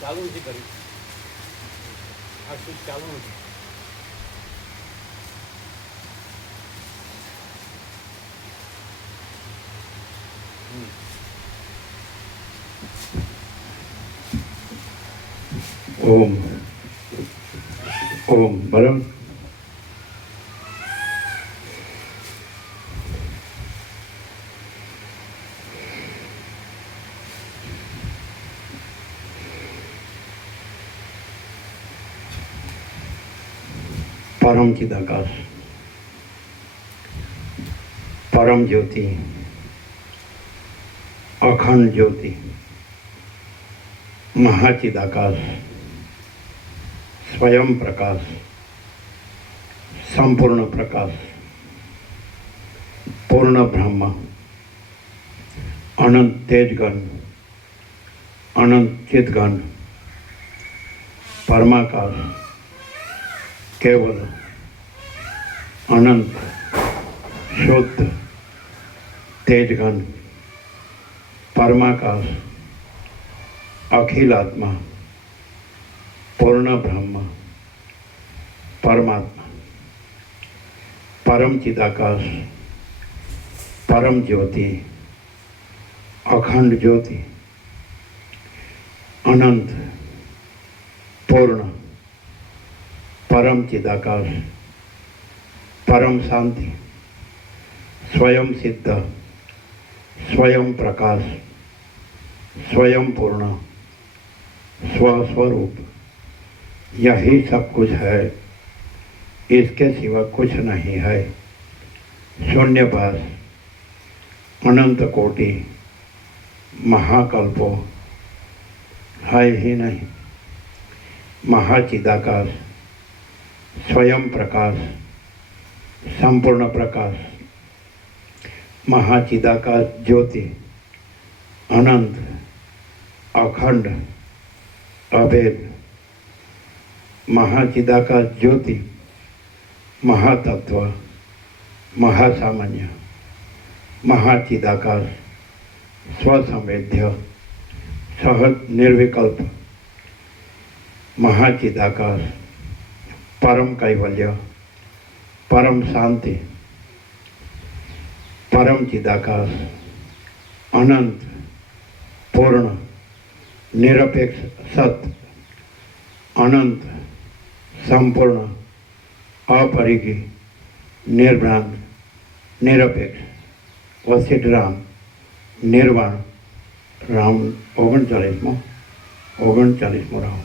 ચાલુ નથી કરી, આ સ્વિચ ચાલુ નથી. ઓમ ઓમ બરાબર. परम चिदाकाश, परम ज्योति, अखंड ज्योति, महाचिदाकाश, स्वयं प्रकाश, संपूर्ण प्रकाश, पूर्ण ब्रह्म, अनंत तेजगण, अनंत चितगण, परमाकाश, केवल अनंत शुद्ध तेजगण, परमाकाश, अखिल आत्मा, पूर्ण ब्रह्म, परमात्मा, परम चिदाकाश, परम ज्योति, अखंड ज्योति, अनंत पूर्ण परम चिदाकाश, परम शांति, स्वयं सिद्ध, स्वयं प्रकाश, स्वयं पूर्ण, स्वस्वरूप, यही सब कुछ है, इसके सिवा कुछ नहीं है। शून्यभास, अनंत कोटि, महाकल्पो है ही नहीं। महाचिदाकाश, स्वयं प्रकाश, संपूर्ण प्रकाश, महाचिदाकाश ज्योति, अनंत, अखंड, अभेद, महाचिदाकाश ज्योति, महातत्व, महासामान्य, महाचिदाकाश, स्वसंवेद्य, सहज निर्विकल्प, महाचिदाकाश, परम कैवल्य, परम शांति, परम चिदाकाश, अनंत, पूर्ण, નિરપેક્ષ સત, અનંત, સંપૂર્ણ, अपरिगी, निर्भ्रांत, निरपेक्ष, वसिष्ठ राम, निर्वाण, राम 39मो राम।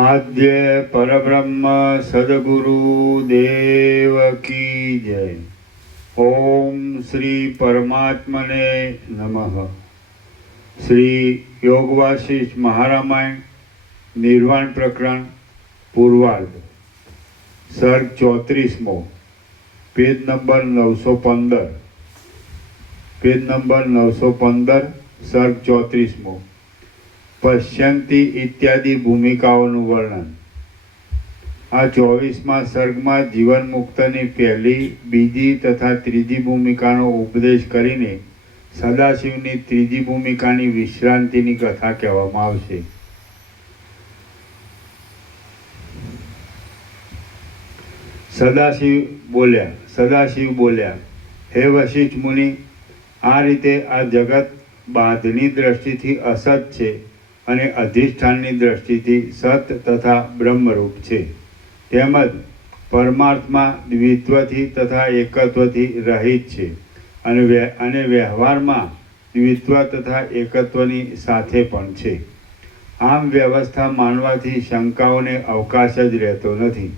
आद्य परब्रह्म सद्गुरु देव की जय। ओम श्री परमात्मने नमः। श्री योग वासिष्ठ महारामायण निर्वाण प्रकरण पूर्वार्ध सर्ग 34मो, पेज नंबर 915, पेज नंबर 915, सर्ग 34मो। पश्यंती इत्यादि भूमिकाओનું વર્ણન। આ 24મા સર્ગમાં જીવન મુક્તની પહેલી, બીજી તથા ત્રીજી ભૂમિકાનો ઉપદેશ કરીને સદાશિવની ત્રીજી ભૂમિકાની વિશ્રાંતિની કથા કહેવામાં આવશે। સદાશિવ બોલ્યા, હે વશિષ્ઠ મુનિ, આ રીતે આ જગત બાધની દ્રષ્ટિથી અસત છે અને અધિષ્ઠાનની દ્રષ્ટિથી સત તથા બ્રહ્મરૂપ છે। તેમજ પરમાર્થમાં દ્વિત્વથી તથા એકત્વથી રહિત છે અને વ્યવહારમાં દ્વિત્વ તથા એકત્વની સાથે પણ છે। આમ વ્યવસ્થા માનવાથી શંકાઓને અવકાશ જ રહેતો નથી।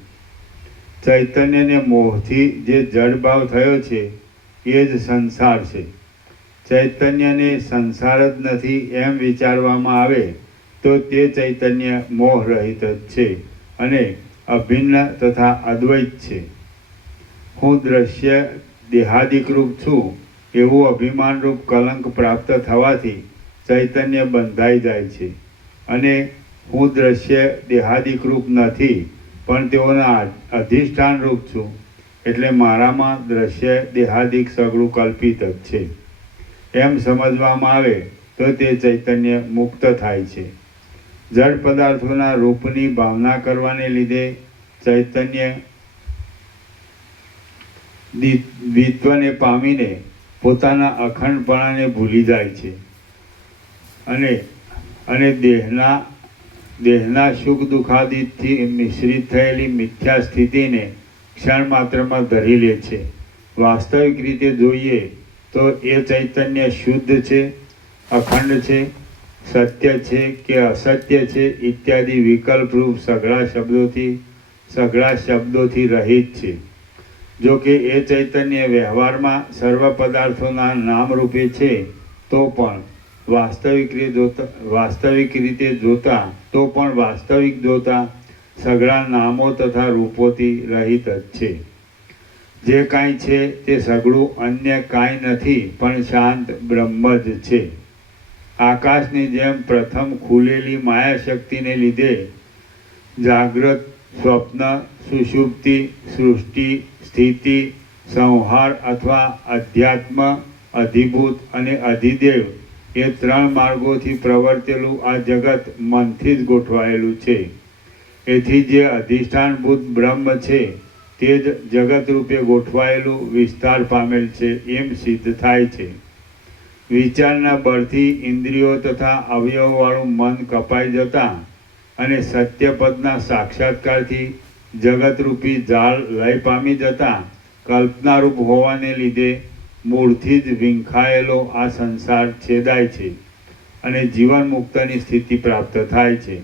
ચૈતન્યને મોહથી જે જડભાવ થયો છે એ જ સંસાર છે। ચૈતન્યને સંસાર જ નથી એમ વિચારવામાં આવે તો તે ચૈતન્ય મોહ રહિત જ છે અને અભિન્ન તથા અદ્વૈત છે। હું દ્રશ્ય દેહાદિકરૂપ છું એવું અભિમાનરૂપ કલંક પ્રાપ્ત થવાથી ચૈતન્ય બંધાઈ જાય છે અને હું દ્રશ્ય દેહાદિકરૂપ નથી પણ તેઓના અધિષ્ઠાનરૂપ છું એટલે મારામાં દ્રશ્ય દેહાદિક સગળું કલ્પિત જ છે એમ સમજવામાં આવે તો તે ચૈતન્ય મુક્ત થાય છે। જડ પદાર્થોના રૂપની ભાવના કરવાને લીધે ચૈતન્ય દ્વિત્વને પામીને પોતાના અખંડપણાને ભૂલી જાય છે અને દેહના સુખ દુઃખાદિથી મિશ્રિત થયેલી મિથ્યા સ્થિતિને ક્ષણ માત્રમાં ધરી લે છે। વાસ્તવિક રીતે જોઈએ તો એ ચૈતન્ય શુદ્ધ છે, અખંડ છે, સત્ય છે કે અસત્ય છે ઇત્યાદि વિકલ્પરૂપ સઘળા શબ્દોથી રહિત છે। જો કે એ ચૈતન્ય વ્યવહારમાં સર્વ પદાર્થોના નામરૂપે છે તો પણ વાસ્તવિક જોતા સઘળા નામો તથા રૂપોથી રહિત જ છે। જે કાંઈ છે તે સઘળું અન્ય કાંઈ નથી પણ શાંત બ્રહ્મ જ છે। આકાશની જેમ પ્રથમ ખુલેલી માયાશક્તિને લીધે જાગ્રત, સ્વપ્ન, સુષુપ્તિ, સૃષ્ટિ, સ્થિતિ, સંહાર અથવા અધ્યાત્મ, અધિભૂત અને અધિદેવ એ ત્રણ માર્ગોથી પ્રવર્તેલું આ જગત મનથી જ ગોઠવાયેલું છે। એથી જે અધિષ્ઠાનભૂત બ્રહ્મ છે તે જ જગત રૂપે ગોઠવાયેલું વિસ્તાર પામેલ છે એમ સિદ્ધ થાય છે। વિચારના બળથી ઇન્દ્રિયો તથા અવયવવાળું મન કપાઈ જતાં અને સત્યપદના સાક્ષાત્કારથી જગતરૂપી જાળ લય પામી જતાં કલ્પનારૂપ હોવાને લીધે મૂળથી જ વિંખાયેલો આ સંસાર છેદાય છે અને જીવન મુક્તની સ્થિતિ પ્રાપ્ત થાય છે।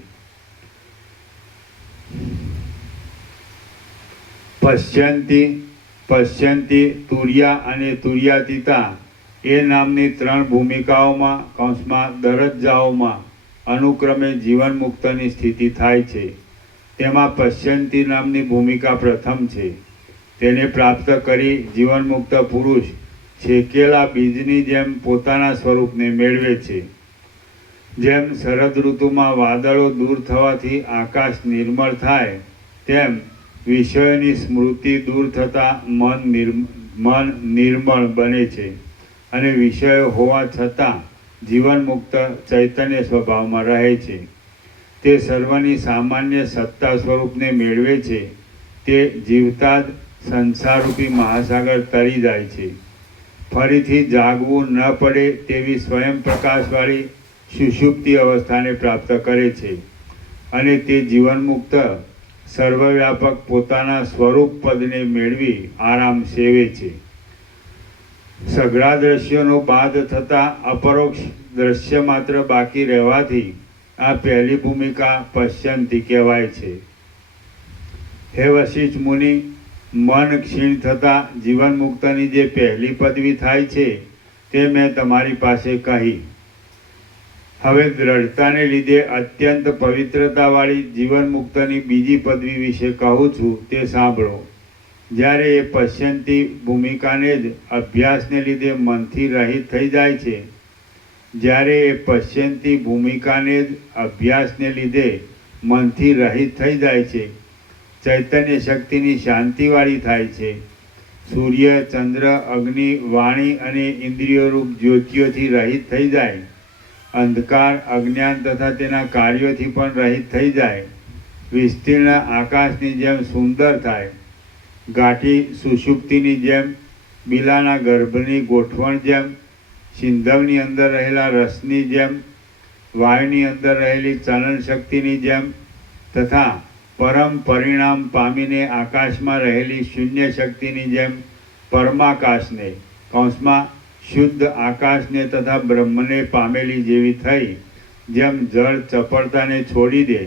પશ્યંતી તુર્યા અને તુર્યાતીતા એ નામની ત્રણ ભૂમિકાઓમાં કૌંસમાં દરજ્જાઓમાં અનુક્રમે જીવન મુક્તની સ્થિતિ થાય છે। તેમાં પશ્યંતી નામની ભૂમિકા પ્રથમ છે। તેને પ્રાપ્ત કરી જીવન મુક્ત પુરુષ છેકેલા બીજની જેમ પોતાના સ્વરૂપને મેળવે છે। જેમ શરદ ઋતુમાં વાદળો દૂર થવાથી આકાશ નિર્મળ થાય, તેમ વિષયોની સ્મૃતિ દૂર થતાં મન નિર્મળ બને છે અને વિષયો હોવા છતાં જીવન મુક્ત ચૈતન્ય સ્વભાવમાં રહે છે. તે સર્વની સામાન્ય સત્તા સ્વરૂપને મેળવે છે. તે જીવતા જ સંસારરૂપી મહાસાગર તરી જાય છે. ફરીથી જાગવું ન પડે તેવી સ્વયં પ્રકાશવાળી સુષુપ્તિ અવસ્થાને પ્રાપ્ત કરે છે અને તે જીવનમુક્ત સર્વવ્યાપક પોતાના સ્વરૂપ પદને મેળવી આરામ સેવે છે. સઘળા દ્રશ્યોનો બાદ થતાં અપરોક્ષ દ્રશ્ય માત્ર બાકી રહેવાથી આ પહેલી ભૂમિકા પશ્યંતી કહેવાય છે. હે વશિષ્ઠ મુનિ, મન ક્ષીણ થતાં જીવન મુક્તની જે પહેલી પદવી થાય છે તે મેં તમારી પાસે કહી. હવે દ્રઢતાને લીધે અત્યંત પવિત્રતાવાળી જીવન મુક્તની બીજી પદવી વિશે કહું છું, તે સાંભળો. જ્યારે એ પશ્યંતી ભૂમિકાને જ અભ્યાસને લીધે મનથી રહિત થઈ જાય છે, જ્યારે એ પશ્યંતી ભૂમિકાને જ અભ્યાસને લીધે મનથી રહિત થઈ જાય છે, ચૈતન્ય શક્તિની શાંતિવાળી થાય છે. સૂર્ય, ચંદ્ર, અગ્નિ, વાણી અને ઇન્દ્રિયોરૂપ જ્યોતિઓથી રહિત થઈ જાય, અંધકાર, અજ્ઞાન તથા તેના કાર્યોથી પણ રહિત થઈ જાય, વિસ્તીર્ણ આકાશની જેમ સુંદર થાય, ગાંઠી સુષુપ્તિની જેમ, બિલાના ગર્ભની ગોઠવણ જેમ, સિંધવની અંદર રહેલા રસની જેમ, વાયુની અંદર રહેલી ચલન શક્તિની જેમ તથા પરમ પરિણામ પામીને આકાશમાં રહેલી શૂન્ય શક્તિની જેમ પરમાકાશને કૌંસમાં શુદ્ધ આકાશને તથા બ્રહ્મને પામેલી જેવી થઈ, જેમ જળ ચપળતાને છોડી દે,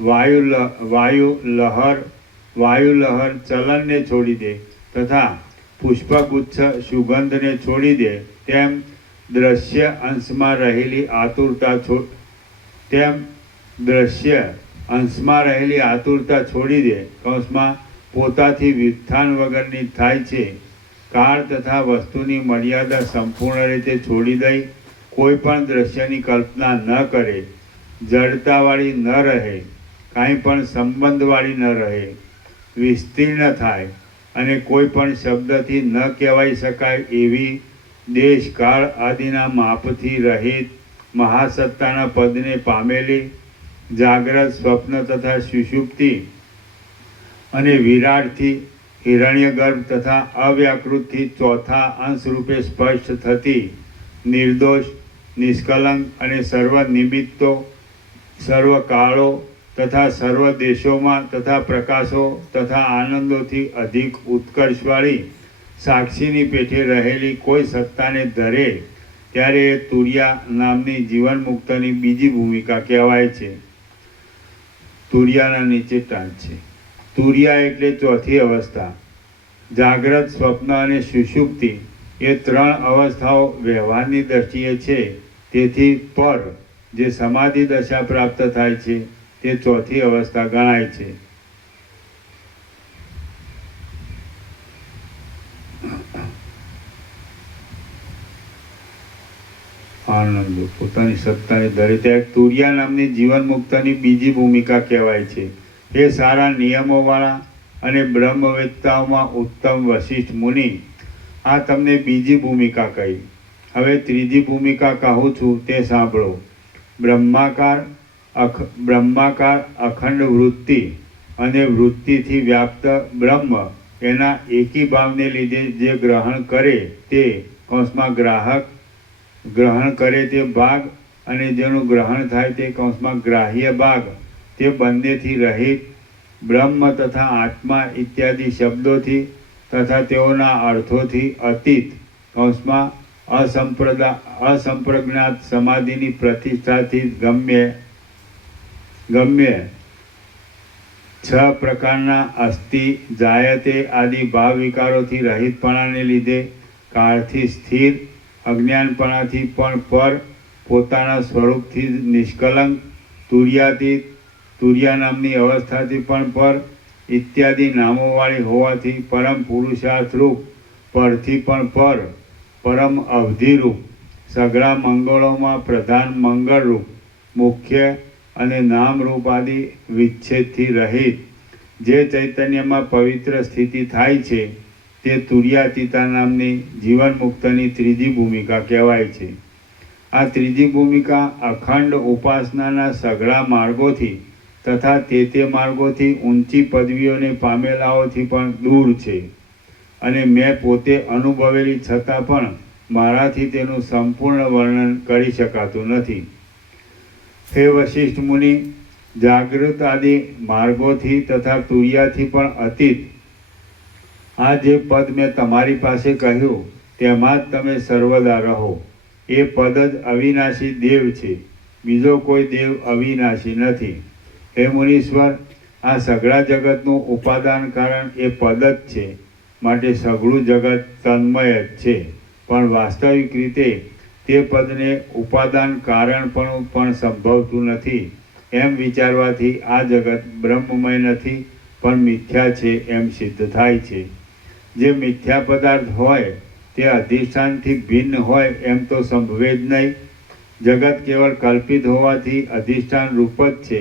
વાયુ લહર ચલનને છોડી દે તથા પુષ્પગુચ્છ સુગંધને છોડી દે, તેમ દ્રશ્ય અંશમાં રહેલી આતુરતા છોડી દે, કૌંસમાં પોતાથી વ્યુત્થાન વગરની થાય છે. કાળ તથા વસ્તુની મર્યાદા સંપૂર્ણ રીતે છોડી દઈ કોઈ પણ દ્રશ્યની કલ્પના ન કરે, જડતાવાળી ન રહે, કાંઈ પણ સંબંધવાળી ન રહે, વિસ્તીર્ણ થાય અને કોઈ પણ શબ્દથી ન કહેવાઈ શકાય એવી દેશ કાળ આદિના માપથી રહિત મહાસત્તાના પદને પામેલી, જાગ્રત, સ્વપ્ન તથા સુષુપ્તિ અને વિરાટથી હિરણ્યગર્ભ તથા અવ્યાકૃતથી ચોથા અંશ રૂપે સ્પષ્ટ થતી, નિર્દોષ, નિષ્કલંક અને સર્વ નિમિત્તો, સર્વ કાળો તથા સર્વ દેશોમાં તથા પ્રકાશો તથા આનંદોથી અધિક ઉત્કર્ષવાળી સાક્ષીની પેઠે રહેલી કોઈ સત્તાને ધરે ત્યારે એ તુર્યા નામની જીવન મુક્તની બીજી ભૂમિકા કહેવાય છે. તુર્યાના નીચે ટાંચ છે. તુર્યા એટલે ચોથી અવસ્થા. જાગ્રત, સ્વપ્ન અને સુષુપ્તિ એ ત્રણ અવસ્થાઓ વ્યવહારની દ્રષ્ટિએ છે, તેથી પર જે સમાધિ દશા પ્રાપ્ત થાય છે તે ચોથી અવસ્થા ગણાય છે. આનંદ પોતાની સત્તાને ધરે ત્યાં તુર્યા નામની જીવન મુક્તની બીજી ભૂમિકા કહેવાય છે. એ સારા નિયમોવાળા અને બ્રહ્મવેત્તાઓમાં ઉત્તમ વશિષ્ઠ મુનિ, આ તમને બીજી ભૂમિકા કહી. હવે ત્રીજી ભૂમિકા કહું છું તે સાંભળો. બ્રહ્માકાર અખંડ વૃત્તિ અને વૃત્તિથી વ્યાપ્ત બ્રહ્મ એના એકી ભાવને લીધે જે ગ્રહણ કરે તે કૌંસમાં ગ્રહણ કરે તે ભાગ અને જેનું ગ્રહણ થાય તે કૌંસમાં ગ્રાહ્ય ભાગ, તે બંનેથી રહિત બ્રહ્મ તથા આત્મા ઇત્યાદિ શબ્દોથી તથા તેઓના અર્થોથી અતીત કૌંસમાં અસંપ્રજ્ઞાત સમાધિની પ્રતિષ્ઠાથી ગમ્ય 6 પ્રકારના અસ્થિ, જાયતે આદિ ભાવ વિકારોથી રહિતપણાને લીધે કાળથી સ્થિર, અજ્ઞાનપણાથી પણ પર, પોતાના સ્વરૂપથી નિષ્કલંક, તુર્યાતીત, તુર્યા નામની અવસ્થાથી પણ પર ઇત્યાદિ નામોવાળી હોવાથી પરમ પુરુષાર્થ રૂપ, પરથી પણ પર, પરમ અવધિરૂપ, સઘળા મંગળોમાં પ્રધાન મંગળરૂપ, મુખ્ય અને નામરૂપ આદિ વિચ્છેદથી રહિત જે ચૈતન્યમાં પવિત્ર સ્થિતિ થાય છે તે તુર્યાતીતા નામની જીવન મુક્તની ત્રીજી ભૂમિકા કહેવાય છે. આ ત્રીજી ભૂમિકા અખંડ ઉપાસનાના સઘળા માર્ગોથી તથા તે માર્ગોથી ઊંચી પદવીઓને પામેલાઓથી પણ દૂર છે અને મેં પોતે અનુભવેલી છતાં પણ મારાથી તેનું સંપૂર્ણ વર્ણન કરી શકાતું નથી. હે વશિષ્ઠ મુનિ, જાગૃત આદિ માર્ગોથી તથા તુર્યાથી પણ અતીત આ જે પદ મેં તમારી પાસે કહ્યું તેમાં જ તમે સર્વદા રહો. એ પદ જ અવિનાશી દેવ છે, બીજો કોઈ દેવ અવિનાશી નથી. હે મુનીશ્વર, આ સઘળા જગતનું ઉપાદાન કારણ એ પદ જ છે, માટે સઘળું જગત તન્મય જ છે. પણ વાસ્તવિક રીતે તે પદને ઉપાદાન કારણ પણ સંભવતું નથી. એમ વિચારવાથી આ જગત બ્રહ્મમય નથી પણ મિથ્યા છે એમ સિદ્ધ થાય છે. જે મિથ્યા પદાર્થ હોય તે અધિષ્ઠાનથી ભિન્ન હોય એમ તો સંભવે જ નહીં. જગત કેવળ કલ્પિત હોવાથી અધિષ્ઠાન રૂપ જ છે.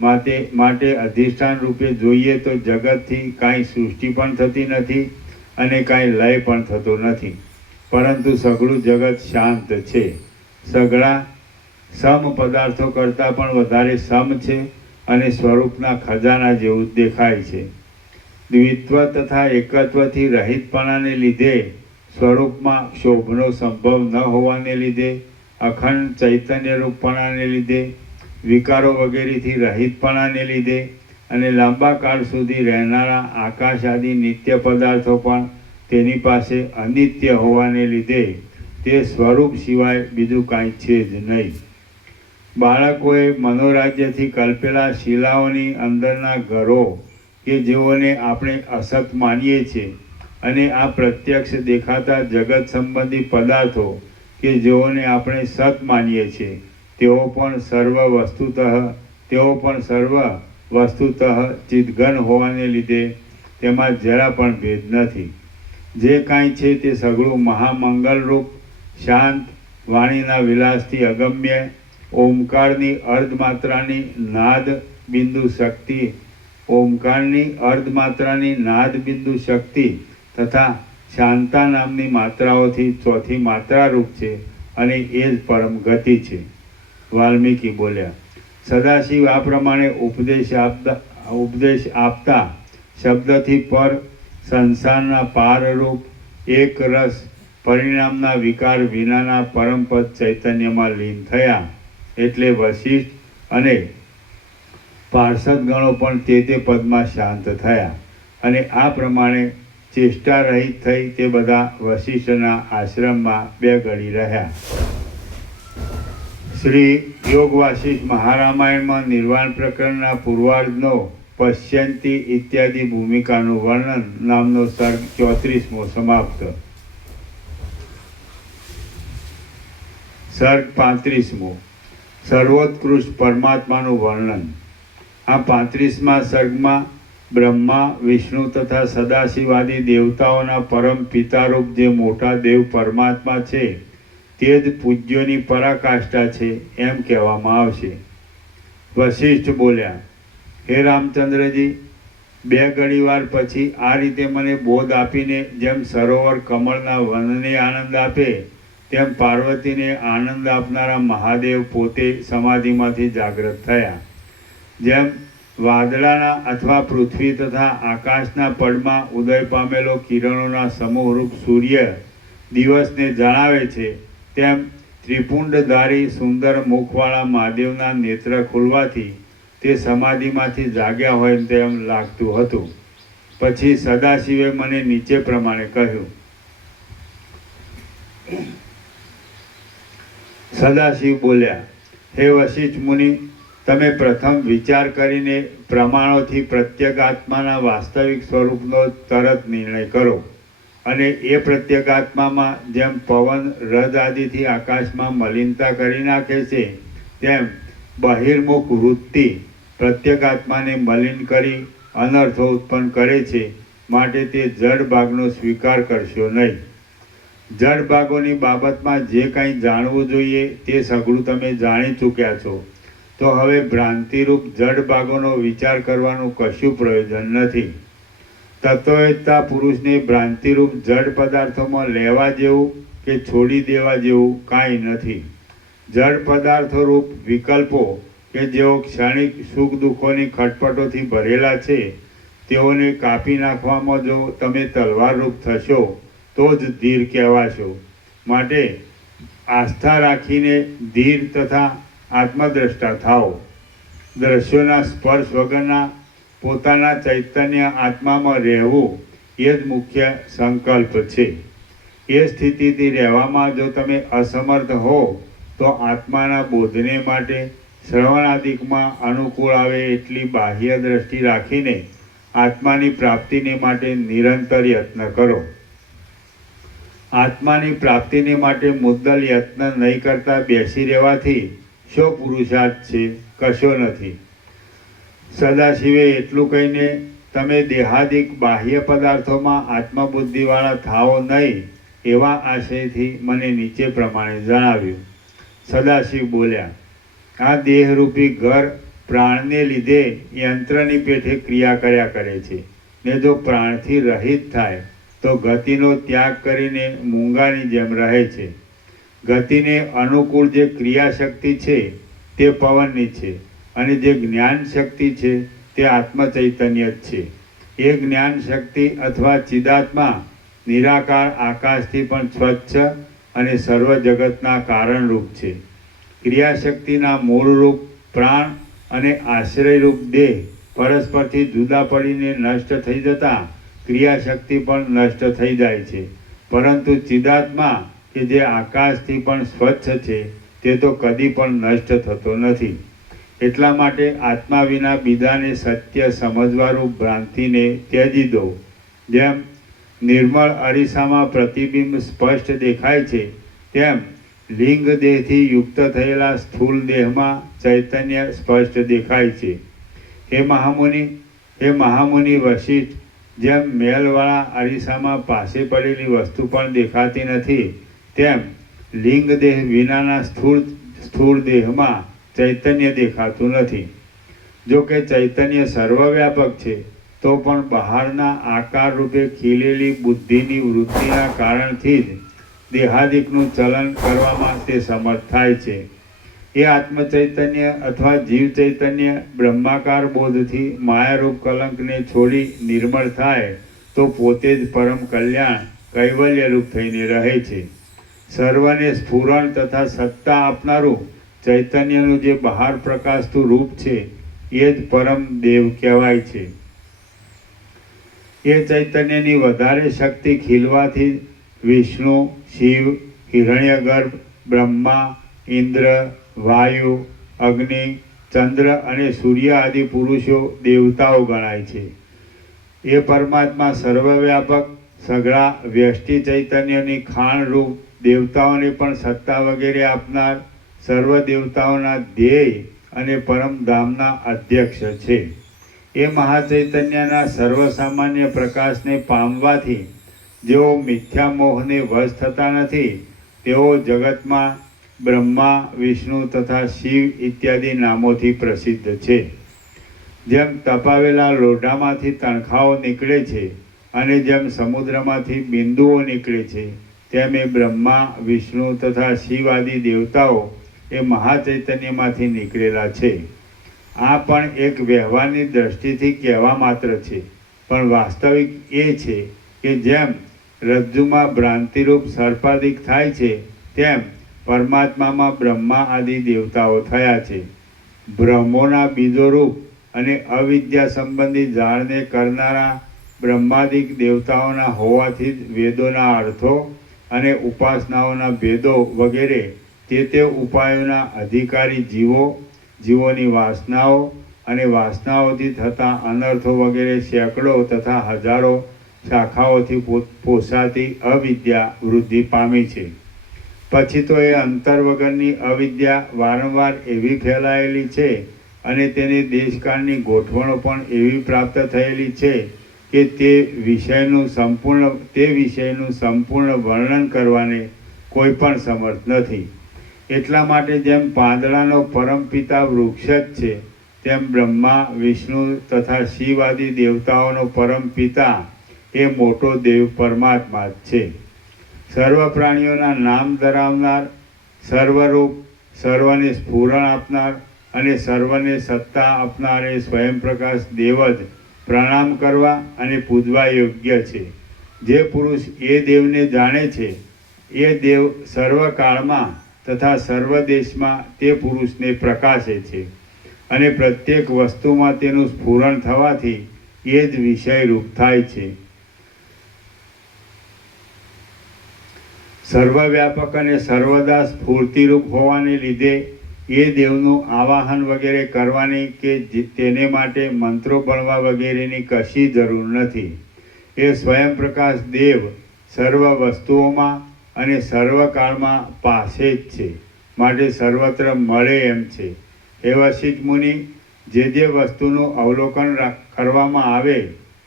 માટે અધિષ્ઠાન રૂપે જોઈએ તો જગતથી કાંઈ સૃષ્ટિ પણ થતી નથી અને કાંઈ લય પણ થતો નથી, પરંતુ સઘળું જગત શાંત છે. સઘળા સમ પદાર્થો કરતાં પણ વધારે સમ છે અને સ્વરૂપના ખજાના જેવું દેખાય છે. દ્વિત્વ તથા એકત્વથી રહિતપણાને લીધે, સ્વરૂપમાં શોભનો સંભવ ન હોવાને લીધે, અખંડ ચૈતન્ય રૂપપણાને લીધે, વિકારો વગેરેથી રહિતપણાને લીધે અને લાંબા કાળ સુધી રહેનારા આકાશ આદિ નિત્ય પદાર્થો પણ તેની પાસે અનિત્ય હોવાને લીધે તે સ્વરૂપ સિવાય બીજું કાંઈ છે જ નહીં. બાળકોએ મનોરાજ્યથી કલ્પેલા શિલાઓની અંદરના ઘરો કે જેઓને આપણે અસત માનીએ છીએ અને આ પ્રત્યક્ષ દેખાતા જગત સંબંધી પદાર્થો કે જેઓને આપણે સત માનીએ છીએ તેઓ પણ સર્વ વસ્તુતઃ ચિદઘન હોવાને લીધે તેમાં જરા પણ ભેદ નથી. જે કાંઈ છે તે સઘળું મહામંગલરૂપ, શાંત, વાણીના વિલાસથી અગમ્ય, ઓમકારની અર્ધમાત્રાની નાદ બિંદુ શક્તિ તથા શાંતા નામની માત્રાઓથી ચોથી માત્રારૂપ છે અને એ જ પરમ ગતિ છે. વાલ્મીકી બોલ્યા, સદાશિવ આ પ્રમાણે ઉપદેશ આપતા શબ્દથી પર સંસારના પારરૂપ એક રસ પરિણામના વિકાર વિનાના પરમપદ ચૈતન્યમાં લીન થયા. એટલે વશિષ્ઠ અને પાર્ષદગણો પણ તે પદમાં શાંત થયા અને આ પ્રમાણે ચેષ્ટા રહિત થઈ તે બધા વશિષ્ઠના આશ્રમમાં 2 ઘડી રહ્યા. શ્રી યોગ વાસિષ્ઠ મહારામાયણમાં નિર્વાણ પ્રકરણના પૂર્વાર્ધનો પશ્યંતી ઇત્યાદિ ભૂમિકાનું વર્ણન નામનો સર્ગ 34મો સમાપ્ત. સર્ગ 35મો, સર્વોત્કૃષ્ટ પરમાત્માનું વર્ણન. આ 35મા સર્ગમાં બ્રહ્મા, વિષ્ણુ તથા સદાશિવાદી દેવતાઓના પરમ પિતારૂપ જે મોટા દેવ પરમાત્મા છે તે જ પૂજ્યોની પરાકાષ્ઠા છે એમ કહેવામાં આવશે. વશિષ્ઠ બોલ્યા, હે રામચંદ્રજી, 2 ઘડીવાર પછી આ રીતે મને બોધ આપીને જેમ સરોવર કમળના વનને આનંદ આપે તેમ પાર્વતીને આનંદ આપનારા મહાદેવ પોતે સમાધિમાંથી જાગૃત થયા. જેમ વાદળાના અથવા પૃથ્વી તથા આકાશના પડમાં ઉદય પામેલો કિરણોના સમૂહરૂપ સૂર્ય દિવસને જણાવે છે, તેમ ત્રિપુંડધારી સુંદર મુખવાળા મહાદેવના નેત્ર ખુલવાથી તે સમાધિમાંથી જાગ્યા હોય તેમ લાગતું હતું. પછી સદાશિવે મને નીચે પ્રમાણે કહ્યું. સદાશિવ બોલ્યા, હે વશિષ્ઠ મુનિ, તમે પ્રથમ વિચાર કરીને પ્રમાણોથી પ્રત્યેગાત્માના વાસ્તવિક સ્વરૂપનો તરત નિર્ણય કરો અને એ પ્રત્યેગાત્મામાં જેમ પવન રદ આદિથી આકાશમાં મલિનતા કરી નાખે છે તેમ બહિર્મુખ વૃત્તિ પ્રત્યેગાત્માને મલિન કરી અનર્થો ઉત્પન્ન કરે છે. માટે તે જડ ભાગનો સ્વીકાર કરશો નહીં. જડ ભાગોની બાબતમાં જે કંઈ જાણવું જોઈએ તે સઘળું તમે જાણી ચૂક્યા છો, તો હવે ભ્રાંતિરૂપ જડ ભાગોનો વિચાર કરવાનું કશું પ્રયોજન નથી. તત્વવેત્તા પુરુષને ભ્રાંતિરૂપ જડ પદાર્થોમાં લેવા જેવું કે છોડી દેવા જેવું કાંઈ નથી. જડ પદાર્થો રૂપ વિકલ્પો કે જેઓ ક્ષણિક સુખ દુઃખોની ખટપટોથી ભરેલા છે, તેઓને કાપી નાખવામાં જો તમે તલવારરૂપ થશો તો જ ધીર કહેવાશો. માટે આસ્થા રાખીને ધીર તથા આત્મદ્રષ્ટા થાઓ. દ્રશ્યોના સ્પર્શ વગરના પોતાના ચૈતન્ય આત્મામાં રહેવું એ જ મુખ્ય સંકલ્પ છે. એ સ્થિતિથી રહેવામાં જો તમે અસમર્થ હો તો આત્માના બોધને માટે શ્રવણાદિકમાં અનુકૂળ આવે એટલી બાહ્ય દ્રષ્ટિ રાખીને આત્માની પ્રાપ્તિને માટે નિરંતર યત્ન કરો. આત્માની પ્રાપ્તિને માટે મુદ્દલ યત્ન નહીં કરતા બેસી રહેવાથી શો પુરુષાર્થ છે? કશો નથી. સદાશિવે એટલું કહીને તમે દેહાદિક બાહ્ય પદાર્થોમાં આત્મબુદ્ધિવાળા થાઓ નહીં એવા આશયથી મને નીચે પ્રમાણે જણાવ્યું. સદાશિવ બોલ્યા, આ દેહરૂપી ઘર પ્રાણને લીધે યંત્રની પેઠે ક્રિયા કર્યા કરે છે ને જો પ્રાણથી રહિત થાય તો ગતિનો ત્યાગ કરીને મૂંગાની જેમ રહે છે. ગતિને અનુકૂળ જે ક્રિયાશક્તિ છે તે પવનની છે અને જે જ્ઞાન શક્તિ છે તે આત્મચૈતન્ય જ છે. એ જ્ઞાન શક્તિ અથવા ચિદાત્મા નિરાકાર આકાશથી પણ સ્વચ્છ અને સર્વ જગતના કારણરૂપ છે. ક્રિયાશક્તિના મૂળરૂપ પ્રાણ અને આશ્રયરૂપ દેહ પરસ્પરથી જુદા પડીને નષ્ટ થઈ જતાં ક્રિયાશક્તિ પણ નષ્ટ થઈ જાય છે. પરંતુ ચિદાત્મા કે જે આકાશથી પણ સ્વચ્છ છે તે તો કદી પણ નષ્ટ થતો નથી. એટલા માટે આત્મા વિના બીજાને સત્ય સમજવારૂપ ભ્રાંતિને ત્યજી દો. જેમ નિર્મળ અરીસામાં પ્રતિબિંબ સ્પષ્ટ દેખાય છે તેમ લિંગ દેહથી યુક્ત થયેલા સ્થૂળ દેહમાં ચૈતન્ય સ્પષ્ટ દેખાય છે. હે મહામુનિ વશિષ્ઠ, જેમ મેલવાળા અરીસામાં પાસે પડેલી વસ્તુ પણ દેખાતી નથી, તેમ લિંગ દેહ વિનાના સ્થૂળ દેહમાં ચૈતન્ય દેખાતું નથી. જો કે ચૈતન્ય સર્વવ્યાપક છે તો પણ બહારના આકાર રૂપે ખીલેલી બુદ્ધિની વૃત્તિના કારણથી જ દેહાદિકનું ચલન કરવામાં તે સમર્થ થાય છે. એ આત્મચૈતન્ય અથવા જીવ ચૈતન્ય બ્રહ્માકાર બોધથી માયારૂપ કલંકને છોડી નિર્મળ થાય તો પોતે જ પરમ કલ્યાણ કૈવલ્યરૂપ થઈને રહે છે. સર્વને સ્ફુરણ તથા સત્તા આપનારું ચૈતન્યનું જે બહાર પ્રકાશતું રૂપ છે એ જ પરમ દેવ કહેવાય છે. એ ચૈતન્યની વધારે શક્તિ ખીલવાથી વિષ્ણુ, શિવ, હિરણ્યગર્ભ, બ્રહ્મા, ઇન્દ્ર, વાયુ, અગ્નિ, ચંદ્ર અને સૂર્ય આદિ પુરુષો દેવતાઓ ગણાય છે. એ પરમાત્મા સર્વવ્યાપક સઘળા વ્યષ્ટિ ચૈતન્યની ખાણરૂપ દેવતાઓને પણ સત્તા વગેરે આપનાર સર્વ દેવતાઓના ધ્યેય અને પરમધામના અધ્યક્ષ છે. એ મહાચૈતન્યના સર્વસામાન્ય પ્રકાશને પામવાથી જેઓ મિથ્યા મોહને વશ થતા નથી તેઓ જગતમાં બ્રહ્મા, વિષ્ણુ તથા શિવ ઇત્યાદિ નામોથી પ્રસિદ્ધ છે. જેમ તપાવેલા લોઢામાંથી તણખાઓ નીકળે છે અને જેમ સમુદ્રમાંથી બિંદુઓ નીકળે છે તેમ એ બ્રહ્મા, વિષ્ણુ તથા શિવ આદિ દેવતાઓ એ મહાચૈતન્યમાંથી નીકળેલા છે. આ પણ એક વ્યવહારની દ્રષ્ટિથી કહેવા માત્ર છે, પણ વાસ્તવિક એ છે કે જેમ રજ્જુમાં ભ્રાંતિરૂપ સર્પાદિક થાય છે તેમ પરમાત્મામાં બ્રહ્મા આદિ દેવતાઓ થયા છે. બ્રહ્મોના બીજોરૂપ અને અવિદ્યા સંબંધી જાળને કરનારા બ્રહ્માદિક દેવતાઓના હોવાથી જ વેદોના અર્થો અને ઉપાસનાઓના ભેદો વગેરે તે ઉપાયોના અધિકારી જીવોની વાસનાઓ અને વાસનાઓથી થતા અનર્થો વગેરે સેંકડો તથા હજારો શાખાઓથી પોસાતી અવિદ્યા વૃદ્ધિ પામી છે. પછી તો એ અંતર વગરની અવિદ્યા વારંવાર એવી ફેલાયેલી છે અને તેની દેશકાળની ગોઠવણો પણ એવી પ્રાપ્ત થયેલી છે કે તે વિષયનું સંપૂર્ણ વર્ણન કરવાને કોઈ પણ સમર્થ નથી. એટલા માટે જેમ પાંદડાનો પરમપિતા વૃક્ષ જ છે, તેમ બ્રહ્મા, વિષ્ણુ તથા શિવ આદિ દેવતાઓનો પરમપિતા એ મોટો દેવ પરમાત્મા જ છે. સર્વ પ્રાણીઓના નામ ધરાવનાર, સર્વરૂપ, સર્વને સ્ફુરણ આપનાર અને સર્વને સત્તા આપનાર એ સ્વયંપ્રકાશ દેવ જ પ્રણામ કરવા અને પૂજવા યોગ્ય છે. જે પુરુષ એ દેવને જાણે છે, એ દેવ સર્વકાળમાં તથા સર્વ દેશમાં તે પુરુષને પ્રકાશે છે અને પ્રત્યેક વસ્તુમાં તેનું સ્ફુરણ થવાથી એ જ વિષયરૂપ થાય છે. સર્વવ્યાપક અને સર્વદા સ્ફૂર્તિરૂપ હોવાને લીધે એ દેવનું આવાહન વગેરે કરવાની કે તેને માટે મંત્રો ભણવા વગેરેની કશી જરૂર નથી. એ સ્વયંપ્રકાશ દેવ સર્વ વસ્તુઓમાં અને સર્વકાળમાં પાસે જ છે, માટે સર્વત્ર મળે એમ છે. હે વશિષ્ઠ મુનિ, જે વસ્તુનું અવલોકન કરવામાં આવે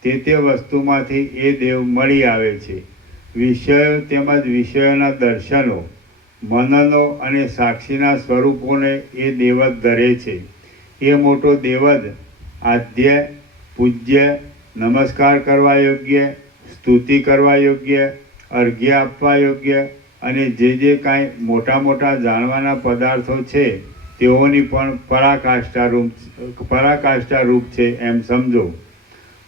તે વસ્તુમાંથી એ દેવ મળી આવે છે. વિષયો તેમજ વિષયોના દર્શનો, મનનો અને સાક્ષીના સ્વરૂપોને એ દેવ જ ધરે છે. એ મોટો દેવ જ આદ્ય, પૂજ્ય, નમસ્કાર કરવા યોગ્ય, સ્તુતિ કરવા યોગ્ય, અર્ઘ્ય આપવા યોગ્ય અને જે કાંઈ મોટા જાણવાના પદાર્થો છે તેઓની પણ પરાકાષ્ઠા રૂપ છે એમ સમજો.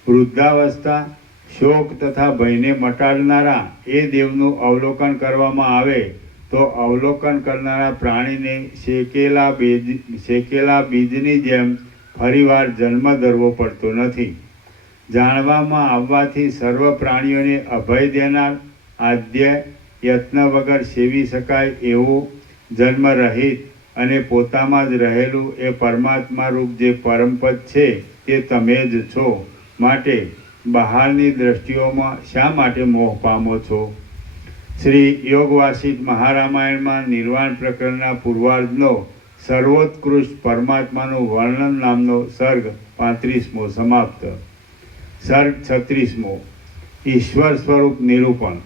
વૃદ્ધાવસ્થા, શોક તથા ભયને મટાડનારા એ દેવનું અવલોકન કરવામાં આવે તો અવલોકન કરનારા પ્રાણીને શેકેલા બીજની જેમ ફરીવાર જન્મ ધરવો પડતો નથી. જાણવામાં આવવાથી સર્વ પ્રાણીઓને અભય દેનાર, આદ્ય, યત્ન વગર સેવી શકાય એવું જન્મરહિત અને પોતામાં જ રહેલું એ પરમાત્મા રૂપ જે પરમપદ છે તે તમે જ છો. માટે બહારની દ્રષ્ટિઓમાં શા માટે મોહ પામો છો? શ્રી યોગ વાસિષ્ઠ મહારામાયણમાં નિર્વાણ પ્રકરણના પૂર્વાર્ધનો સર્વોત્કૃષ્ટ પરમાત્માનું વર્ણન નામનો સર્ગ 35મો સમાપ્ત. સર્ગ 36મો ઈશ્વર સ્વરૂપ નિરૂપણ.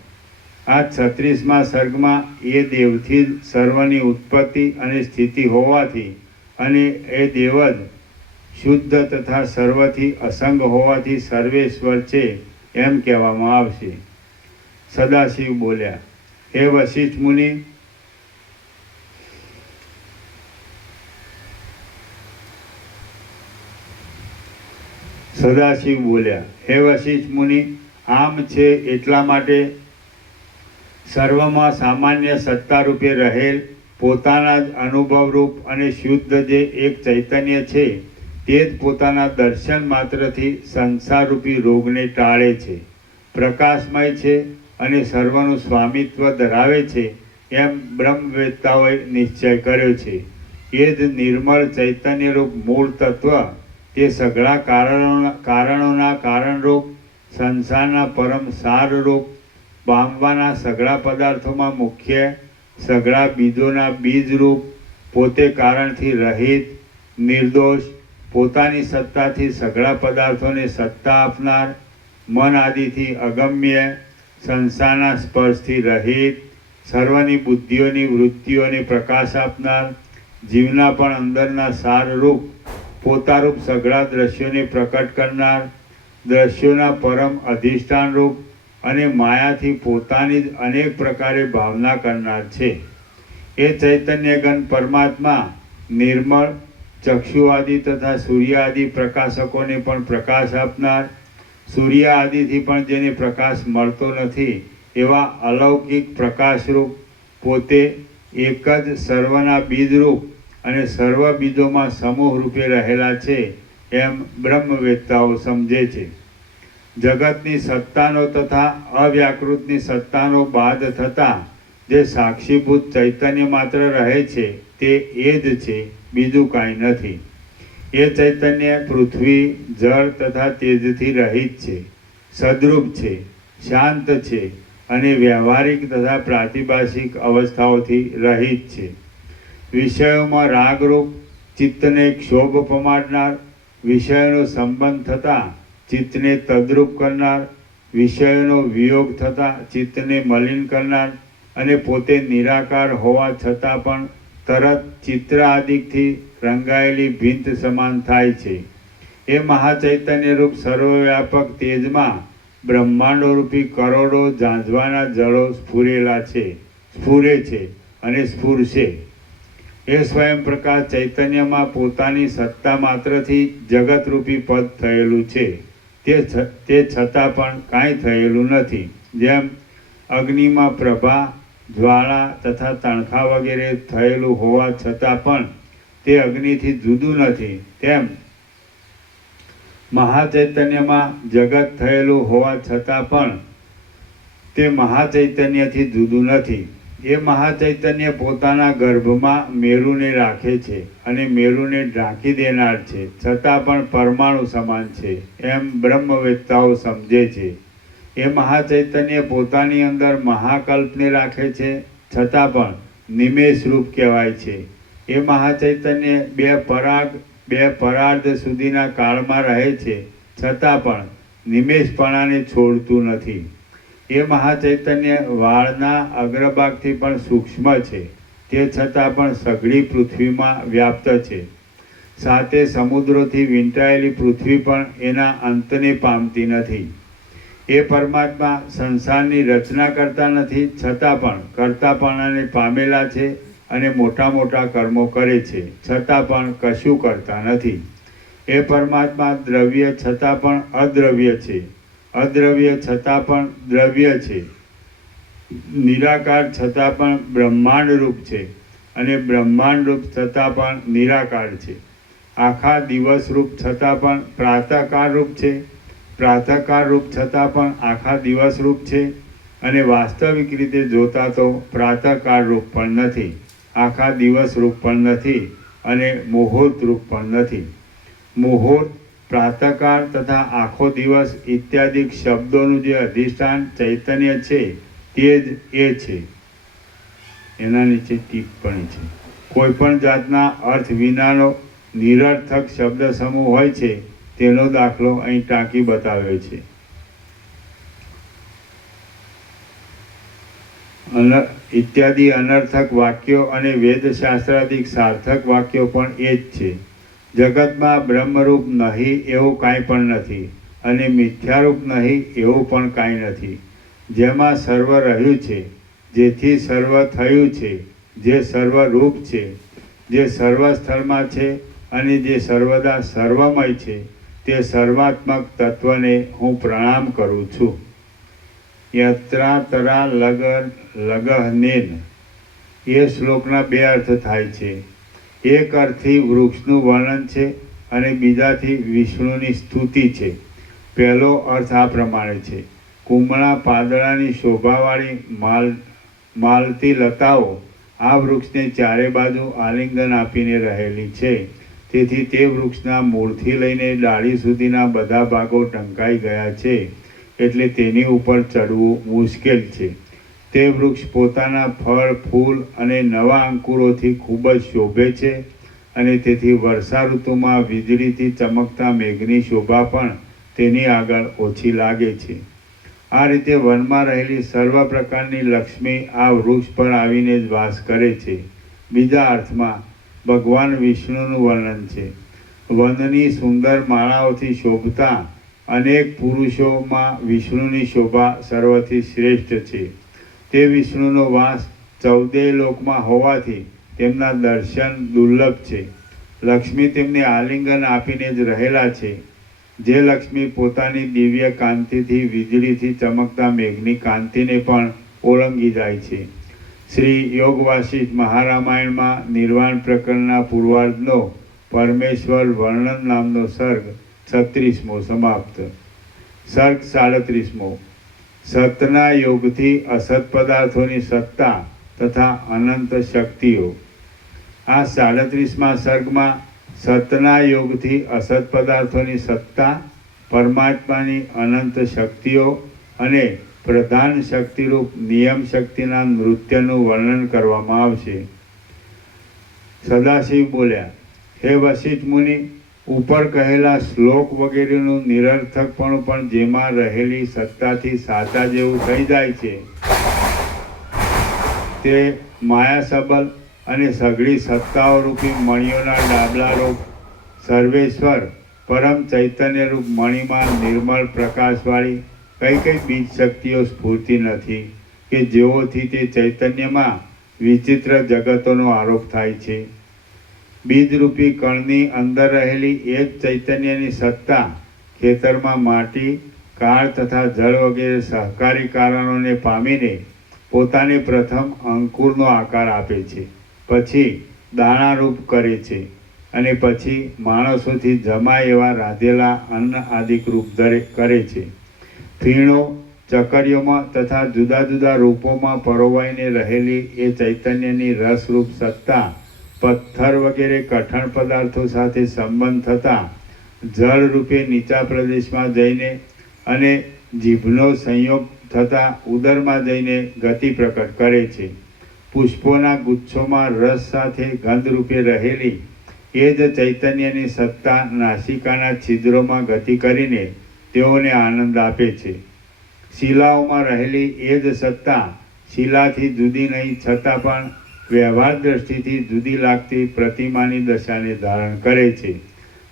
આ 36મા સર્ગમાં એ દેવથી જ સર્વની ઉત્પત્તિ અને સ્થિતિ હોવાથી અને એ દેવ જ શુદ્ધ તથા સર્વથી અસંગ હોવાથી સર્વેશ્વર છે એમ કહેવામાં આવશે. સદાશિવ બોલ્યા, હે વશિષ્ઠ મુનિ, આમ છે એટલા માટે સર્વમાં સામાન્ય સત્તા રૂપે રહેલ પોતાના જ અનુભવરૂપ અને શુદ્ધ જે એક ચૈતન્ય છે તે જ પોતાના દર્શન માત્રથી સંસારરૂપી રોગને ટાળે છે. પ્રકાશમય છે અને સર્વનું સ્વામિત્વ ધરાવે છે એમ બ્રહ્મવેત્તાઓએ નિશ્ચય કર્યો છે. એ જ નિર્મળ ચૈતન્યરૂપ મૂળ તત્વ તે સઘળા કારણોના કારણરૂપ, સંસારના પરમ સારરૂપ, પામવાના સઘળા પદાર્થોમાં મુખ્ય, સઘળા બીજોના બીજરૂપ, પોતે કારણથી રહિત, નિર્દોષ, પોતાની સત્તાથી સઘળા પદાર્થોને સત્તા આપનાર, મન આદિથી અગમ્ય, સંસારના સ્પર્શથી રહિત, સર્વની બુદ્ધિઓની વૃત્તિઓને પ્રકાશ આપનાર, જીવના પણ અંદરના સારરૂપ, પોતારૂપ સઘળા દ્રશ્યોને પ્રકટ કરનાર, દ્રશ્યોના પરમ અધિષ્ઠાનરૂપ અને માયાથી પોતાની જ અનેક પ્રકારે ભાવના કરનાર છે. એ ચૈતન્યગન પરમાત્મા નિર્મળ, ચક્ષુ આદિ તથા સૂર્ય આદિ પ્રકાશકોને પણ પ્રકાશ આપનાર, સૂર્ય આદિથી પણ જેને પ્રકાશ મળતો નથી એવા અલૌકિક પ્રકાશરૂપ, પોતે એક જ સર્વના બીજરૂપ અને સર્વ બીજોમાં સમૂહ રૂપે રહેલા છે એમ બ્રહ્મવેત્તાઓ સમજે છે. જગતની સત્તાનો તથા અવ્યાકૃતની સત્તાનો બાદ થતાં જે સાક્ષીભૂત ચૈતન્ય માત્ર રહે છે તે એ જ છે, બીજું કાંઈ નથી. એ ચૈતન્ય પૃથ્વી, જળ તથા તેજથી રહિત છે, સદરૂપ છે, શાંત છે અને વ્યવહારિક તથા પ્રાતિભાષિક અવસ્થાઓથી રહિત છે. વિષયોમાં રાગરૂપ, ચિત્તને ક્ષોભ પમાડનાર, વિષયોનો સંબંધ થતાં ચિત્તને તદ્રુપ કરનાર, વિષયોનો વિયોગ થતાં ચિત્તને મલિન કરનાર અને પોતે નિરાકાર હોવા છતાં પણ તરત ચિત્ર આદિકથી રંગાયેલી ભીંત સમાન થાય છે. એ મહાચૈતન્ય રૂપ સર્વવ્યાપક તેજમાં બ્રહ્માંડો રૂપી કરોડો ઝાંઝવાના જળો સ્ફુરે છે અને સ્ફુરશે. એ સ્વયં પ્રકાશ ચૈતન્યમાં પોતાની સત્તા માત્રથી જગતરૂપી પદ થયેલું છે. તે છતાં પણ કાંઈ થયેલું નથી. જેમ અગ્નિમાં પ્રભા, જ્વાળા તથા તણખા વગેરે થયેલું હોવા છતાં પણ તે અગ્નિથી જુદું નથી, તેમ મહાચૈતન્યમાં જગત થયેલું હોવા છતાં પણ તે મહાચૈતન્યથી જુદું નથી. એ મહાચૈતન્ય પોતાના ગર્ભમાં મેરુને રાખે છે અને મેરુને ઢાંકી દેનાર છે, છતાં પણ પરમાણુ સમાન છે એમ બ્રહ્મવેત્તાઓ સમજે છે. એ મહાચૈતન્ય પોતાની અંદર મહાકલ્પને રાખે છે, છતાં પણ નિમેષ રૂપ કહેવાય છે. એ મહાચૈતન્ય બે પરાર્ધ સુધીના કાળમાં રહે છે, છતાં પણ નિમેષપણાને છોડતું નથી. એ મહાચૈતન્ય વાળના અગ્રભાગથી પણ સૂક્ષ્મ છે, તે છતાં પણ સઘળી પૃથ્વીમાં વ્યાપ્ત છે. સાતે સમુદ્રોથી વીંટાયેલી પૃથ્વી પણ એના અંતને પામતી નથી. એ પરમાત્મા સંસારની રચના કરતા નથી, છતાં પણ કર્તાપણાને પામેલા છે અને મોટા મોટા કર્મો કરે છે, છતાં પણ કશું કરતા નથી. એ પરમાત્મા દ્રવ્ય છતાં પણ અદ્રવ્ય છે, અદ્રવ્ય છતાં પણ દ્રવ્ય છે, નિરાકાર છતાં પણ બ્રહ્માંડ રૂપ છે અને બ્રહ્માંડ રૂપ છતાં પણ નિરાકાર છે. આખા દિવસ રૂપ છતાં પણ પ્રાતઃકાળ રૂપ છે, પ્રાતઃકાળ રૂપ છતાં પણ આખા દિવસ રૂપ છે અને વાસ્તવિક રીતે જોતા તો પ્રાતઃકાળ રૂપ પણ નથી, આખા દિવસ રૂપ પણ નથી અને મુહૂર્ત રૂપ પણ નથી. મુહૂર્ત, પ્રાતઃકાળ તથા આખો દિવસ ઇત્યાદિ શબ્દોનું જે અધિષ્ઠાન ચૈતન્ય છે તે જ એ છે. એના નીચે ટિપ્પણી છે. કોઈ પણ જાતના અર્થ વિનાનો નિરર્થક શબ્દ સમૂહ હોય છે તેનો દાખલો અહીં ટાંકી બતાવ્યો છે. ઇત્યાદિ અનર્થક વાક્યો અને વેદશાસ્ત્રાદિક સાર્થક વાક્યો પણ એ જ છે. જગતમાં બ્રહ્મરૂપ નહીં એવું કાંઈ પણ નથી અને મિથ્યારૂપ નહીં એવું પણ કાંઈ નથી. જેમાં સર્વ રહ્યું છે, જેથી સર્વ થયું છે, જે સર્વરૂપ છે, જે સર્વ સ્થળમાં છે અને જે સર્વદા સર્વમય છે, તે સર્વાત્મક તત્વને હું પ્રણામ કરું છું. યત્રાતરા લગહનેન એ શ્લોકના બે અર્થ થાય છે. એક અર્થથી વૃક્ષનું વર્ણન છે અને બીજાથી વિષ્ણુની સ્તુતિ છે. પહેલો અર્થ આ પ્રમાણે છે: કુમળા પાંદડાની શોભાવાળી માલતી લતાઓ આ વૃક્ષને ચારે બાજુ આલિંગન આપીને રહેલી છે. તેથી તે વૃક્ષના મૂળથી લઈને ડાળી સુધીના બધા ભાગો ઢંકાઈ ગયા છે, એટલે તેની ઉપર ચડવું મુશ્કેલ છે. તે વૃક્ષ પોતાના ફળ, ફૂલ અને નવા અંકુરોથી ખૂબ જ શોભે છે અને તેથી વર્ષા ઋતુમાં વીજળીથી ચમકતા મેઘની શોભા પણ તેની આગળ ઓછી લાગે છે. આ રીતે વનમાં રહેલી સર્વ પ્રકારની લક્ષ્મી આ વૃક્ષ પર આવીને જ વાસ કરે છે. બીજા અર્થમાં ભગવાન વિષ્ણુનું વર્ણન છે. વનની સુંદર માળાઓથી શોભતા અનેક પુરુષોમાં વિષ્ણુની શોભા સર્વથી શ્રેષ્ઠ છે. તે વિષ્ણુનો વાસ 14 લોકમાં હોવાથી તેમના દર્શન દુર્લભ છે. લક્ષ્મી તેમને આલિંગન આપીને જ રહેલા છે. જે લક્ષ્મી પોતાની દિવ્ય કાંતિથી વીજળીથી ચમકતા મેઘની કાંતિને પણ ઓળંગી જાય છે. શ્રી યોગ વાસિષ્ઠ મહારામાયણમાં નિર્વાણ પ્રકરણના પૂર્વાર્ધનો પરમેશ્વર વર્ણન નામનો સર્ગ 36મો સમાપ્ત. સર્ગ 37મો. સતના યોગથી અસત પદાર્થોની સત્તા તથા અનંત શક્તિઓ. આ 37મા સર્ગમાં સતના યોગથી અસત પદાર્થોની સત્તા, પરમાત્માની અનંત શક્તિઓ અને પ્રધાન શક્તિરૂપ નિયમ શક્તિના નૃત્યનું વર્ણન કરવામાં આવશે. સદાશિવ બોલ્યા: હે વશિષ્ઠ મુનિ, ઉપર કહેલા શ્લોક વગેરેનું નિરર્થકપણું પણ જેમાં રહેલી સત્તાથી સાચા જેવું થઈ જાય છે તે માયા સબલ અને સઘળી સત્તાઓ રૂપી મણિઓના ડાબલા રૂપ સર્વેશ્વર પરમ ચૈતન્ય રૂપ મણિમાં નિર્મળ પ્રકાશવાળી કઈ બીજ શક્તિઓ સ્ફૂર્તિ નથી કે જેઓથી તે ચૈતન્યમાં વિચિત્ર જગતોનો આરોપ થાય છે. બીજરૂપી કણની અંદર રહેલી એક ચૈતન્યની સત્તા ખેતરમાં માટી, કાળ તથા જળ વગેરે સહકારી કારણોને પામીને પોતાને પ્રથમ અંકુરનો આકાર આપે છે, પછી દાણારૂપ કરે છે અને પછી માણસોથી જમાય એવા રાંધેલા અન્ન આદિક રૂપ કરે છે. ફીણો, ચકરીઓમાં તથા જુદા જુદા રૂપોમાં પરોવાઈને રહેલી એ ચૈતન્યની રસરૂપ સત્તા પથ્થર વગેરે કઠણ પદાર્થો સાથે સંબંધ થતાં જળ રૂપે નીચા પ્રદેશમાં જઈને અને જીભનો સંયોગ થતાં ઉદરમાં જઈને ગતિ પ્રકટ કરે છે. પુષ્પોના ગુચ્છોમાં રસ સાથે ગંધ રૂપે રહેલી એ જ ચૈતન્યની સત્તા નાસિકાના છિદ્રોમાં ગતિ કરીને તેઓને આનંદ આપે છે. શિલાઓમાં રહેલી એ જ સત્તા શિલાથી જુદી નહીં છતાં પણ વ્યવહાર દ્રષ્ટિથી જુદી લાગતી પ્રતિમાની દશાને ધારણ કરે છે.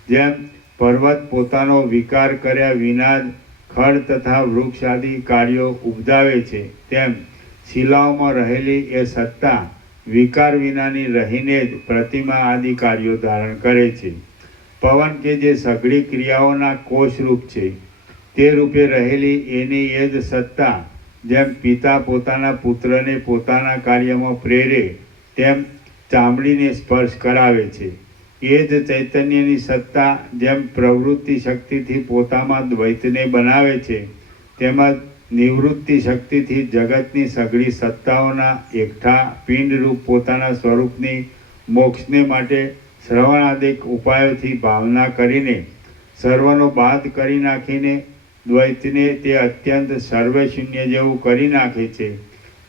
જેમ પર્વત પોતાનો વિકાર કર્યા વિના જ ખડ તથા વૃક્ષ આદિ કાર્યો ઉપજાવે છે, તેમ શિલાઓમાં રહેલી એ સત્તા વિકાર વિનાની રહીને જ પ્રતિમા આદિ કાર્યો ધારણ કરે છે. પવન કે જે સઘળી ક્રિયાઓના કોષરૂપ છે તે રૂપે રહેલી એની એ જ સત્તા જેમ પિતા પોતાના પુત્રને પોતાના કાર્યમાં પ્રેરે તેમ ચામડીને સ્પર્શ કરાવે છે. એ જ ચૈતન્યની સત્તા જેમ પ્રવૃત્તિ શક્તિથી પોતામાં દ્વૈતને બનાવે છે તેમજ નિવૃત્તિ શક્તિથી જગતની સઘળી સત્તાઓના એકઠા પિંડરૂપ પોતાના સ્વરૂપની મોક્ષને માટે શ્રવણાદિક ઉપાયોથી ભાવના કરીને સર્વનો બાદ કરી નાખીને દ્વૈતને તે અત્યંત સર્વશૂન્ય જેવું કરી નાખે છે.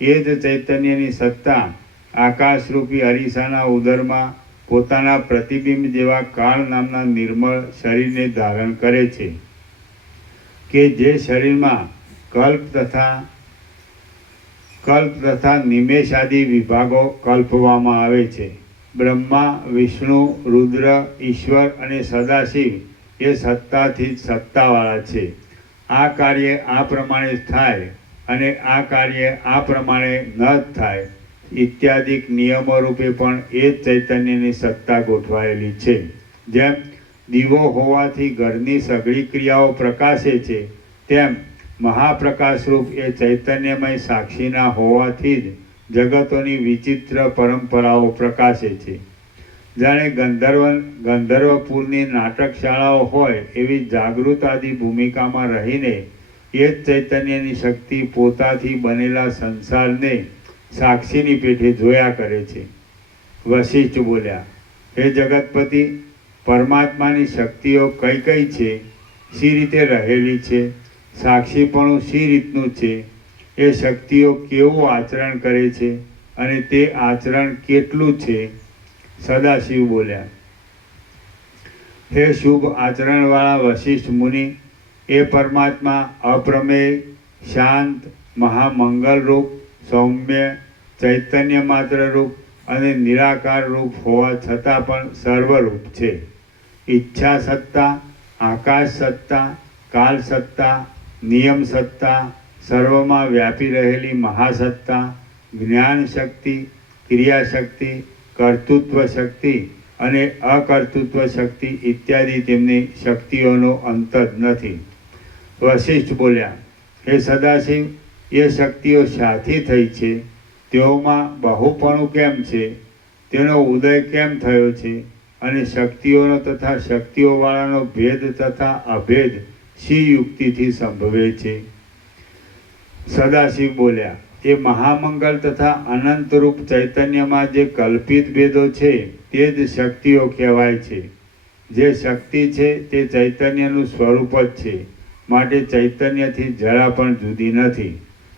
એ જ ચૈતન્યની સત્તા આકાશરૂપી અરીસાના ઉદરમાં પોતાના પ્રતિબિંબ જેવા કાળ નામના નિર્મળ શરીરને ધારણ કરે છે કે જે શરીરમાં કલ્પ તથા નિમેષ આદિ વિભાગો કલ્પવામાં આવે છે. બ્રહ્મા, વિષ્ણુ, રુદ્ર, ઈશ્વર અને સદાશિવ એ સત્તાથી જ સત્તાવાળા છે. આ કાર્ય આ પ્રમાણે થાય અને આ કાર્ય આ પ્રમાણે ન જ થાય ઇત્યાદિક નિયમો રૂપે પણ એ જ ચૈતન્યની સત્તા ગોઠવાયેલી છે. જેમ દીવો હોવાથી ઘરની સઘળી ક્રિયાઓ પ્રકાશે છે તેમ મહાપ્રકાશરૂપ એ ચૈતન્યમય સાક્ષીના હોવાથી જ જગતોની વિચિત્ર પરંપરાઓ પ્રકાશે છે. જાણે ગંધર્વપુરની નાટકશાળાઓ હોય એવી જાગૃત આદિ ભૂમિકામાં રહીને એ જ ચૈતન્યની શક્તિ પોતાથી બનેલા સંસારને સાક્ષીની પેઠે જોયા કરે છે. વશિષ્ઠ બોલ્યા, હે જગતપતિ, પરમાત્માની શક્તિઓ કઈ કઈ છે, શી રીતે રહેલી છે, સાક્ષીપણું શી રીતનું છે, એ શક્તિઓ કેવું આચરણ કરે છે અને તે આચરણ કેટલું છે? સદાશિવ બોલ્યા, હે શુભ આચરણવાળા વશિષ્ઠ મુનિ, એ પરમાત્મા અપ્રમેય, શાંત, મહામંગલ રૂપ, સૌમ્ય, ચૈતન્ય માત્ર રૂપ અને નિરાકાર રૂપ હોવા છતાં પણ સર્વરૂપ છે. ઈચ્છા સત્તા, આકાશ સત્તા, કાલ સત્તા, નિયમ સત્તા, સર્વમાં વ્યાપી રહેલી મહાસત્તા, જ્ઞાન શક્તિ, ક્રિયા શક્તિ, કર્તૃત્વ શક્તિ અને અકર્તૃત્વ શક્તિ ઇત્યાદિ તેમની શક્તિઓનો અંત જ નથી. વશિષ્ઠ બોલ્યા, હે સદાશિવ, એ શક્તિઓ શાથી થઈ છે? તેઓમાં બહુપણું કેમ છે? તેનો ઉદય કેમ થયો છે? અને શક્તિઓનો તથા શક્તિઓવાળાનો ભેદ તથા અભેદ શી યુક્તિથી સંભવે છે? સદાશિવ બોલ્યા, એ મહામંગલ તથા અનંતરૂપ ચૈતન્યમાં જે કલ્પિત ભેદો છે તે જ શક્તિઓ કહેવાય છે. જે શક્તિ છે તે ચૈતન્યનું સ્વરૂપ જ છે, માટે ચૈતન્યથી જરા પણ જુદી નથી.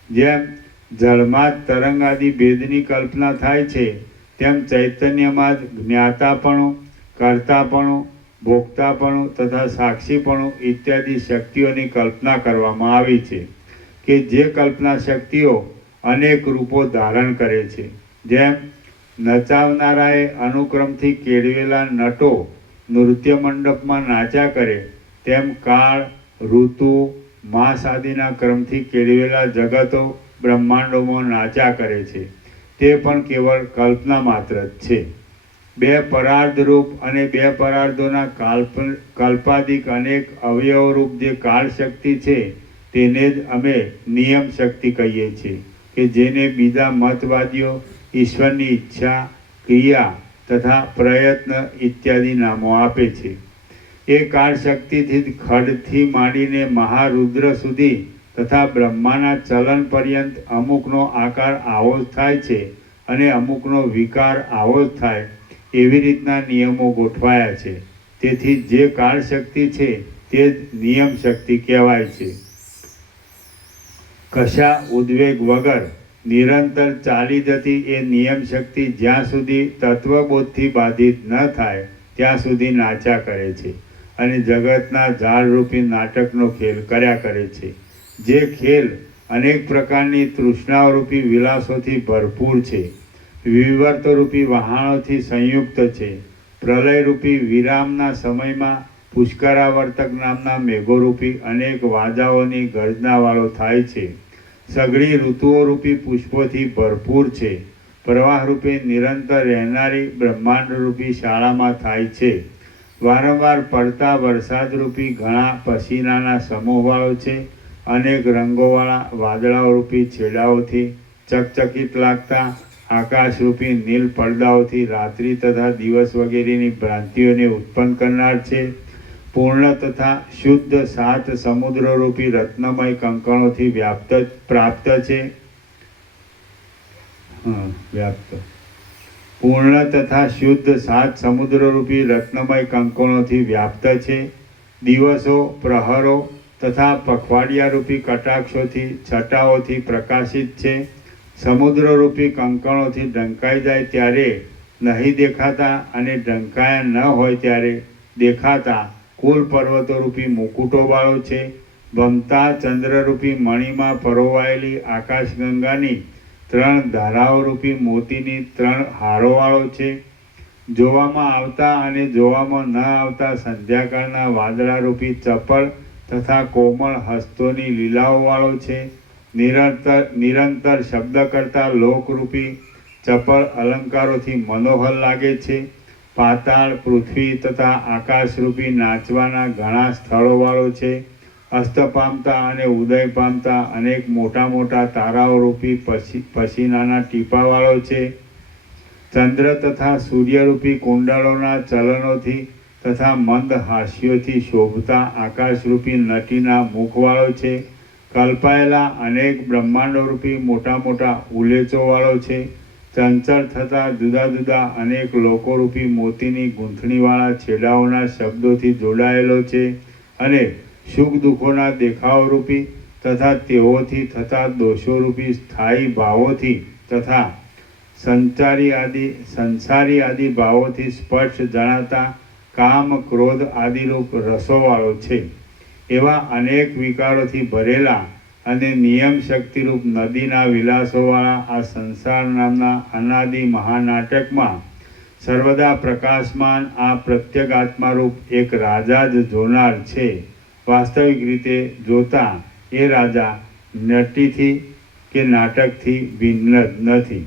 જેમ જળમાં જ તરંગ આદિ ભેદની કલ્પના થાય છે તેમ ચૈતન્યમાં જ જ્ઞાતાપણું, કર્તાપણું, ભોગતાપણું તથા સાક્ષીપણું ઇત્યાદિ શક્તિઓની કલ્પના કરવામાં આવી છે કે જે કલ્પના શક્તિઓ અનેક રૂપો ધારણ કરે છે. જેમ નચાવનારાએ અનુક્રમથી કેળવેલા નટો નૃત્ય મંડપમાં નાચ્યા કરે, તેમ કાળ, ઋતુ, માસ આદિના ક્રમથી કેળવેલા જગતો બ્રહ્માંડોમાં નાચ્યા કરે છે. તે પણ કેવળ કલ્પના માત્ર જ છે. બે પરાર્ધરૂપ અને બે પરાર્ધોના કલ્પાદિક અનેક અવયવરૂપ જે કાળ શક્તિ છે તેને જ અમે નિયમ શક્તિ કહીએ છીએ, કે જેને બીજા મતવાદીઓ ઈશ્વરની ઈચ્છા, ક્રિયા તથા પ્રયત્ન ઇત્યાદિ નામો આપે છે. એ કાળ શક્તિથી જ ખડથી માંડીને મહારુદ્ર સુધી તથા બ્રહ્માના ચલન પર્યંત અમુકનો આકાર આવો જ થાય છે અને અમુકનો વિકાર આવો જ થાય, એવી રીતના નિયમો ગોઠવાયા છે. તેથી જે કાળ શક્તિ છે તે જ નિયમ શક્તિ કહેવાય છે. કશા ઉદ્વેગ વગર નિરંતર ચાલી જતી એ નિયમ શક્તિ જ્યાં સુધી તત્વબોધથી બાધિત ન થાય ત્યાં સુધી નાચ્યા કરે છે અને જગતના ઝાડરૂપી નાટકનો ખેલ કર્યા કરે છે. જે ખેલ અનેક પ્રકારની તૃષ્ણારૂપી વિલાસોથી ભરપૂર છે, વિવર્તરૂપી વહાણોથી સંયુક્ત છે. પ્રલયરૂપી વિરામના સમયમાં પુષ્કરાવર્તક નામના મેઘોરૂપી અનેક વાજાઓની ગર્જનાવાળો થાય છે. સઘળી ઋતુઓરૂપી પુષ્પોથી ભરપૂર છે. પ્રવાહરૂપે નિરંતર રહેનારી બ્રહ્માંડરૂપી શાળામાં થાય છે. વારંવાર પડતા વરસાદરૂપી ઘણા પસીનાના સમૂહવાળો છે. અનેક રંગોવાળા વાદળાઓરૂપી છેડાઓથી ચકચકિત લાગતા આકાશરૂપી નીલ પડદાઓથી રાત્રિ તથા દિવસ વગેરેની ભ્રાંતિઓને ઉત્પન્ન કરનાર છે. પૂર્ણ તથા શુદ્ધ સાત સમુદ્રરૂપી રત્નમય કંકણોથી પ્રાપ્ત છે. પૂર્ણ તથા શુદ્ધ સાત સમુદ્રરૂપી રત્નમય કંકણોથી વ્યાપ્ત છે. દિવસો, પ્રહરો તથા પખવાડિયારૂપી કટાક્ષોથી છટાઓથી પ્રકાશિત છે. સમુદ્રરૂપી કંકણોથી ઢંકાઈ જાય ત્યારે નહીં દેખાતા અને ઢંકાયા ન હોય ત્યારે દેખાતા કુલ પર્વતોરૂપી મુકુટોવાળો છે. ભમતા ચંદ્રરૂપી મણિમાં પરોવાયેલી આકાશગંગાની 3 ધારાઓરૂપી મોતીની 3 હારોવાળો છે. જોવામાં આવતા અને જોવામાં ન આવતા સંધ્યાકાળના વાદળારૂપી ચપળ તથા કોમળ હસ્તોની લીલાઓવાળો છે. નિરંતર શબ્દ કરતા લોકરૂપી ચપળ અલંકારોથી મનોહર લાગે છે. પાતાળ, પૃથ્વી તથા આકાશરૂપી નાચવાના ઘણા સ્થળોવાળો છે. અસ્ત પામતા અને ઉદય પામતા અનેક મોટા મોટા તારાઓરૂપી પસીનાના ટીપાવાળો છે. ચંદ્ર તથા સૂર્યરૂપી કુંડળોના ચલનોથી તથા મંદ હાસ્યોથી શોભતા આકાશરૂપી નટીના મુખવાળો છે. કલ્પાયેલા અનેક બ્રહ્માંડોરૂપી મોટા મોટા ઉલ્લેચોવાળો છે. ચંચળ થતા જુદા જુદા અનેક લોકોરૂપી મોતીની ગૂંથણીવાળા છેડાઓના શબ્દોથી જોડાયેલો છે. અને સુખ દુઃખોના દેખાવરૂપી તથા તેઓથી થતા દોષોરૂપી સ્થાયી ભાવોથી તથા સંસારી આદિ ભાવોથી સ્પષ્ટ જણાતા કામ, ક્રોધ આદિરૂપ રસોવાળો છે. એવા અનેક વિકારોથી ભરેલા અને નિયમ શક્તિરૂપ નદીના વિલાસોવાળા આ સંસાર નામના અનાદિ મહાનાટકમાં સર્વદા પ્રકાશમાન આ પ્રત્યેગાત્મારૂપ એક રાજા જ જોનાર છે. વાસ્તવિક રીતે જોતા એ રાજા નટીથી કે નાટકથી ભિન્ન જ નથી.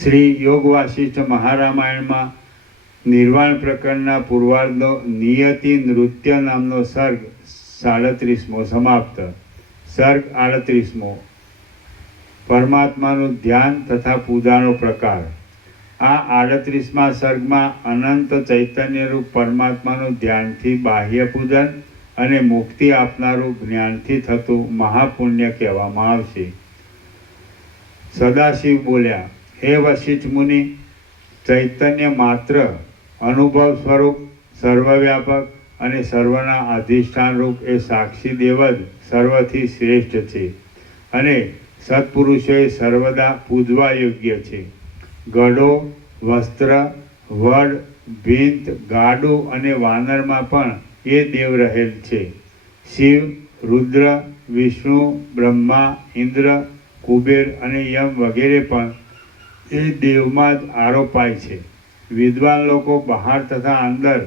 શ્રી યોગ વાસિષ્ઠ મહારામાયણમાં નિર્વાણ પ્રકરણના પૂર્વાર્ધનો નિયતિ નૃત્ય નામનો સર્ગ 37મો સમાપ્ત. સર્ગ 38મો પરમાત્માનું ધ્યાન તથા પૂજાનો પ્રકાર. આ 38મા સર્ગમાં અનંત ચૈતન્યરૂપ પરમાત્માનું ધ્યાનથી બાહ્ય પૂજન અને મુક્તિ આપનારું જ્ઞાનથી થતું મહાપુણ્ય કહેવામાં આવશે. સદાશિવ બોલ્યા, હે વશિષ્ઠ મુનિ, ચૈતન્ય માત્ર અનુભવ સ્વરૂપ, સર્વવ્યાપક અને સર્વના અધિષ્ઠાનરૂપ એ સાક્ષી દેવ જ સર્વથી શ્રેષ્ઠ છે અને સત્પુરુષોએ સર્વદા પૂજવા યોગ્ય છે. ગઢો, વસ્ત્ર, વડ ભીંત, ગાડું અને વાનરમાં પણ એ દેવ રહેલ છે. શિવ, રુદ્ર, વિષ્ણુ, બ્રહ્મા, ઇન્દ્ર, કુબેર અને યમ વગેરે પણ એ દેવમાં જ આરોપાય છે. વિદ્વાન લોકો બહાર તથા અંદર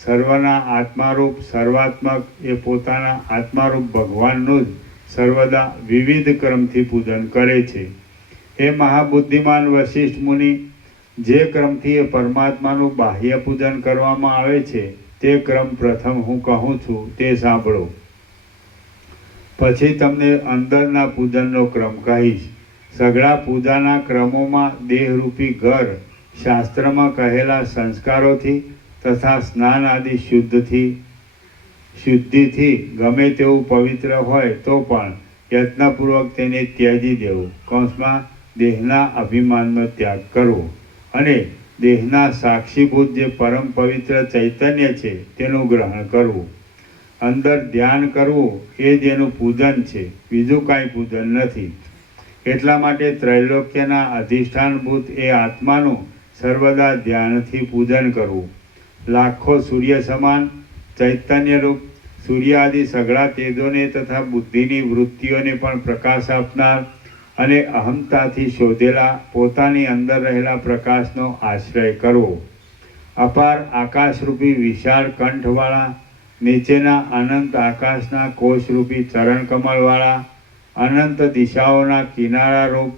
સર્વના આત્મારૂપ સર્વાત્મક એ પોતાના આત્મારૂપ ભગવાનનું જ સર્વદા વિવિધ ક્રમથી પૂજન કરે છે. હે મહાબુદ્ધિમાન વશિષ્ઠ મુનિ, જે ક્રમથી એ પરમાત્માનું બાહ્ય પૂજન કરવામાં આવે છે તે ક્રમ પ્રથમ હું કહું છું તે સાંભળો. પછી તમને અંદરના પૂજનનો ક્રમ કહીશ. સઘળા પૂજાના ક્રમોમાં દેહરૂપી ઘર શાસ્ત્રમાં કહેલા સંસ્કારોથી તથા સ્નાન આદિ શુદ્ધિથી ગમે તેવું પવિત્ર હોય તો પણ યત્નપૂર્વક તેને ત્યજી દેવું. કૌંસમાં દેહના અભિમાનનો ત્યાગ કરવો અને દેહના સાક્ષીભૂત જે પરમ પવિત્ર ચૈતન્ય છે તેનું ગ્રહણ કરવું. અંદર ધ્યાન કરવું એ જ એનું પૂજન છે, બીજું કાંઈ પૂજન નથી. એટલા માટે ત્રૈલોક્યના અધિષ્ઠાનભૂત એ આત્માનું સર્વદા ધ્યાનથી પૂજન કરવું. લાખો સૂર્ય સમાન ચૈતન્યરૂપ સૂર્ય આદિ સઘળા તેજોને તથા બુદ્ધિની વૃત્તિઓને પણ પ્રકાશ આપનાર અને અહમતાથી શોધેલા પોતાની અંદર રહેલા પ્રકાશનો આશ્રય કરવો. અપાર આકાશરૂપી વિશાળ કંઠવાળા, નીચેના અનંત આકાશના કોષરૂપી ચરણકમળવાળા, અનંત દિશાઓના કિનારારૂપ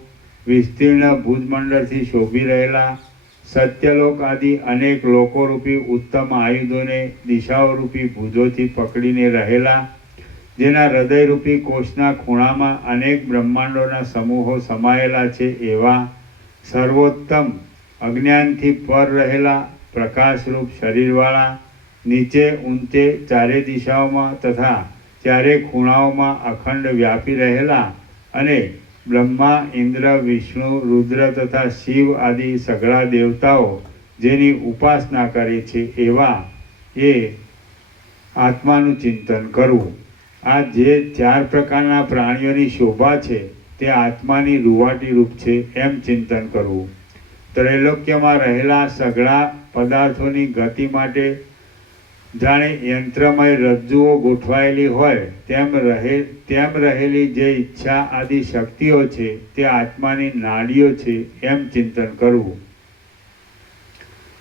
વિસ્તીર્ણ ભુજમંડળથી શોભી રહેલા, સત્યલોક આદિ અનેક લોકોરૂપી ઉત્તમ આયુધોને દિશાઓરૂપી ભુજોથી પકડીને રહેલા, જેના હૃદયરૂપી કોષના ખૂણામાં અનેક બ્રહ્માંડોના સમૂહો સમાયેલા છે એવા સર્વોત્તમ અજ્ઞાનથી પર રહેલા પ્રકાશરૂપ શરીરવાળા, નીચે ઊંચે ચારે દિશાઓમાં તથા ચારે ખૂણાઓમાં અખંડ વ્યાપી રહેલા અને બ્રહ્મા, ઇન્દ્ર, વિષ્ણુ, રુદ્ર તથા શિવ આદિ સઘળા દેવતાઓ જેની ઉપાસના કરે છે એવા એ આત્માનું ચિંતન કરવું. આ જે 4 પ્રકારના પ્રાણીઓની શોભા છે તે આત્માની રૂવાટી રૂપ છે એમ ચિંતન કરવું. ત્રૈલોક્યમાં રહેલા સઘળા પદાર્થોની ગતિ માટે જાણે યંત્રમય રજ્જુઓ ગોઠવાયેલી હોય તેમ રહેલી જે ઈચ્છા આદિ શક્તિઓ છે તે આત્માની નાડીઓ છે એમ ચિંતન કરવું.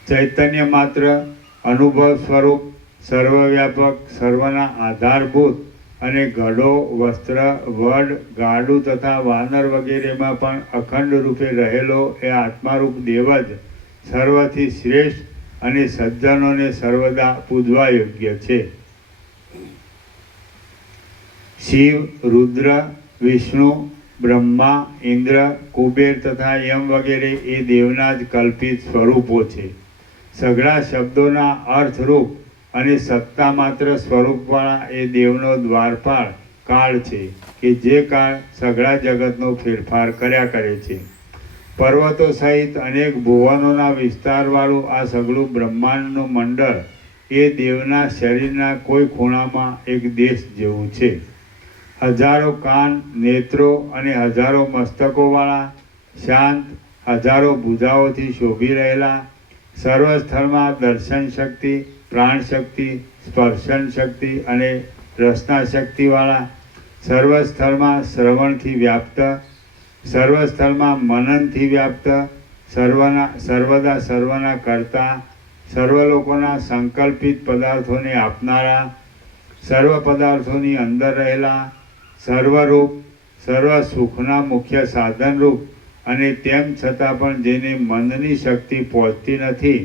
ચૈતન્ય માત્ર અનુભવ સ્વરૂપ સર્વવ્યાપક સર્વના આધારભૂત અને ઘડો, વસ્ત્ર, વડ, ગાડું તથા વાનર વગેરેમાં પણ અખંડ રૂપે રહેલો એ આત્મારૂપ દેવ જ સર્વથી શ્રેષ્ઠ અને સજ્જનોને સર્વદા પૂજવા યોગ્ય છે. શિવ, રુદ્ર, વિષ્ણુ, બ્રહ્મા, ઇન્દ્ર, કુબેર તથા યમ વગેરે એ દેવના જ કલ્પિત સ્વરૂપો છે. સઘળા શબ્દોના અર્થરૂપ અને સત્તા માત્ર સ્વરૂપવાળા એ દેવનો દ્વારપાળ કાળ છે કે જે કાળ સઘળા જગતનો ફેરફાર કર્યા કરે છે. પર્વતો સહિત અનેક ભુવનોના વિસ્તારવાળું આ સઘળું બ્રહ્માંડનું મંડળ એ દેવના શરીરના કોઈ ખૂણામાં એક દેશ જેવું છે. હજારો કાન, નેત્રો અને હજારો મસ્તકોવાળા, શાંત, હજારો ભુજાઓથી શોભી રહેલા, સર્વ સ્થળમાં દર્શન શક્તિ, પ્રાણ શક્તિ, સ્પર્શન શક્તિ અને રસના શક્તિવાળા, સર્વ સ્થળમાં શ્રવણથી વ્યાપ્ત, સર્વ સ્થળમાં મનનથી વ્યાપ્ત, સર્વદા સર્વના કરતા, સર્વ લોકોના સંકલ્પિત પદાર્થોને આપનારા, સર્વ પદાર્થોની અંદર રહેલા, સર્વરૂપ, સર્વ સુખના મુખ્ય સાધનરૂપ અને તેમ છતાં પણ જેને મનની શક્તિ પહોંચતી નથી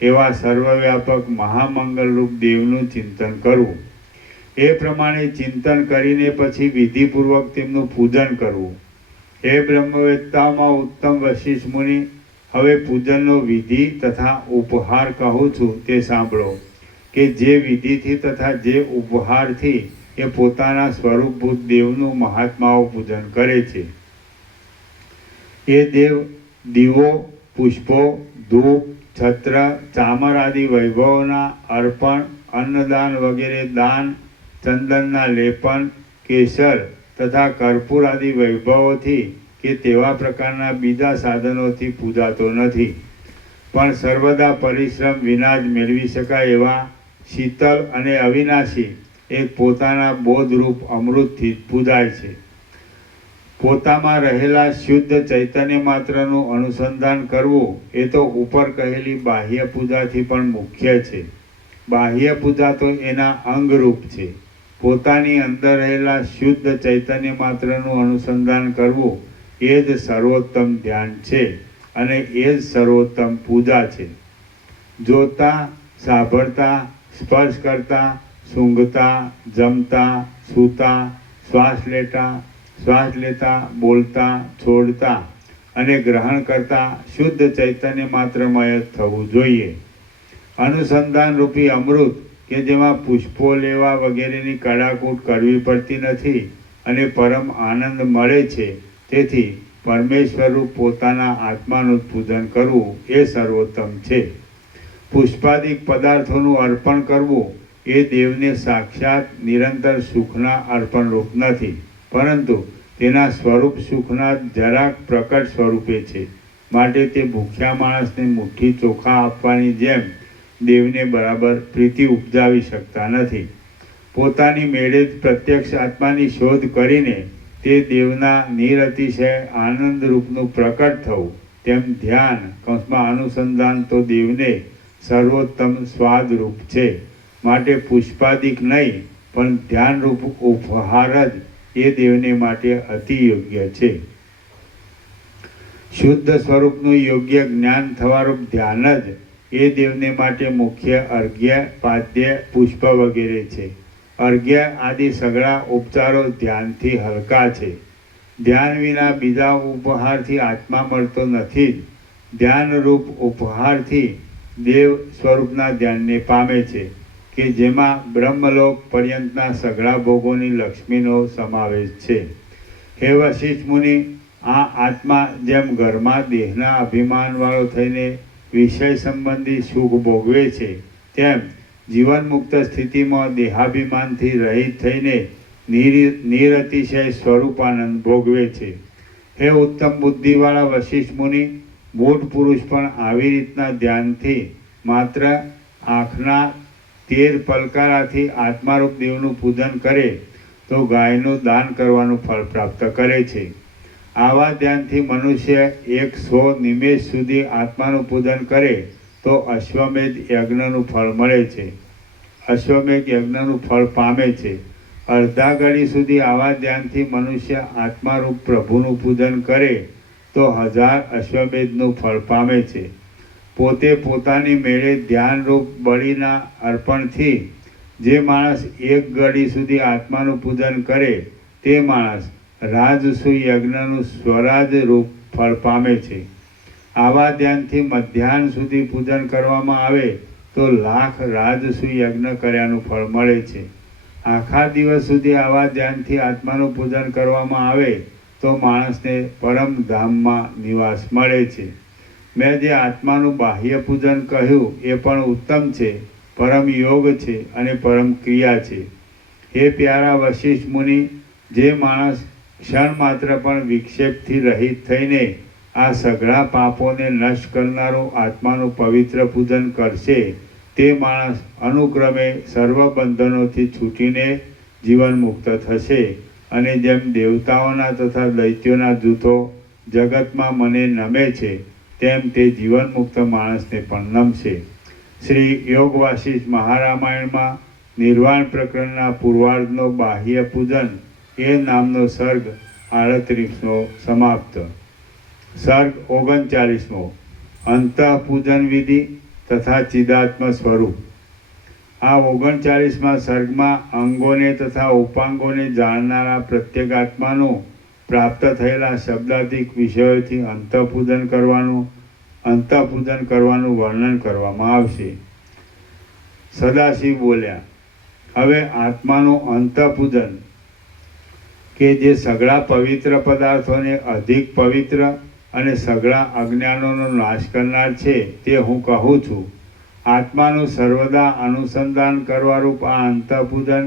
એવા સર્વવ્યાપક મહામંગલરૂપ દેવનું ચિંતન કરવું. એ પ્રમાણે ચિંતન કરીને પછી વિધિપૂર્વક તેમનું પૂજન કરવું. હે બ્રહ્મવેત્તાઓમાં ઉત્તમ વશિષ્ઠ મુનિ, હવે પૂજનનો વિધિ તથા ઉપહાર કહું છું તે સાંભળો કે જે વિધિથી તથા જે ઉપહારથી એ પોતાના સ્વરૂપભૂત દેવનું મહાત્માઓ પૂજન કરે છે. એ દેવ દીવો, પુષ્પો, ધૂપ, છત્ર, ચામર આદિ વૈભવોના અર્પણ, અન્નદાન વગેરે દાન, ચંદનના લેપન, કેસર તથા કર્પૂર આદિ વૈભવોથી કે તેવા પ્રકારના બીજા સાધનોથી પૂજાતો નથી, પણ સર્વદા પરિશ્રમ વિના જ મેળવી શકાય એવા શીતળ અને અવિનાશી એક પોતાના બોધરૂપ અમૃતથી જ પૂજાય છે. પોતામાં રહેલા શુદ્ધ ચૈતન્ય માત્રનું અનુસંધાન કરવું એ તો ઉપર કહેલી બાહ્ય પૂજાથી પણ મુખ્ય છે. બાહ્ય પૂજા તો એના અંગરૂપ છે. પોતાની અંદર રહેલા શુદ્ધ ચૈતન્ય માત્રનું અનુસંધાન કરવું એ જ સર્વોત્તમ ધ્યાન છે અને એ જ સર્વોત્તમ પૂજા છે. જોતા, સાંભળતા, સ્પર્શ કરતા, સૂંઘતા, જમતા, સૂતા, શ્વાસ લેતા, બોલતા, છોડતા અને ગ્રહણ કરતા શુદ્ધ ચૈતન્ય માત્રમય થવું જોઈએ. અનુસંધાન રૂપી અમૃત કે જેમાં પુષ્પો લેવા વગેરેની કડાકૂટ કરવી પડતી નથી અને પરમ આનંદ મળે છે. તેથી પરમેશ્વરરૂપ પોતાના આત્માનું પૂજન કરવું એ સર્વોત્તમ છે. પુષ્પાદિક પદાર્થોનું અર્પણ કરવું એ દેવને સાક્ષાત નિરંતર સુખના અર્પણરૂપ નથી, પરંતુ તેના સ્વરૂપ સુખના જરાક પ્રકટ સ્વરૂપે છે. માટે તે ભૂખ્યા માણસને મુઠ્ઠી ચોખા આપવાની જેમ દેવને બરાબર પ્રીતિ ઉપજાવી શકતા નથી. પોતાની મેળે જ પ્રત્યક્ષ આત્માની શોધ કરીને તે દેવના નિરતિશય આનંદરૂપનું પ્રકટ થવું, તેમ ધ્યાન કૌંસમાં અનુસંધાન તો દેવને સર્વોત્તમ સ્વાદરૂપ છે. માટે પુષ્પાદિક નહીં, પણ ધ્યાનરૂપ ઉપહાર જ એ દેવને માટે અતિ યોગ્ય છે. શુદ્ધ સ્વરૂપનું યોગ્ય જ્ઞાન થવારૂપ ધ્યાન જ એ દેવને માટે મુખ્ય અર્ઘ્ય, પાદ્ય, પુષ્પ વગેરે છે. અર્ઘ્ય આદિ સઘળા ઉપચારો ધ્યાનથી હલકા છે. ધ્યાન વિના બીજા ઉપહારથી આત્મા મળતો નથી જ. ધ્યાનરૂપ ઉપહારથી દેવ સ્વરૂપના ધ્યાનને પામે છે કે જેમાં બ્રહ્મલોક પર્યંતના સઘળા ભોગોની લક્ષ્મીનો સમાવેશ છે. હે વશિષ્ઠ મુનિ, આ આત્મા જેમ ઘરમાં દેહના અભિમાનવાળો થઈને વિષય સંબંધી સુખ ભોગવે છે, તેમ જીવન મુક્ત સ્થિતિમાં દેહાભિમાનથી રહિત થઈને નિરતિશય સ્વરૂપાનંદ ભોગવે છે. હે ઉત્તમ બુદ્ધિવાળા વશિષ્ઠ મુનિ, મૂઢ પુરુષ પણ આવી રીતના ધ્યાનથી માત્ર આંખના 13 પલકારાથી આત્મારૂપ દેવનું પૂજન કરે તો ગાયનું દાન કરવાનું ફળ પ્રાપ્ત કરે છે. આવા ધ્યાનથી મનુષ્ય 100 નિમેષ સુધી આત્માનું પૂજન કરે તો અશ્વમેધ યજ્ઞનું ફળ મળે છે. અશ્વમેધ યજ્ઞનું ફળ પામે છે. અડધા ઘડી સુધી આવા ધ્યાનથી મનુષ્ય આત્મારૂપ પ્રભુનું પૂજન કરે તો 1000 અશ્વમેધનું ફળ પામે છે. પોતે પોતાની મેળે ધ્યાનરૂપ બળીના અર્પણથી જે માણસ 1 ઘડી સુધી આત્માનું પૂજન કરે તે માણસ રાજસુ યજ્ઞનું સ્વરાજ રૂપ ફળ પામે છે. આવા ધ્યાનથી મધ્યાહન સુધી પૂજન કરવામાં આવે તો 1,00,000 રાજસુ યજ્ઞ કર્યાનું ફળ મળે છે. આખા દિવસ સુધી આવા ધ્યાનથી આત્માનું પૂજન કરવામાં આવે તો માણસને પરમધામમાં નિવાસ મળે છે. મેં જે આત્માનું બાહ્ય પૂજન કહ્યું એ પણ ઉત્તમ છે, પરમ યોગ છે અને પરમ ક્રિયા છે. હે પ્યારા વશિષ્ઠ મુનિ, જે માણસ ક્ષણ માત્ર પણ વિક્ષેપથી રહિત થઈને આ સઘળા પાપોને નષ્ટ કરનારું આત્માનું પવિત્ર પૂજન કરશે તે માણસ અનુક્રમે સર્વ બંધનોથી છૂટીને જીવન મુક્ત થશે અને જેમ દેવતાઓના તથા દૈત્યોના જૂથો જગતમાં મને નમે છે તેમ તે જીવન મુક્ત માણસને પણ નમશે. શ્રી યોગ વાસિષ્ઠ મહારામાયણમાં નિર્વાણ પ્રકરણના પૂર્વાર્ધનો બાહ્ય પૂજન એ નામનો સર્ગ 38મો સમાપ્ત. સર્ગ 39મો અંતઃપૂજન વિધિ તથા ચિદાત્મ સ્વરૂપ. આ 39મા સર્ગમાં અંગોને તથા ઉપાંગોને જાણનારા પ્રત્યેગાત્માનું પ્રાપ્ત થયેલા શબ્દાધિક વિષયોથી અંતઃપૂજન કરવાનું વર્ણન કરવામાં આવશે. સદાશિવ બોલ્યા, હવે આત્માનું અંતઃપૂજન કે જે સઘળા પવિત્ર પદાર્થોને અધિક પવિત્ર અને સઘળા અજ્ઞાનોનો નાશ કરનાર છે તે હું કહું છું. આત્માનું સર્વદા અનુસંધાન કરવારૂપ આ અંતઃપૂજન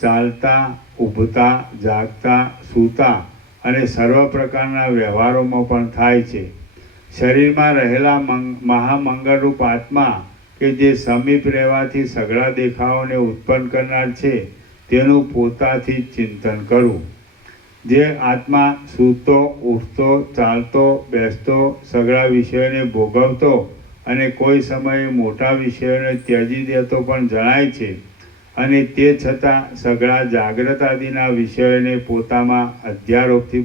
ચાલતા, ઊભતા, જાગતા, સૂતા અને સર્વ પ્રકારના વ્યવહારોમાં પણ થાય છે. શરીરમાં રહેલા મહામંગળરૂપ આત્મા કે જે સમીપ રહેવાથી સઘળા દેખાવોને ઉત્પન્ન કરનાર છે તેનું પોતાથી જ ચિંતન કરવું. જે આત્મા સૂતો, ઉઠતો, ચાલતો, બેસતો, સઘળા વિષયોને ભોગવતો અને કોઈ સમયે મોટા વિષયોને ત્યજી દેતો પણ જણાય છે અને તે છતાં સઘળા જાગ્રત આદિના વિષયોને પોતામાં અધ્યારોપથી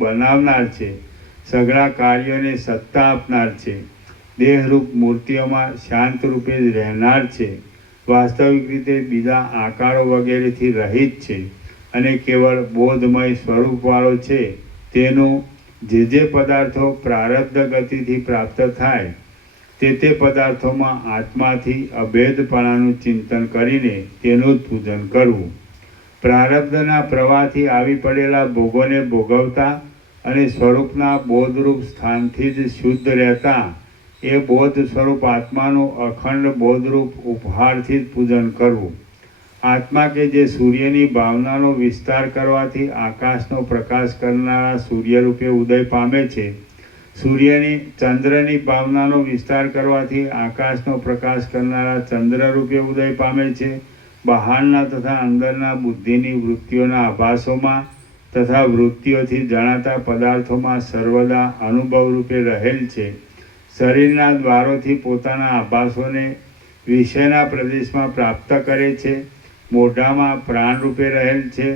બનાવનાર છે, સઘળા કાર્યોને સત્તા આપનાર છે, દેહરૂપ મૂર્તિઓમાં શાંત રૂપે જ રહેનાર છે, વાસ્તવિક રીતે બીજા આકારો વગેરેથી રહિત છે અને કેવળ બોધમય સ્વરૂપવાળો છે. તેનું જે પદાર્થો પ્રારબ્ધ ગતિથી પ્રાપ્ત થાય તે પદાર્થોમાં આત્માથી અભેદપણાનું ચિંતન કરીને તેનું જ પૂજન કરવું. પ્રારબ્ધના પ્રવાહથી આવી પડેલા ભોગોને ભોગવતા અને સ્વરૂપના બોધરૂપ સ્થાનથી જ શુદ્ધ રહેતા એ બોધ સ્વરૂપ આત્માનું અખંડ બોધરૂપ ઉપહારથી જ પૂજન કરવું. આત્મા કે જે સૂર્યની ભાવનાનો વિસ્તાર કરવાથી આકાશનો પ્રકાશ કરનારા સૂર્ય રૂપે ઉદય પામે છે, ચંદ્રની ભાવનાનો વિસ્તાર કરવાથી આકાશનો પ્રકાશ કરનારા ચંદ્ર રૂપે ઉદય પામે છે, બહારના તથા અંદરના બુદ્ધિની વૃત્તિઓના આભાસોમાં તથા વૃત્તિઓથી જણાતા પદાર્થોમાં સર્વદા અનુભવ રૂપે રહેલ છે, શરીરના દ્વારોથી પોતાના આભાસોને વિષયના પ્રદેશમાં પ્રાપ્ત કરે છે, મોઢામાં પ્રાણ રૂપે રહેલ છે,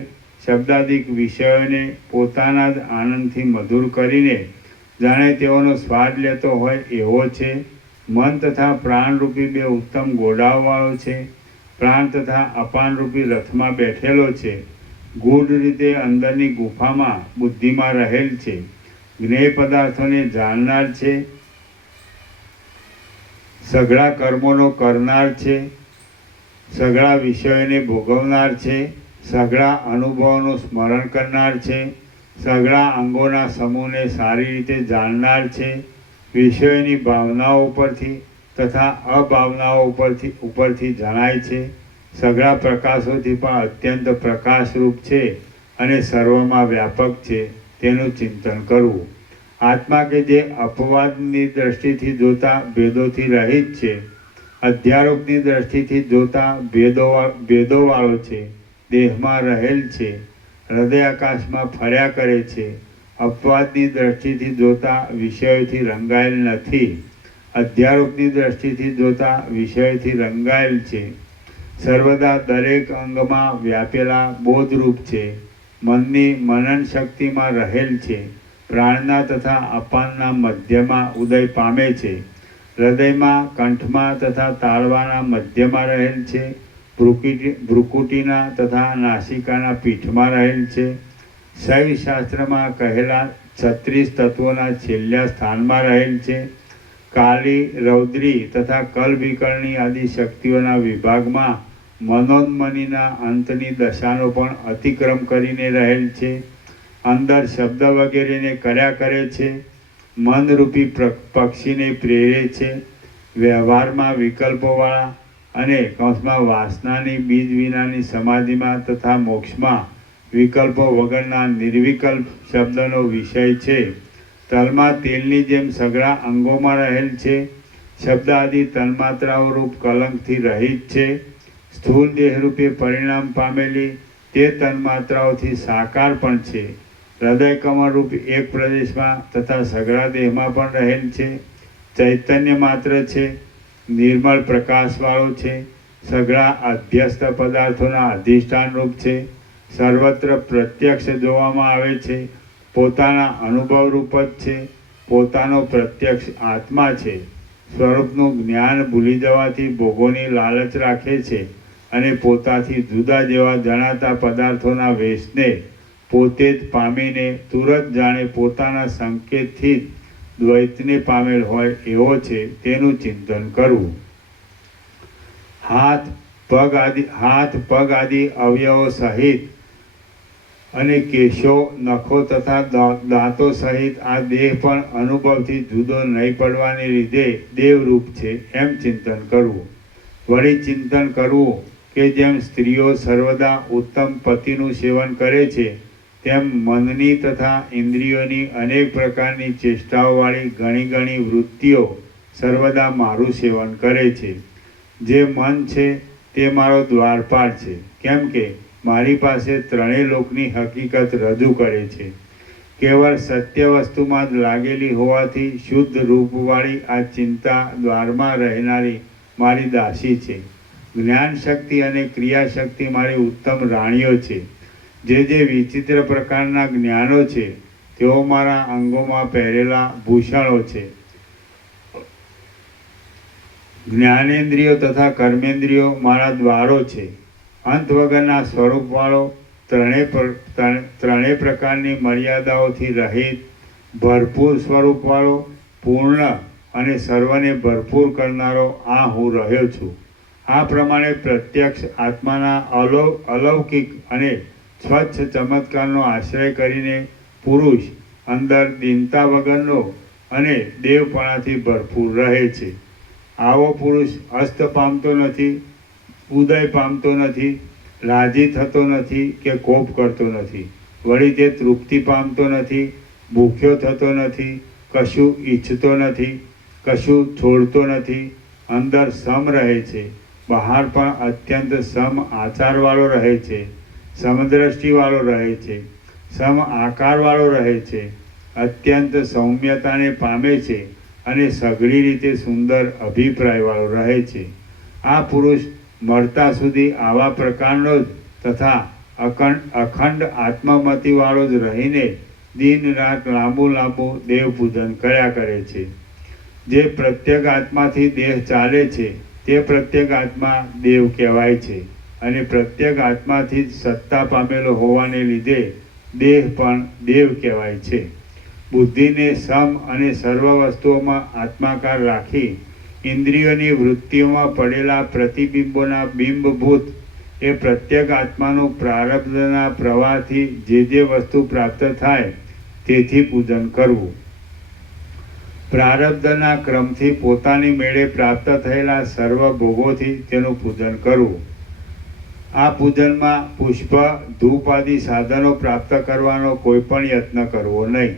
શબ્દાદિક વિષયોને પોતાના જ આનંદથી મધુર કરીને જાણે તેઓનો સ્વાદ લેતો હોય એવો છે, મન તથા પ્રાણરૂપી બે ઉત્તમ ઘોડાઓવાળો છે, પ્રાણ તથા અપાનરૂપી રથમાં બેઠેલો છે, ગૂઢ રીતે અંદરની ગુફામાં બુદ્ધિમાં રહેલ છે, જ્ઞેય પદાર્થોને જાણનાર છે, સઘળા કર્મોનો કરનાર છે, સઘળા વિષયોને ભોગવનાર છે, સઘળા અનુભવોનું સ્મરણ કરનાર છે, સઘળા અંગોના સમૂહને સારી રીતે જાણનાર છે, વિષયોની ભાવનાઓ ઉપરથી તથા અભાવનાઓ ઉપરથી જણાય છે, સઘળા પ્રકાશોથી પણ અત્યંત પ્રકાશરૂપ છે અને સર્વમાં વ્યાપક છે તેનું ચિંતન કરવું. આત્મા કે જે અપવાદની દ્રષ્ટિથી જોતા ભેદોથી રહિત છે, અધ્યારોપની દ્રષ્ટિથી જોતા ભેદોવાળો છે, દેહમાં રહેલ છે, હૃદય આકાશમાં ફર્યા કરે છે, અપવાદની દ્રષ્ટિથી જોતા વિષયોથી રંગાયેલ નથી, અધ્યારોપની દ્રષ્ટિથી જોતા વિષયોથી રંગાયેલ છે, સર્વદા દરેક અંગમાં વ્યાપેલા બોધરૂપ છે, મનની મનન શક્તિમાં રહેલ છે, પ્રાણના તથા અપાનના મધ્યમાં ઉદય પામે છે, હૃદયમાં, કંઠમાં તથા તાળવાના મધ્યમાં રહેલ છે, ભ્રુકુટીના તથા નાસિકાના પીઠમાં રહેલ છે, શૈવ શાસ્ત્રમાં કહેલા 36 તત્વોના છેલ્લા સ્થાનમાં રહેલ છે, કાલી, રૌદ્રી તથા કલવિકર્ણી આદિ શક્તિઓના વિભાગમાં મનોન્મનીના અંતની દશાનો પણ અતિક્રમ કરીને રહેલ છે, અંદર શબ્દ વગેરેને કર્યા કરે છે, મનરૂપી પક્ષીને પ્રેરે છે, વ્યવહારમાં વિકલ્પોવાળા અને વાસનાની બીજ વિનાની સમાધિમાં તથા મોક્ષમાં વિકલ્પો વગરના નિર્વિકલ્પ શબ્દનો વિષય છે, તલમાં તેલની જેમ સઘળા અંગોમાં રહેલ છે, શબ્દ આદિ તન્માત્રાઓ રૂપ કલંકથી રહિત છે, સ્થૂળ દેહરૂપે પરિણામ પામેલી તે તન્માત્રાઓથી સાકાર પણ છે, હૃદય કમળરૂપ એક પ્રદેશમાં તથા સઘળા દેહમાં પણ રહેલ છે, ચૈતન્ય માત્ર છે, નિર્મળ પ્રકાશવાળો છે, સઘળા અધ્યસ્ત પદાર્થોના અધિષ્ઠાન રૂપ છે, સર્વત્ર પ્રત્યક્ષ જોવામાં આવે છે, પોતાના અનુભવ રૂપ જ છે, પોતાનો પ્રત્યક્ષ આત્મા છે, સ્વરૂપનું જ્ઞાન ભૂલી જવાથી ભોગોની લાલચ રાખે છે અને પોતાથી જુદા જેવા જણાતા પદાર્થોના વેશને પોતે જ પામીને તુરત જાણે પોતાના સંકેતથી જ દ્વૈતને પામેલ હોય એવો છે તેનું ચિંતન કરવું. હાથ પગ આદિ અવયવો સહિત અને કેશો, નખો તથા દાંતો સહિત આ દેહ પણ અનુભવથી જુદો નહીં પડવાને લીધે દેવરૂપ છે એમ ચિંતન કરવું. વળી ચિંતન કરવું કે જેમ સ્ત્રીઓ સર્વદા ઉત્તમ પતિનું સેવન કરે છે તેમ મનની તથા ઇન્દ્રિયોની અનેક પ્રકારની ચેષ્ટાઓવાળી ઘણી ઘણી વૃત્તિઓ સર્વદા મારું સેવન કરે છે. જે મન છે તે મારો દ્વારપાલ છે, કેમ કે મારી પાસે ત્રણેય લોકની હકીકત રજૂ કરે છે. કેવળ સત્ય વસ્તુમાં જ લાગેલી હોવાથી શુદ્ધ રૂપવાળી આ ચિંતા દ્વારમાં રહેનારી મારી દાસી છે. જ્ઞાન શક્તિ અને ક્રિયાશક્તિ મારી ઉત્તમ રાણીઓ છે. જે વિચિત્ર પ્રકારના જ્ઞાનો છે તેઓ મારા અંગોમાં પહેરેલા ભૂષણો છે. જ્ઞાનેન્દ્રિયો તથા કર્મેન્દ્રિયો મારા દ્વારો છે. અંત વગરના સ્વરૂપવાળો, ત્રણેય પ્રકારની મર્યાદાઓથી રહિત, ભરપૂર સ્વરૂપવાળો, પૂર્ણ અને સર્વને ભરપૂર કરનારો આ હું રહ્યો છું. આ પ્રમાણે પ્રત્યક્ષ આત્માના અલૌકિક અને સ્વચ્છ ચમત્કારનો આશ્રય કરીને પુરુષ અંદર દીનતા વગરનો અને દેવપણાથી ભરપૂર રહે છે. આવો પુરુષ અસ્ત પામતો નથી, ઉદય પામતો નથી, રાજી થતો નથી કે કોપ કરતો નથી. વળી તે તૃપ્તિ પામતો નથી, ભૂખ્યો થતો નથી, કશું ઈચ્છતો નથી, કશું છોડતો નથી. અંદર સમ રહે છે, બહાર પણ અત્યંત સમ આચારવાળો રહે છે, સમદ્રષ્ટિવાળો રહે છે, સમ આકારવાળો રહે છે, અત્યંત સૌમ્યતાને પામે છે અને સઘળી રીતે સુંદર અભિપ્રાયવાળો રહે છે. આ પુરુષ મરતા સુધી આવા પ્રકારનો જ તથા અખંડ આત્મમતિવાળો જ રહીને દિન રાત લાંબુ દેવ પૂજન કર્યા કરે છે. જે પ્રત્યેક આત્માથી દેહ ચાલે છે તે પ્રત્યેક આત્મા દેવ કહેવાય છે અને પ્રત્યેક આત્માથી જ સત્તા પામેલો હોવાને લીધે દેહ પણ દેવ કહેવાય છે. બુદ્ધિને સમ અને સર્વ વસ્તુઓમાં આત્માકાર રાખી ઇન્દ્રિયોની વૃત્તિઓમાં પડેલા પ્રતિબિંબોના બિંબભૂત એ પ્રત્યેક આત્માનું પ્રારબ્ધના પ્રવાહથી જે વસ્તુ પ્રાપ્ત થાય તેથી પૂજન કરવું. પ્રારબ્ધના ક્રમથી પોતાની મેળે પ્રાપ્ત થયેલા સર્વ ભોગોથી તેનું પૂજન કરવું. આ પૂજનમાં પુષ્પ, ધૂપ આદિ સાધનો પ્રાપ્ત કરવાનો કોઈ પણ યત્ન કરવો નહીં.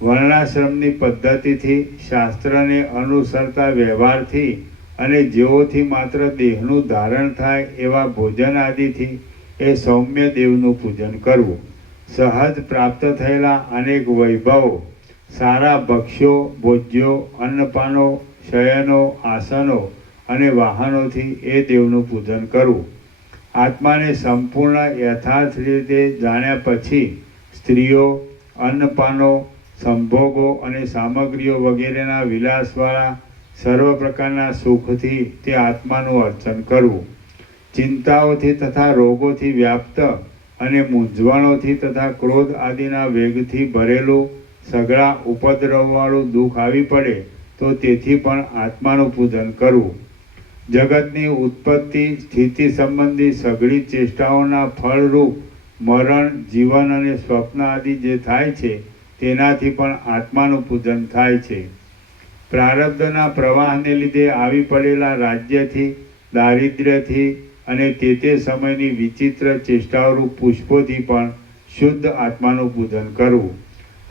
વર્ણાશ્રમની પદ્ધતિથી, શાસ્ત્રને અનુસરતા વ્યવહારથી અને જેઓથી માત્ર દેહનું ધારણ થાય એવા ભોજન આદિથી એ સૌમ્ય દેવનું પૂજન કરવું. સહજ પ્રાપ્ત થયેલા અનેક વૈભવો, સારા ભક્ષ્યો, ભોજ્યો, અન્નપાનો, શયનો, આસનો અને વાહનોથી એ દેવનું પૂજન કરવું. આત્માને સંપૂર્ણ યથાર્થ રીતે જાણ્યા પછી સ્ત્રીઓ, અન્નપાનો, સંભોગો અને સામગ્રીઓ વગેરેના વિલાસવાળા સર્વ પ્રકારના સુખથી તે આત્માનું અર્ચન કરવું. ચિંતાઓથી તથા રોગોથી વ્યાપ્ત અને મૂંઝવણોથી તથા ક્રોધ આદિના વેગથી ભરેલું સઘળા ઉપદ્રવવાળું દુઃખ આવી પડે તો તેથી પણ આત્માનું પૂજન કરવું. જગતની ઉત્પત્તિ સ્થિતિ સંબંધી સઘળી ચેષ્ટાઓના ફળરૂપ મરણ, જીવન અને સ્વપ્ન આદિ જે થાય છે તેનાથી પણ આત્માનું પૂજન થાય છે. પ્રારબ્ધના પ્રવાહને લીધે આવી પડેલા રાજ્યથી, દારિદ્ર્યથી અને તે સમયની વિચિત્ર ચેષ્ટાઓરૂપ પુષ્પોથી પણ શુદ્ધ આત્માનું પૂજન કરવું.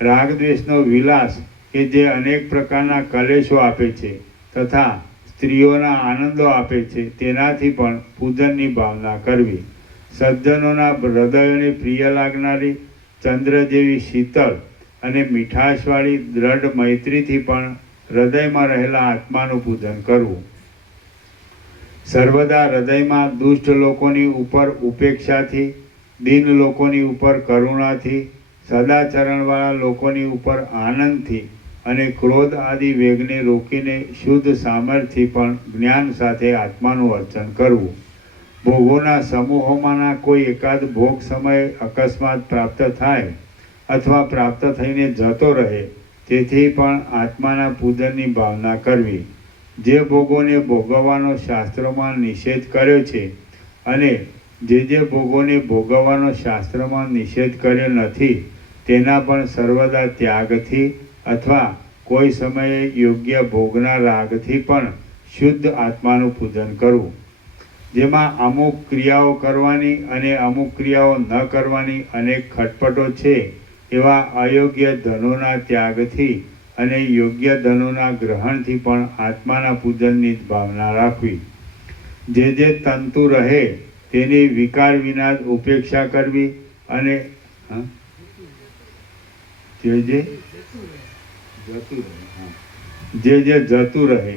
રાગદ્વેષનો વિલાસ કે જે અનેક પ્રકારના કલેશો આપે છે તથા સ્ત્રીઓના આનંદો આપે છે તેનાથી પણ પૂજનની ભાવના કરવી. સજ્જનોના હૃદયોને પ્રિય લાગનારી ચંદ્ર જેવી શીતળ અને મીઠાશવાળી દ્રઢ મૈત્રીથી પણ હૃદયમાં રહેલા આત્માનું પૂજન કરવું. સર્વદા હૃદયમાં દુષ્ટ લોકોની ઉપર ઉપેક્ષાથી, દીન લોકોની ઉપર કરુણાથી, સદાચરણવાળા લોકોની ઉપર આનંદથી અને ક્રોધ આદિ વેગને રોકીને શુદ્ધ સામર્થ્યથી પણ જ્ઞાન સાથે આત્માનું અર્ચન કરવું. ભોગોના સમૂહોમાંના કોઈ એકાદ ભોગ સમયે અકસ્માત પ્રાપ્ત થાય અથવા પ્રાપ્ત થઈને જતો રહે તેથી પણ આત્માના પૂજનની ભાવના કરવી. જે ભોગોને ભોગવવાનો શાસ્ત્રોમાં નિષેધ કર્યો છે અને જે ભોગોને ભોગવવાનો શાસ્ત્રમાં નિષેધ કર્યો નથી તેના પણ સર્વદા ત્યાગથી અથવા કોઈ સમયે યોગ્ય ભોગના રાગથી પણ શુદ્ધ આત્માનું પૂજન કરવું. જેમાં અમુક ક્રિયાઓ કરવાની અને અમુક ક્રિયાઓ ન કરવાની અનેક ખટપટો છે, એવા અયોગ્ય ધનોના ત્યાગથી અને યોગ્ય ધનોના ગ્રહણથી પણ આત્માના પૂજનની જ ભાવના રાખવી. જે તંતુ રહે તેની વિકાર વિના ઉપેક્ષા કરવી અને જે જતું રહે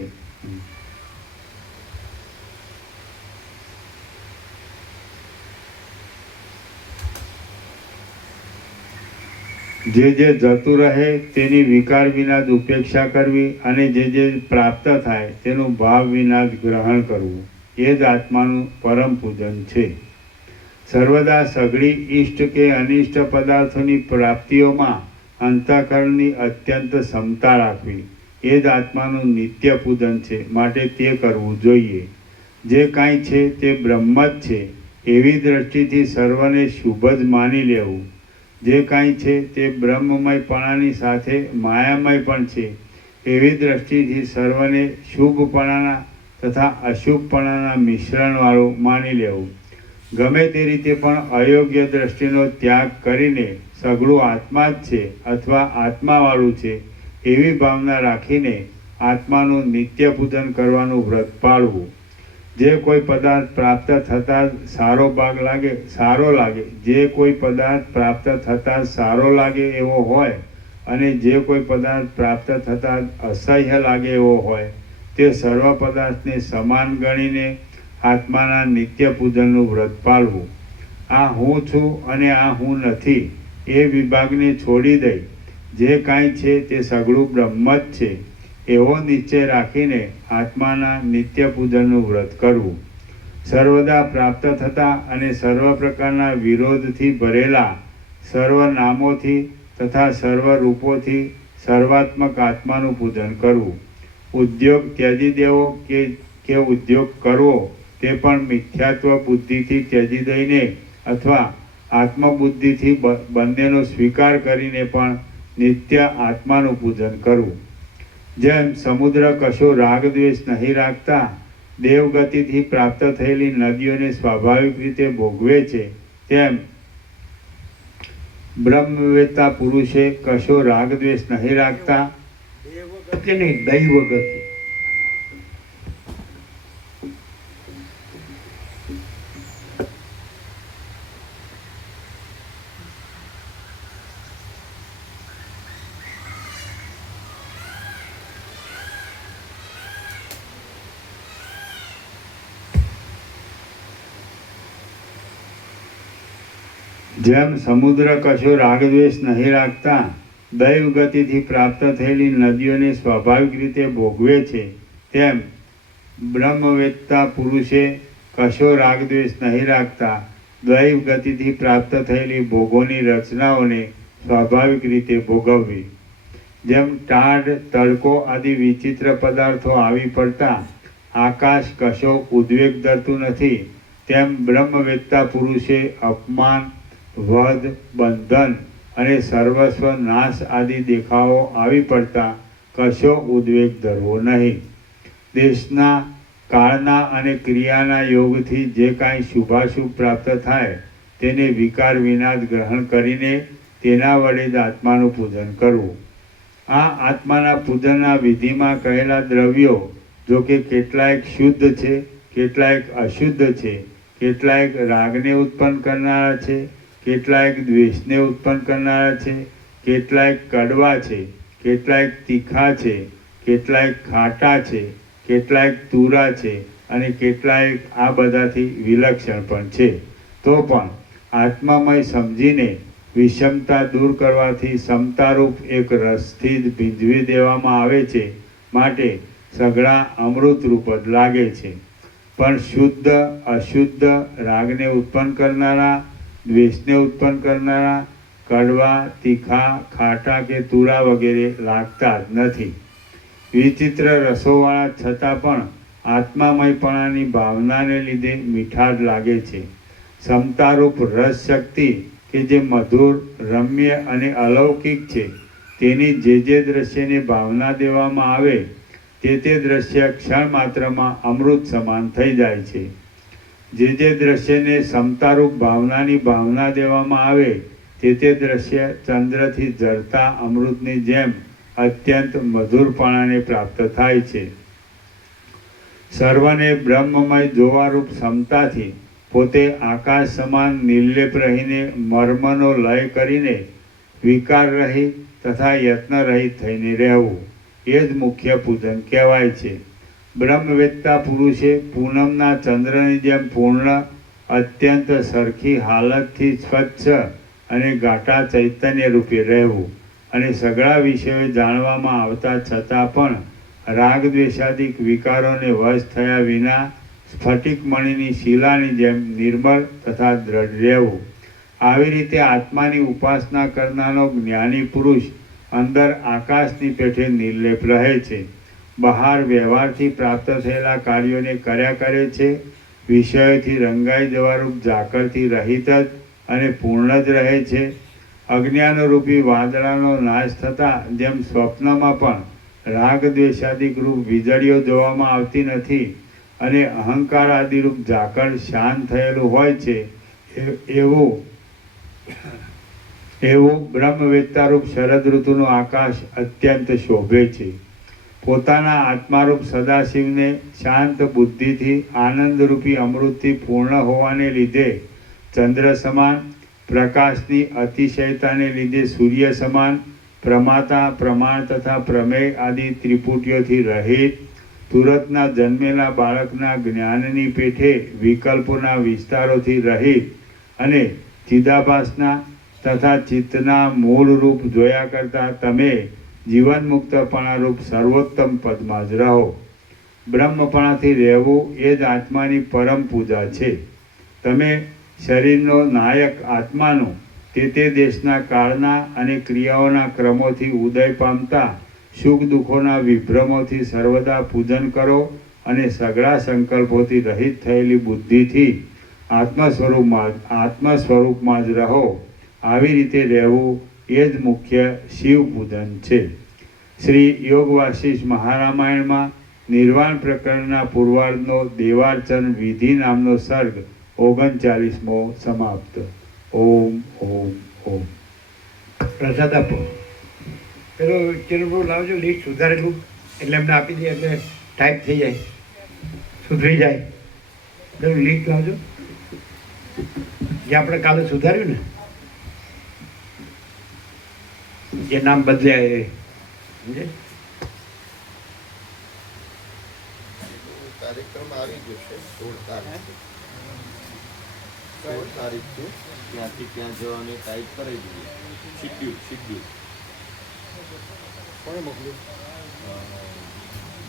જે જતું રહે તેની વિકાર વિના જ ઉપેક્ષા કરવી અને જે પ્રાપ્ત થાય તેનું ભાવ વિના જ ગ્રહણ કરવું, એ જ આત્માનું પરમ પૂજન છે. સર્વદા સઘળી ઇષ્ટ કે અનિષ્ટ પદાર્થોની પ્રાપ્તિઓમાં અંતઃકરણની અત્યંત ક્ષમતા રાખવી, એ જ આત્માનું નિત્ય પૂજન છે. માટે તે કરવું જોઈએ. જે કાંઈ છે તે બ્રહ્મ જ છે એવી દ્રષ્ટિથી સર્વને શુભ જ માની લેવું. જે કાંઈ છે તે બ્રહ્મમયપણાની સાથે માયામય પણ છે એવી દ્રષ્ટિથી સર્વને શુભપણાના તથા અશુભપણાના મિશ્રણવાળું માની લેવું. ગમે તે રીતે પણ અયોગ્ય દ્રષ્ટિનો ત્યાગ કરીને સઘળું આત્મા જ છે અથવા આત્માવાળું છે એવી ભાવના રાખીને આત્માનું નિત્ય પૂજન કરવાનું વ્રત પાળવું. જે કોઈ પદાર્થ પ્રાપ્ત થતાં સારો લાગે જે કોઈ પદાર્થ પ્રાપ્ત થતાં સારો લાગે એવો હોય અને જે કોઈ પદાર્થ પ્રાપ્ત થતાં અસહ્ય લાગે એવો હોય તે સર્વ પદાર્થને સમાન ગણીને આત્માના નિત્ય પૂજનનું વ્રત પાળવું. આ હું છું અને આ હું નથી એ વિભાગને છોડી દઈ જે કાંઈ છે તે સઘળું બ્રહ્મ જ છે એવો નિશ્ચય રાખીને આત્માના નિત્ય પૂજનનું વ્રત કરવું. સર્વદા પ્રાપ્ત થતા અને સર્વ પ્રકારના વિરોધથી ભરેલા સર્વ નામોથી તથા સર્વ રૂપોથી સર્વાત્મક આત્માનું પૂજન કરવું. ઉદ્યોગ ત્યજી દેવો કે ઉદ્યોગ કરવો તે પણ મિથ્યાત્વ બુદ્ધિથી ત્યજી દઈને અથવા આત્મબુદ્ધિથી બંનેનો સ્વીકાર કરીને પણ નિત્ય આત્માનું પૂજન કરવું. જેમ સમુદ્ર કશો રાગ દ્વેષ નહીં રાખતા દેવગતિથી પ્રાપ્ત થયેલી નદીઓને સ્વાભાવિક રીતે ભોગવે છે, તેમ બ્રહ્મવેત્તા પુરુષે કશો રાગ દ્વેષ નહીં રાખતા ગતિ નહીં, દૈવ ગતિ. જેમ સમુદ્ર કશો રાગદ્વેષ નહીં રાખતા દૈવ ગતિથી પ્રાપ્ત થયેલી નદીઓને સ્વાભાવિક રીતે ભોગવે છે, તેમ બ્રહ્મવેત્તા પુરુષે કશો રાગદ્વેષ નહીં રાખતા દૈવ ગતિથી પ્રાપ્ત થયેલી ભોગોની રચનાઓને સ્વાભાવિક રીતે ભોગવવી. જેમ ટાઢ તડકો આદિ વિચિત્ર પદાર્થો આવી પડતા આકાશ કશો ઉદ્વેગ ધરતું નથી, તેમ બ્રહ્મવેત્તા પુરુષે અપમાન, વધ, બંધન અને સર્વસ્વ નાશ આદિ દેખાવો આવી પડતા કશો ઉદ્વેગ ધરવો નહીં. દેશના, કાળના અને ક્રિયાના યોગથી જે કાંઈ શુભાશુભ પ્રાપ્ત થાય તેને વિકાર વિના જ ગ્રહણ કરીને તેના વડે જ આત્માનું પૂજન કરવું. આ આત્માના પૂજનના વિધિમાં કહેલા દ્રવ્યો જો કે કેટલાયક શુદ્ધ છે, કેટલાયક અશુદ્ધ છે, કેટલાયક રાગને ઉત્પન્ન કરનારા છે, કેટલાયક દ્વેષને ઉત્પન્ન કરનારા છે, કેટલાયક કડવા છે, કેટલાયક તીખા છે, કેટલાયક ખાટા છે, કેટલાયક તુરા છે અને કેટલાયક આ બધાથી વિલક્ષણ પણ છે. તો પણ આત્મામય સમજીને વિષમતા દૂર કરવાથી સમતારૂપ એક રસથી જ ભીંજવી દેવામાં આવે છે. માટે સઘળા અમૃતરૂપ જ લાગે છે. પણ શુદ્ધ અશુદ્ધ, રાગને ઉત્પન્ન કરનારા, દ્વેષને ઉત્પન્ન કરનારા, કડવા, તીખા, ખાટા કે તુરા વગેરે લાગતા જ નથી. વિચિત્ર રસોવાળા છતાં પણ આત્મામયપણાની ભાવનાને લીધે મીઠા જ લાગે છે. સમતારૂપ રસ શક્તિ કે જે મધુર, રમ્ય અને અલૌકિક છે તેની જે દ્રશ્યને ભાવના દેવામાં આવે તે દ્રશ્ય ક્ષણ માત્રમાં અમૃત સમાન થઈ જાય છે. જે દ્રશ્યને સમતારૂપ ભાવનાની ભાવના દેવામાં આવે તે દ્રશ્ય ચંદ્રથી ઝરતા અમૃતની જેમ અત્યંત મધુરપણાને પ્રાપ્ત થાય છે. સર્વને બ્રહ્મમય જોવારૂપ ક્ષમતાથી પોતે આકાશ સમાન નિર્લેપ રહીને મર્મનો લય કરીને વિકાર રહિત તથા યત્ન રહિત થઈને રહેવું એ જ મુખ્ય પૂજન કહેવાય છે. બ્રહ્મવેત્તા પુરુષે પૂનમના ચંદ્રની જેમ પૂર્ણ અત્યંત સરખી હાલતથી સ્વચ્છ અને ગાઢા ચૈતન્ય રૂપે રહેવું અને સઘળા વિષયો જાણવામાં આવતા છતાં પણ રાગ દ્વેષાદિક વિકારોને વશ થયા વિના સ્ફટિક મણિની શિલાની જેમ નિર્મળ તથા દ્રઢ રહેવું. આવી રીતે આત્માની ઉપાસના કરનારો જ્ઞાની પુરુષ અંદર આકાશની પેઠે નિર્લેપ રહે છે. બહાર વ્યવહારથી પ્રાપ્ત થયેલા કાર્યોને કર્યા કરે છે. વિષયોથી રંગાઈ જવારૂપ ઝાકળથી રહિત જ અને પૂર્ણ જ રહે છે. અજ્ઞાનરૂપી વાદળાનો નાશ થતાં જેમ સ્વપ્નમાં પણ રાગ દ્વેષાદિક રૂપ વીજળીઓ જોવામાં આવતી નથી અને અહંકાર આદિરૂપ ઝાકળ શાંત થયેલું હોય છે, એવું બ્રહ્મવેત્તારૂપ શરદ ઋતુનું આકાશ અત્યંત શોભે છે. પોતાના આત્મારૂપ સદાશિવને શાંત બુદ્ધિથી આનંદરૂપી અમૃતથી પૂર્ણ હોવાને લીધે ચંદ્ર સમાન, પ્રકાશની અતિશયતાને લીધે સૂર્ય સમાન, પ્રમાતા, પ્રમાણ તથા પ્રમેય આદિ ત્રિપુટીઓથી રહિત, તુરતના જન્મેલા બાળકના જ્ઞાનની પેઠે વિકલ્પોના વિસ્તારોથી રહિત અને ચિદાભાસના તથા ચિત્તના મૂળ રૂપ જોયા કરતા તમે જીવન મુક્તપણારૂપ સર્વોત્તમ પદમાં જ રહો. બ્રહ્મપણાથી રહેવું એ જ આત્માની પરમ પૂજા છે. તમે શરીરનો નાયક આત્માનું તે દેશના કાળના અને ક્રિયાઓના ક્રમોથી ઉદય પામતા સુખ દુઃખોના વિભ્રમોથી સર્વદા પૂજન કરો અને સઘળા સંકલ્પોથી રહિત થયેલી બુદ્ધિથી આત્મ સ્વરૂપમાં જ રહો. આવી રીતે રહેવું એ જ મુખ્ય શિવ પૂજન છે. શ્રી યોગ વાસિષ્ઠ મહારામાયણમાં નિર્વાણ પ્રકરણના પૂર્વાર્ધનો દેવાર્ચન વિધિ નામનો સર્ગ 39મો સમાપ્ત. ઓમ ઓમ ઓમ. પ્રસાદ આપો. પેલો ચિરંબુ લાવજો, લિસ્ટ સુધારેલું એટલે એમને આપી દે એટલે ટાઈપ થઈ જાય, સુધરી જાય. પેલું લિસ્ટ લાવજો જે આપણે કાલે સુધાર્યું ને, જે નામ બદલ્યા એ સમજે. કાર્યક્રમ આવી ગયો છે 16 તારીખથી ત્યાંથી ત્યાં જવાની ટાઈપ કરી દીધી. શિડ્યુલ કોણે મોકલ્યું?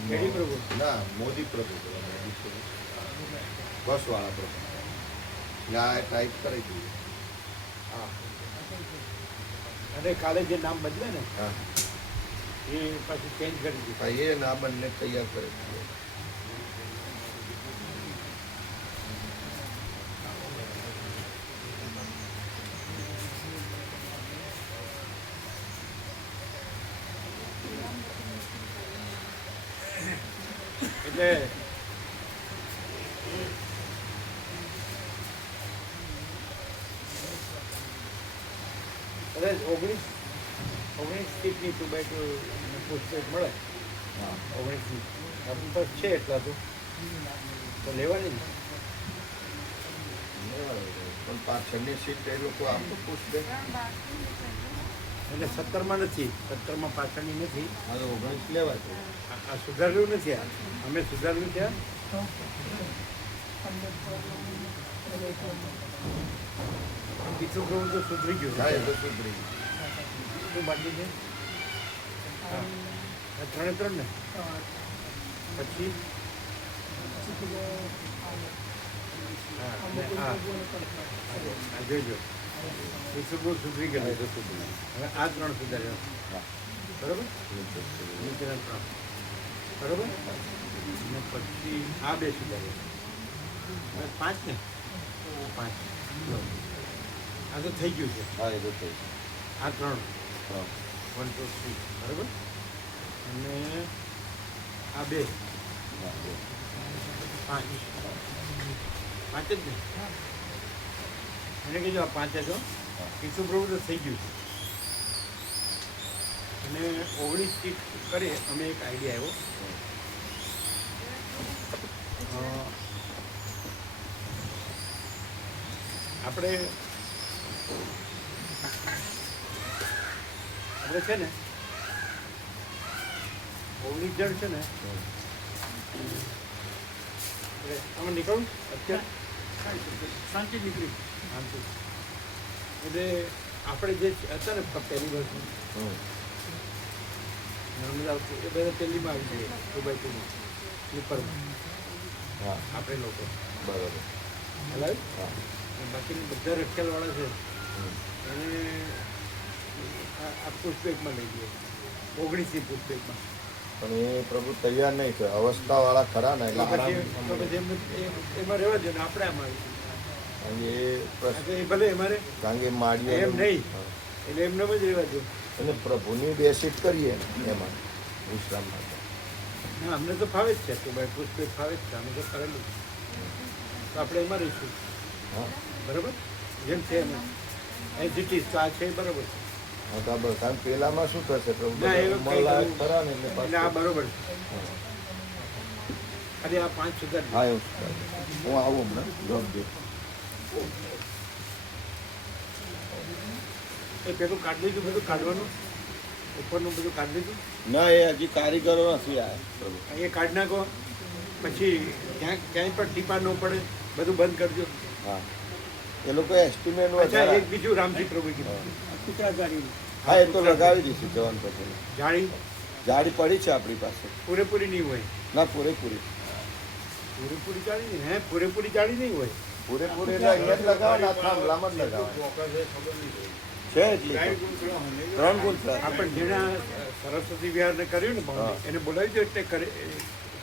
મોદી પ્રભુ ના, મોદી પ્રભુ બસવાળા પ્રભુ ત્યાં ટાઈપ કરી દીધી. હા, અને કાલે જે નામ બદલે ને હા એ પાછું ચેન્જ કરી દીધું. એ નામ બંને તૈયાર કરી દીધું. એટલે કદાચ 19 સીટની 2x2 પુસ્તક મળે. હા, 19 આપણી પાસે છે એટલા તો લેવાની ને. પણ પાછળની સીટ એ લોકો આપતું પૂછશે એટલે 17માં નથી, 17માં પાછળની નથી. હા, 19 લેવા છે. આ સુધારેલું નથી. અમે સુધારેલું છે. બીજું કહું તો સુધરી ગયું. હા, એ તો સુધરી ગયું. શું બાકી છે? હા, 3 ને પછી જોઈજો બીજું બહુ સુધરી ગયું. હવે આ 3 સુધાર્યા બરોબર, નીચેના 3 બરોબર, અને પછી આ 2 સુધાર્યા. 5 ને 5 આ તો થઈ ગયું છે. હા, એ તો થઈ ગયું. આ 3 1 2 3 બરાબર, અને આ 2 5 પાંચ જ ને એને કીધું આ પાંચ જ હો. ઈસુ પ્રભુ તો થઈ ગયું છે. અને 19 સીટ કરે અમે એક આઈડિયા આવ્યો. આપણે છે ને 19 જણ છે ને આમાં નીકળું અત્યારે શાંતિ નીકળી શાંતિ. એટલે આપણે જે હતા ને પહેલી વર્ષ નર્મદા એ બધા પહેલીમાં આવી જઈએ 2x2માં સ્લીપરમાં. હા આપણે લોકો બરાબર. હલાવી હા બાકી બધા રખેલવાળા છે એને આ પુષ્પેકમાં લઈ ગયો 19 પુષ્પેકમાં. પણ એ પ્રભુ તૈયાર નહીં છે, અવસ્થાવાળા ખરા ને એટલે પછી એમને એમાં રહેવા દે ને આપણે આમાં કારણ એ ભલે અમારે કારણ કે માળીઓ એમ નહીં એટલે એમને જ રહેવા દે. અને પ્રભુની 2 સીટ કરીએ એમાં વિશ્રામ માટે. હા અમને તો ફાવે જ છે કે ભાઈ પુષ્પેક ફાવે જ છે, અમે તો કરેલું તો આપણે એમાં રહીશું. હા બરાબર જેમ છે એમ એન્ટિટીઝ તો આ છે બરાબર છે. હા બરાબર. કારણ કે પેલામાં શું થશે પ્રભુ ના, એ ઉંમરલાયક ખરા ને એટલે એટલે આ પાછું. બરોબર છે. ખાલી આ 5 સુધાર હા એવું જ થાય. હું આવું હમણાં જોબ દે. એ પેલું કાઢી લીધું બધું કાઢવાનું ઉપરનું બધું કાઢી લીધું ના એ હજી કારીગરો નથી આવ્યા પ્રભુ. એ કાઢી નાખો પછી ક્યાંય પણ ટીપા ન પડે બધું બંધ કરજો. હા એ લોકો એસ્ટિમેટ અચ્છા વધારે. એક બીજું રામજી પ્રભુ કીધું કૂતરા ગાડી હા એ તો લગાવી દઈશું જવાન પછી. જાળી જાડી પડી છે આપણી પાસે. પૂરેપૂરી નહીં હોય. ના પૂરેપૂરી પૂરેપૂરી જાળી નહીં હે પૂરેપૂરી જાળી નહીં હોય. પૂરેપૂરી એટલે અહીંયા જ લગાવવાના થાંભલામાં જ લગાવવાના છે. એટલી તો 3 ગુંઠા. આપણે જેના સરસ્વતી વિહારને કર્યું ને હા. એને બોલાવી દો એટલે કરે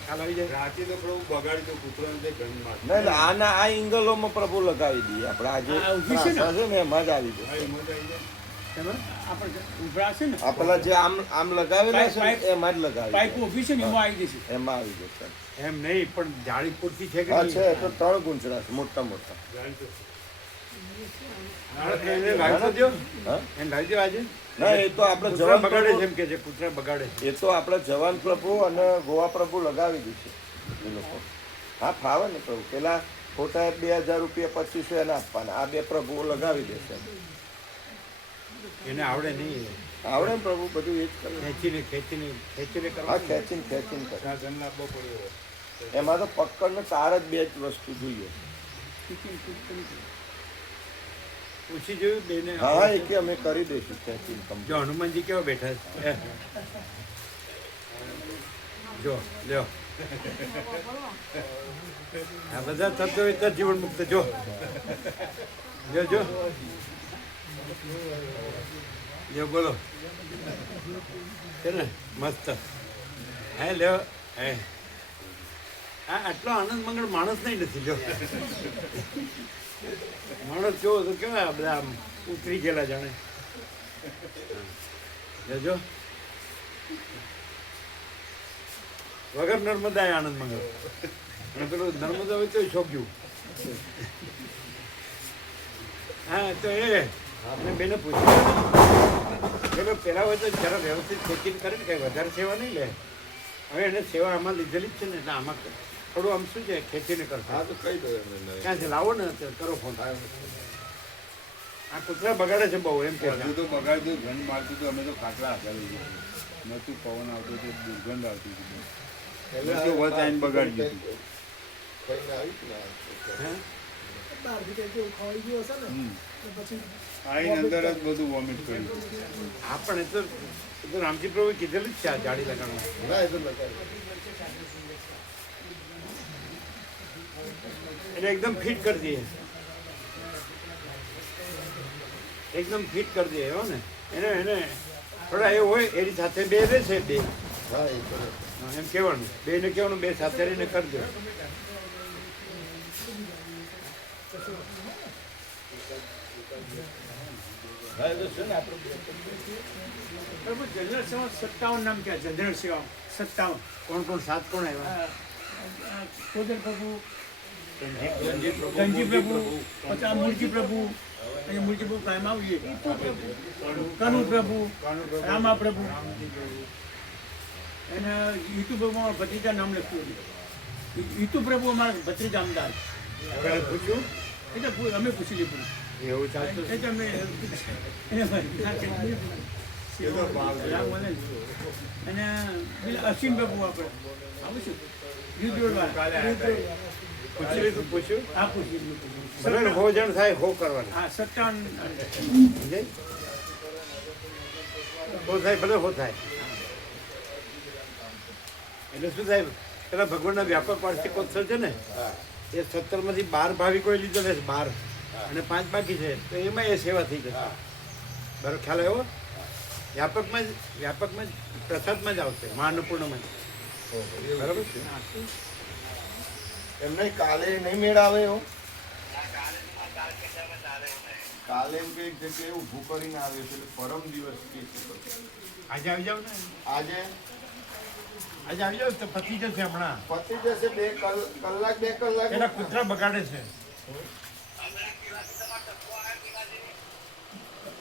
ખ્યાલ આવી જાય. રાતે તો પ્રભુ બગાડી તો કૂતરાને તે ઘરમાં ના એટલે આના આ એંગલોમાં પ્રભુ લગાવી દઈએ આપણે. આજે આ ઊભી છે ને? ત્રાસા છે ને એમાં જ આવી જશે. એમાં આપણે ઉભરા છે ને આ પેલા જે આમ આમ લગાવેલા છે ને પાઇપ- એમાં જ લગાવી પાઇપ દઈએ. ઊભી છે ને એમાં આવી જશે. એમાં આવી જશે. એમ નહીં પણ જાળી પૂરતી છે કે હા નહીં? છે એ તો 3 ગુંચડા છે મોટા મોટા. એને લાવી દો હા એને લાવી દો આજે. ના એ તો આપણે કૂતરા જવાન બગાડે છે પ્રભુ એમ કે છે કૂતરા બગાડે છે. એ તો આપણે જવાન પ્રભુ અને ગોવા પ્રભુ લગાવી દઈશું એ લોકો. હા ફાવે ને પ્રભુ. પેલા ખોટા 2000 રૂપિયા 2500 એને આપવાના. આ 2 પ્રભુઓ લગાવી દેશે. એને આવડે નહીં. આવડે ને પ્રભુ બધું એ જ કરે. ખેંચીને ખેંચીને ખેંચીને હા કરવાનું. ખેંચીને કરે. સાધન લાવવો પડ્યો. એમાં તો પકડ ને તાર જ 2 જ વસ્તુ જોઈએ. પૂછી જોયું બેને હા એ કે અમે કરી દઈશું ખેંચીને જો complete. હનુમાનજી કેવા બેઠા છે જો લ્યો આ બધા તત્વો એક જ જીવન મુક્ત જો જો જો લ્યો બોલો છે ને મસ્ત હે લ્યો હે આ આટલો આનંદ મંગળ માણસ નહીં નથી લ્યો માણસ જો તો કેવા બધા આમ ઉતરી ગયેલા જાણે જો વગર નર્મદા આનંદ મંગળ અને પેલું નર્મદા હોય તો શોખ્યું હા તો એ અને બેને પૂછ્યું પેલા હોય તો જરા વ્યવસ્થિત ખેતી કરે ને કઈ વધારે સેવા નહીં લે હવે એને સેવા આમાં લીધેલી જ છે ને એટલે આમાં થોડું આમ શું છે ખેતીને કરતા હા તો કહી દો એમને. ક્યાંથી લાવો ને તો કરો ફોન આ કૂતરા બગાડે છે બહુ એમ કે હજુ તો બગાડી દઉં ઘણી મારતું તો અમે તો ખાટલા હતા લઈ ગયા. નતું પવન આવતો તો દુર્ગંધ આવતી હતી. પહેલા તો વધ આઈને બગાડી દીધું. ખાઈને આવી જ ને. હે? આઈને અંદર જ બધું વોમિટ કર્યું. હા પણ એ તો રામજી પ્રભુએ કીધેલું જ છે આ જાળી લગાડવાનું ના એ તો લગાવી. એટલે એકદમ ફિટ કરી દઈએ એકદમ ફિટ કરી દઈએ હો ને એને એને થોડા એ હોય એની સાથે બે રહેશે બે હા એ તો હા, એમ કહેવાનું બે ને કહેવાનું બે સાથે રહીને કરજો હા એ તો છે ને આપણે પ્રભુ જનરલ સેવા 57 નામ ક્યાં જનરલ સેવા 57 કોણ કોણ સાત કોણ આવ્યા કોદર પ્રભુ ધનજી પ્રભુ, પછી આ મૂળજી પ્રભુ, અને મૂળજી પ્રભુ કાયમ આવીએ, કનુ પ્રભુ, રામા પ્રભુ, અને હિતુ પ્રભુ અમારા ભત્રીજા નામ લખ્યું હતું. હિતુ પ્રભુ અમારા ભત્રીજા અમદાવાદ. પૂછ્યું એટલે અમે પૂછી લીધું. એવું ચાલતું એટલે અમે રામ બોલે ને. અને પેલા અશ્વિન પ્રભુ આપણે આવું છું પૂછ્યું આ પૂછી બરાબર હો જણ થાય હો કરવાનું હા 57 સમજાય હો થાય ભલે હો થાય એટલે શું થાય પેલા ભગવાનના વ્યાપક વાર્ષિકોત્સવ છે ને એ 17 માંથી 12 ભાવિકોએ લીધો છે 12 અને 5 બાકી છે તો એમાં એ સેવા થઈ જશે બરાબર ખ્યાલ આવ્યો વ્યાપકમાં જ પ્રસાદમાં જ આવશે મહાઅન્નપૂર્ણમાં જ બરાબર છે એમને કાલે નહીં મેળ આવે એવો કાલે એમ કઈ જગ્યાએ ઊભું કરીને આવે છે એટલે પરમ દિવસ કે છે આજે આવી જાવ ને આજે આજે આવી જાવ તો પતી જશે હમણાં પતી જશે 2 કલાક 2 કલાક એના કૂતરા બગાડે છે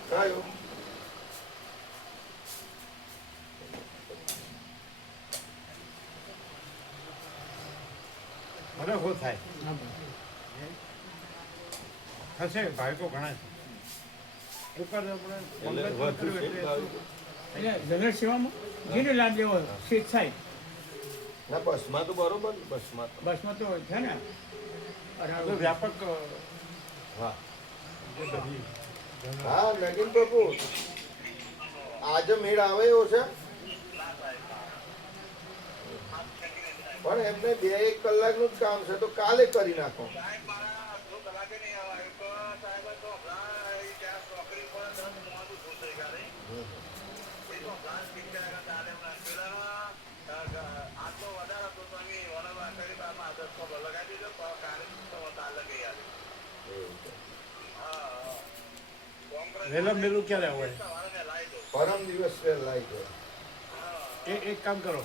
કયું ભલે હો થાય થશે ભાવિકો ઘણા છે ઉપર હમણાં મંગળ કર્યું એટલે એટલે જનરલ સેવામાં જેને લાભ લેવો હોય સ્વેચ્છાએ ના બસમાં તો બરોબર ને બસમાં તો બસમાં તો છે ને એટલે વ્યાપક હા જે બધી હા નગીન બાપુ આજે મેળ આવે એવો છે પણ એમને 2-1 કલાકનું જ કામ છે તો કાલે કરી નાખો વહેલા મેલું ક્યારે હોય પરમ દિવસ લાઈ જાય એક કામ કરો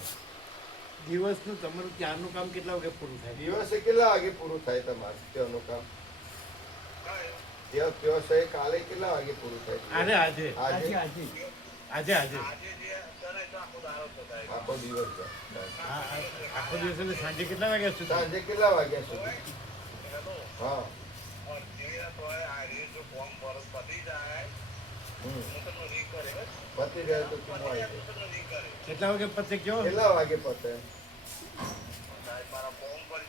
દિવસનું તમારું ત્યારનું કામ કેટલા વાગે પૂરું થાય દિવસે કેટલા વાગે પૂરું થાય તમારે ત્યાંનું કામ ત્યાં છે કાલે કેટલા વાગે પૂરું થાય આજે આજે આજે આજે આજે આજે આખો દિવસ છે. આખો દિવસ એટલે સાંજે કેટલા વાગ્યા સુધી સાંજે કેટલા વાગ્યા સુધી હા પતી જાય તો કેમ આવી જાય? કેટલા વાગે પતે કયો કેટલા વાગે પતે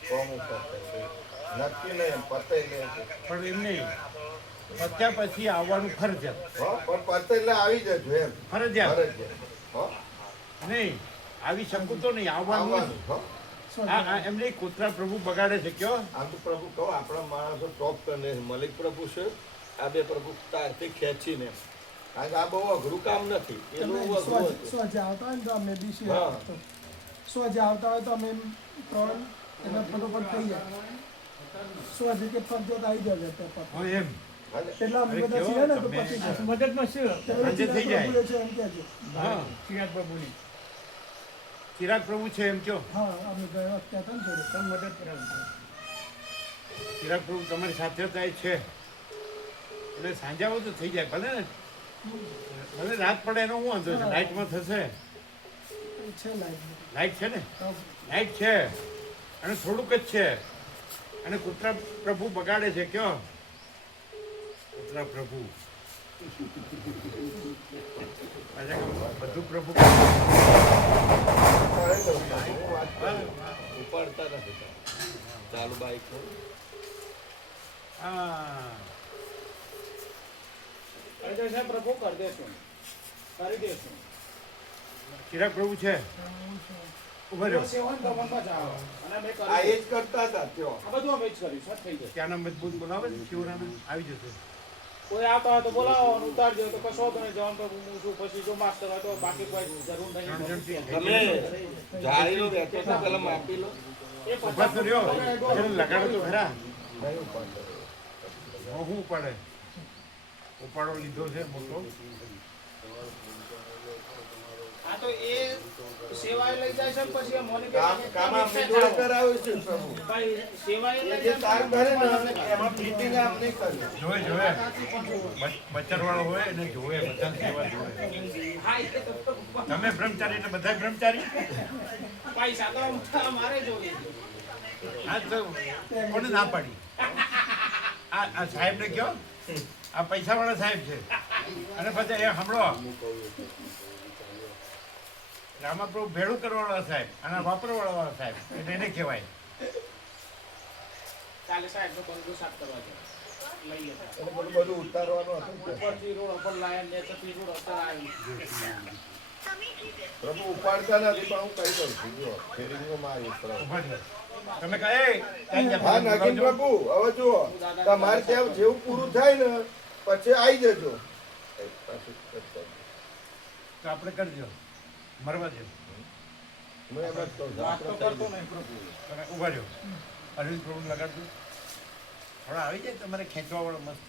ફોર્મ ઉપર નક્કી નહીં પતે નહીં પણ એમ નહીં પત્યા પછી આવવાનું ફરજિયાત પણ પતે એટલે આવી જજો એમ ફરજિયાત ફરજિયાત હો નહીં આવી શકું તો નહીં આવવાનું આવવાનું હો એમ નહીં કૂતરા પ્રભુ બગાડે છે કયો આમ તો પ્રભુ કહો આપણા માણસો ટોપ કરીને મલિક પ્રભુ છે આ બે પ્રભુ તારથી ખેંચીને કારણ કે આ બહુ અઘરું કામ નથી એ બહુ અઘરું હતું સ્વજે આવતા હોય ને તો અમે ડીસી હા. સ્વજે આવતા હોય તો અમે ત્રણ એટલે ફટોફટ થઈ જાય સ્વજે કે ફરજિયાત આવી જાય પેપર હોય એમ અને એટલા અમે અરે બધા કેવો છીએ ને તો તમે- પતી જાય મદદમાં શું સાંજે થઈ જાય. પ્રભુ છે એમ કે છે હા ચિરાગ પ્રભુની ચિરાગ પ્રભુ છે એમ કયો હા અમે ગયા વખતે હતા ને થોડું તમે મદદ કરાવજો ચિરાગ પ્રભુ તમારી સાથે થાય છે એટલે સાંજે આવો તો થઈ જાય ભલે ને ભલે રાત પડે એનો શું વાંધો છે લાઇટમાં થશે છે લાઈન લાઇટ છે ને લાઇટ છે અને થોડુંક જ છે અને કૂતરા પ્રભુ બગાડે છે કયો કૂતરા પ્રભુ પાછા બધું પ્રભુ ઉપાડતા નથી ચાલુ બાઈક હા પ્રભુ કરી દેશું કરી દેશું ચિરાગ પ્રભુ છે ઉભા રહ્યો આ એ જ કરતા હતા ત્યાં આ બધું અમે જ કર્યું સર થઈ જાય ત્યાંના મજબૂત બોલાવે ને શિવરાના આવી જશે કોઈ આવતા હોય તો બોલાવો અને ઉતારજો તો કશો વાંધો નહીં જવાનું પ્રભુ હું છું પછી જો માસ્ટર હોય તો બાકી કોઈ જરૂર ત્રણ નહીં જણથી તમે જાળીનો બેઠો તો પેલા માપી લો ઉભા તો રહ્યો એને લગાડો તો ખરા નહીં ઉપાડતો હું ઉપાડે ઉપાડો લીધો છે મોટો આ તો એ સેવાએ લઈ જાય છે ને પછી એ મોનિટર કામ આપણે જોડે કરાવ્યું છે પ્રભુ ભાઈ સેવાએ એ લઈ જે જાય તાર કરે ને એમાં ફિટિંગ આમ નહીં કર્યું જોવે બચર વાળો હોય એને જોવે બધા સેવા જોવે હા એ તો તમે બ્રહ્મચારી એટલે બધા બ્રહ્મચારી પૈસા તો અમારે જોઈએ આ તો કોને ના પાડી આ સાહેબને કયો આ પૈસા વાળા સાહેબ છે અને પછી એ હમણો રામાપ્રભુ ભેળું કરવા વાળા સાહેબ અને વાપરવા વાળા સાહેબ એટલે એને કહેવાય કાલે સાહેબ નો બંગલો સાફ કરવા છે લઈએ એટલે બધું ઉતારવાનું હતું ને. ઉપરથી રોડ ઉપર લાયા નીચેથી રોડ ઉપર આવ્યું પ્રભુ ઉપાડતા નથી પણ હું કઈ દઉં છું જો ફેરિંગમાં આવી પ્રભુ ઉભા થયો. તમે કહે "એ, ત્યાં ગયા હા નગીન પ્રભુ હવે જુઓ તમારે ત્યાં જેવું પૂરું થાય ને પછી આવી જજો તો આપણે કરજો મરવા દો હું એમ જ કહું છું વાત તો આપણે કરતો નહીં પ્રભુ તમે ઉભા રહ્યો અરવિંદ પ્રભુ લગાડજો થોડા આવી જાય તમારે ખેંચવા વાળો મસ્ત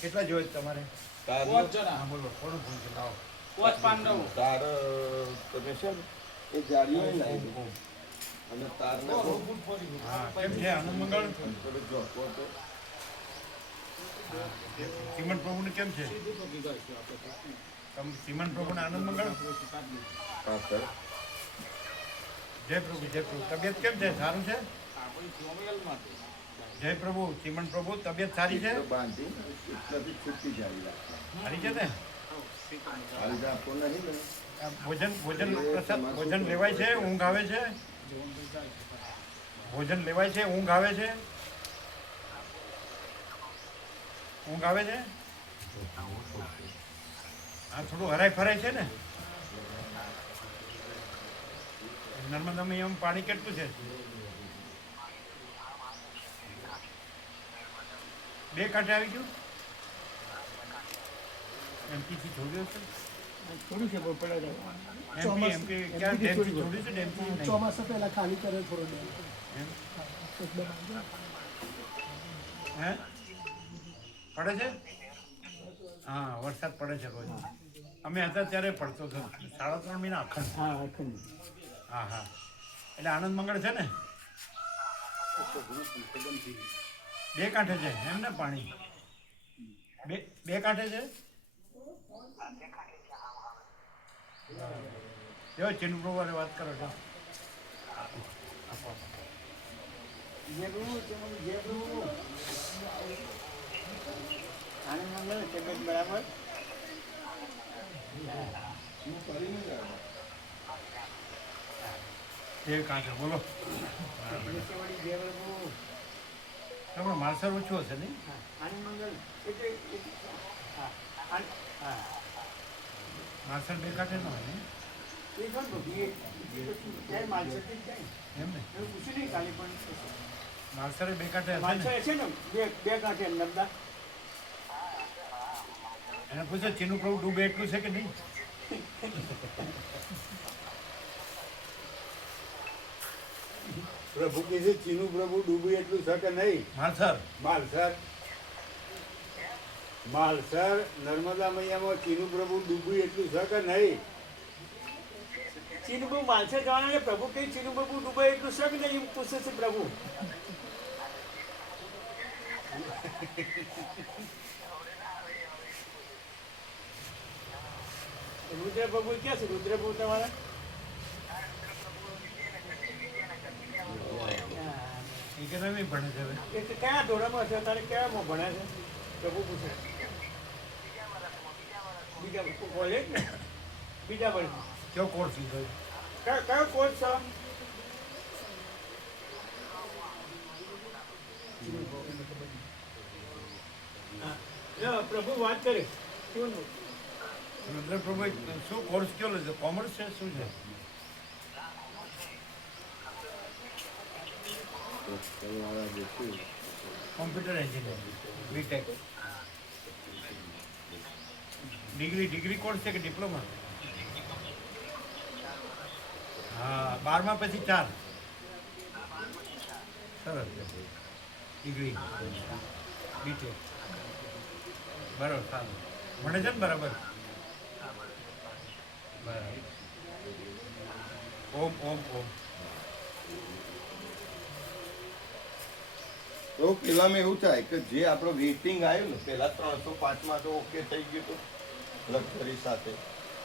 કેટલા જોઈએ તમારે પાંચ જણા હા બોલો કોનું ફોન છે લાવો પાંચ પાંડવો તાર તમે છે ને એ જાળીઓ લાવી દો. અને તારને બહુ હા કેમ છે આનંદ મંગળ થોડું જો તો શ્રીમંત પ્રભુને કેમ છે શ્રીમંત પ્રભુને આનંદ મંગળ હા સર જય પ્રભુ તબિયત કેમ છે સારું છે જય પ્રભુ શ્રીમંત પ્રભુ તબિયત સારી છે બાંધી એટલાથી છૂટી જાળી રાખે સારી છે ને હાલ આપો નહીં ને આ ભોજન પ્રસાદ ભોજન લેવાય છે ઊંઘ આવે છે ભોજન લેવાય છે ઊંઘ આવે છે ઊંઘ આવે છે આ થોડું હરાય ફરાય છે ને નર્મદા મૈયામાં પાણી કેટલું છે બે કાંઠે આવી ગયું એમપીથી છોડ્યું છે થોડું છે પણ પડે એમપી ક્યાં ડેમથી છોડ્યું છે ડેમથી નહીં ચોમાસા પહેલા ખાલી કરે થોડો ડેમ એમ? એકદમ આવી હે પડે છે હા વરસાદ પડે છે રોજ અમે હતા ત્યારે પડતો હતો 3.5 મહિના અખંડ હા અખંડ હા હા એટલે આનંદ મંગળ છે ને બે કાંઠે છે એમ ને પાણી બે કાંઠે છે જો ચિન્નુ પ્રભુ વાત કરો છો બરાબર એ કાંઠે બોલો તમારો માલસર ઓછું હશે નહીં માલસર બે કાંઠે ન હોય ને એમ ને માલસરે બે કાંઠે હશે ને બે કાંઠે નર્મદા એને પૂછો ચીનુ પ્રભુ ડૂબે એટલું છે કે નહીં પ્રભુ કે છે ચીનું પ્રભુ ડૂબ્યું એટલું છે કે નહીં માલસર માલસર નર્મદા મૈયામાં ચીનું પ્રભુ ડૂબ્યું એટલું છે કે નહીં ચીનુ પ્રભુ માલસે જવાના એટલે પ્રભુ કઈ ચીનુ પ્રભુ ડૂબે એટલું શક નહીં એમ પૂછે છે પ્રભુ રુદ્ર પ્રભુ ક્યાં છે રુદ્ર પ્રભુ તમારા એ કે નહીં ભણે છે હવે એ તો કયા ધોરણમાં છે તારે કયામાં ભણ્યા છે પ્રભુ પૂછે બીજા કોલેજ ને બીજા વર્ષ કેવો કોર્સ લીધો કયો કોર્સ છે પ્રભુ વાત કરે શું રુદ્ર પ્રભુ શું કોર્સ કયો લીધો કોમર્સ છે શું છે computer engineering BTech degree course છે કે ડિપ્લોમા હા 12મા પછી 4 સરસ ડિગ્રી બીટેક બરાબર સારું ભણે છે ને બરાબર બરાબર. ઓમ ઓમ ઓમ. તો પેલામાં એવું થાય કે જે આપણો વેઇટિંગ આવ્યું ને પહેલા 305માં તો ઓકે થઈ ગયું હતું લક્ઝરી સાથે,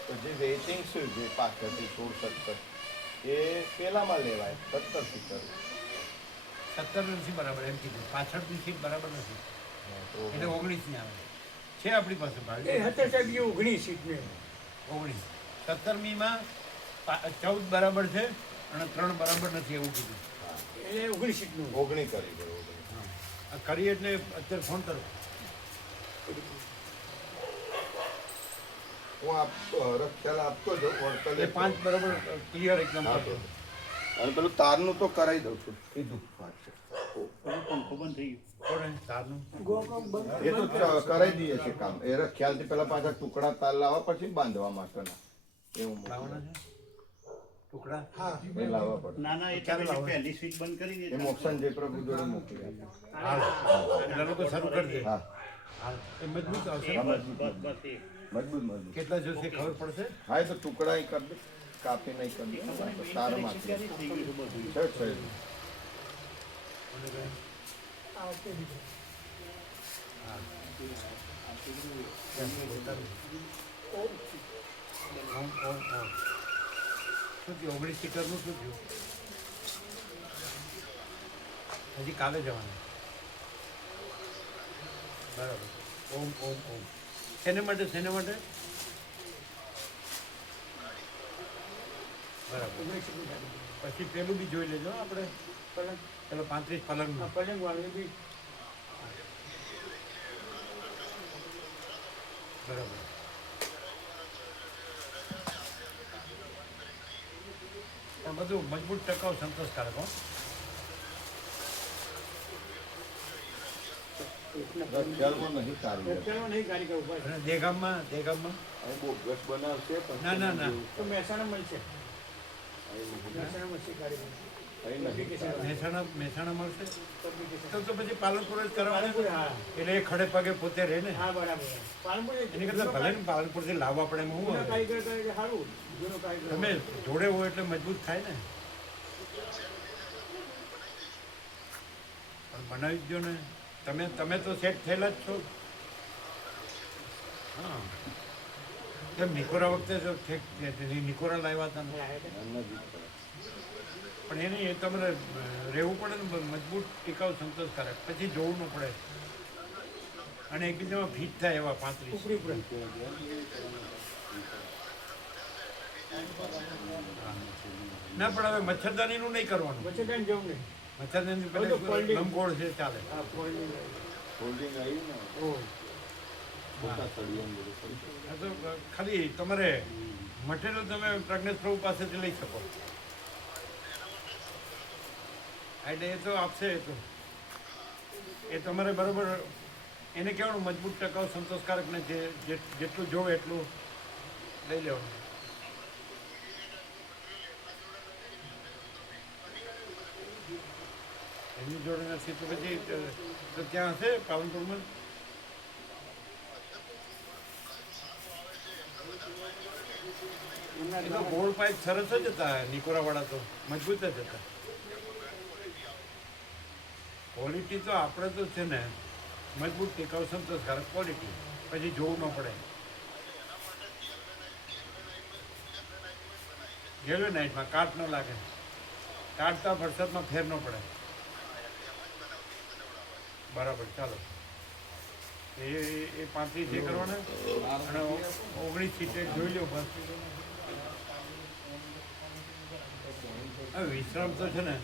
તો જે વેઇટિંગ છે જે પાછળથી 16-17 એ પેલામાં લેવાય 17 સીટર. 17 નથી બરાબર એમ કીધું. પાછળની સીટ બરાબર નથી તો એટલે 19 ની આવે છે આપણી પાસે એ ભાગ હતા સાહેબ એ 19 સીટને 19. 17મીમાં 14 બરાબર છે અને 3 બરાબર નથી એવું કીધું. એ 19 સીટનું 19 કરી દો. આ કરી એટલે અત્યારે ફોન કરો. હું ખ્યાલ આપતો જાઉં વર્કર એ 5 બરાબર ક્લિયર એકદમ હા, કરજો. અને પેલું તારનું તો કરાવી દઉં છું કીધું પંખો બંધ થઈ ગયો કોને તારનું ગોકમ બંધ એ તો કરાવી દઈએ છે કામ એ ખ્યાલથી પેલા પાછા ટુકડા તાર લાવવા પછી બાંધવા માટેના એવું લાવવાના છે ટુકડા. હા એ લાવવા પડે ના ના એ ક્યારે લાવો? પહેલી સ્વિચ બંધ કરી એ મોક્ષાન જયપ્રભુ જોડે મોકલી આપે. હાલ એટલે લોકો શરૂ કરી દે. હા હાલ એ મજબૂત આવશે હા, ને? મજબૂત બસ બસ એ મજબૂત મજબૂત કેટલા જોશે ખબર પડશે. હા એ તો ટુકડા ય કરી દે કાપી નહીં કરી દે તારમાંથી ક્યારે થઈ ગયું છે બધું છે છે આ વખતે બીજો ઓમ ઓમ ઓમ. શું થયું 19 સીટરનું શું થયું? હજી કાલે જવાનું. બરાબર. ઓમ ઓમ ઓમ. શેને માટે શેને માટે? બરાબર. 19 સીટનું ગાડી. પછી પેલું બી જોઈ લેજો આપણે પલંગ પેલો 35 પલંગનું. પલંગ વાળું બી બરાબર. પણ બધું મજબૂત ટકાઉ સંતોષકારક હો. ખ્યાલમાં નહીં તારી રક્ષણમાં નહીં ગાડી કરવું પડે. અને દેગામમાં દેગામમાં અહીં બોગસ બનાવશે પણ ના ના ના તો મહેસાણા મળશે મહેસાણા મળશે ગાડી અહીં નહીં મહેસાણા મળશે Publication. તો પછી પાલનપુર જ કરવાનું. પાલનપુર હા એટલે એ ખડે પગે પોતે રહે ને. હા બરાબર પાલનપુર એની કરતાં ભલે ને પાલનપુરથી લાવવા પડે એમાં જૂનો હું આવે? કારીગર કરે એટલે સારું જૂનો કારીગર તમે જોડે હોય એટલે મજબૂત થાય ને. પણ બનાવી જ જો ને. તમે તો સેટ થયેલા જ છો. હા કેમ નિકોરા વખતે તો નિકોરા લાવ્યા હતા ને. પણ એને એ તમારે રહેવું પડે ને મજબૂત ટીકાઉ સંતોષકારક. પછી જોવું ન પડે અને એકબીજામાં ફિટ થાય એવા 35. ઉપરી ઉપર ના પણ હવે મચ્છરદાનીનું નહીં કરવાનું. મચ્છરદાની જવું નહીં મચ્છરદાની હવે તો folding. લંબગોળ છે ચાલે. હા ફોલ્ડિંગ હોલ્ડિંગ આવ્યું ને ઓહ મોટા સળિયાનું બધું થઈ ગયું. આ તો ખાલી તમારે મટીરિયલ તમે પ્રજ્ઞેશ પ્રભુ પાસેથી લઈ શકો. એટલે એ તો આપશે. એ તમારે બરાબર એને કહેવાનું મજબૂત ટકાઉ સંતોષકારક ને જેટલું જોવે એટલું લઈ લેવાનું. એની જોડે નથી તો પછી તો ત્યાં હશે પાલનપુરમાં. એ તો ગોળ પાઇપ સરસ જ હતા નિકોરાવાળા તો મજબૂત જ હતા. ક્વોલિટી તો આપણે તો છે ને મજબૂત ટીકાઉ સંતોષકારક ક્વોલિટી. પછી જોવું ન પડે. ગેલો નાઇટમાં કાટ ન લાગે. કાઢતા વરસાદમાં ફેર ન પડે. બરાબર ચાલો. એ 35 જે કરવાના અને 19 સીટે જોઈ લો બસ. હવે વિશ્રામ તો છે ને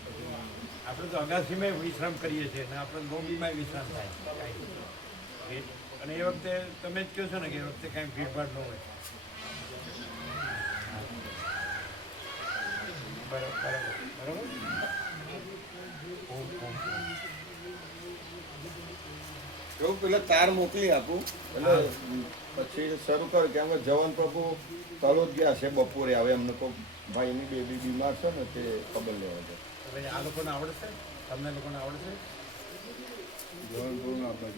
આપણે તો અગાસીમાં વિશ્રામ કરીએ છીએ અને આપણે લોબીમાં વિશ્રામ થાય. અને એ વખતે તમે જ કહો છો ને કે એ વખતે કાંઈ ભીડભાડ ન હોય. બરાબર બરાબર બરાબર. એવું પેલા તાર મોકલી આપું એટલે પછી શરૂ કર કેમ કે જવાન પ્રભુ તલોદ ગયા છે બપોરે આવે એમને કોઈ ભાઈની બેબી બીમાર છે ને તે ખબર લેવા જાય. હવે આ લોકોને આવડશે? તમને લોકોને આવડશે?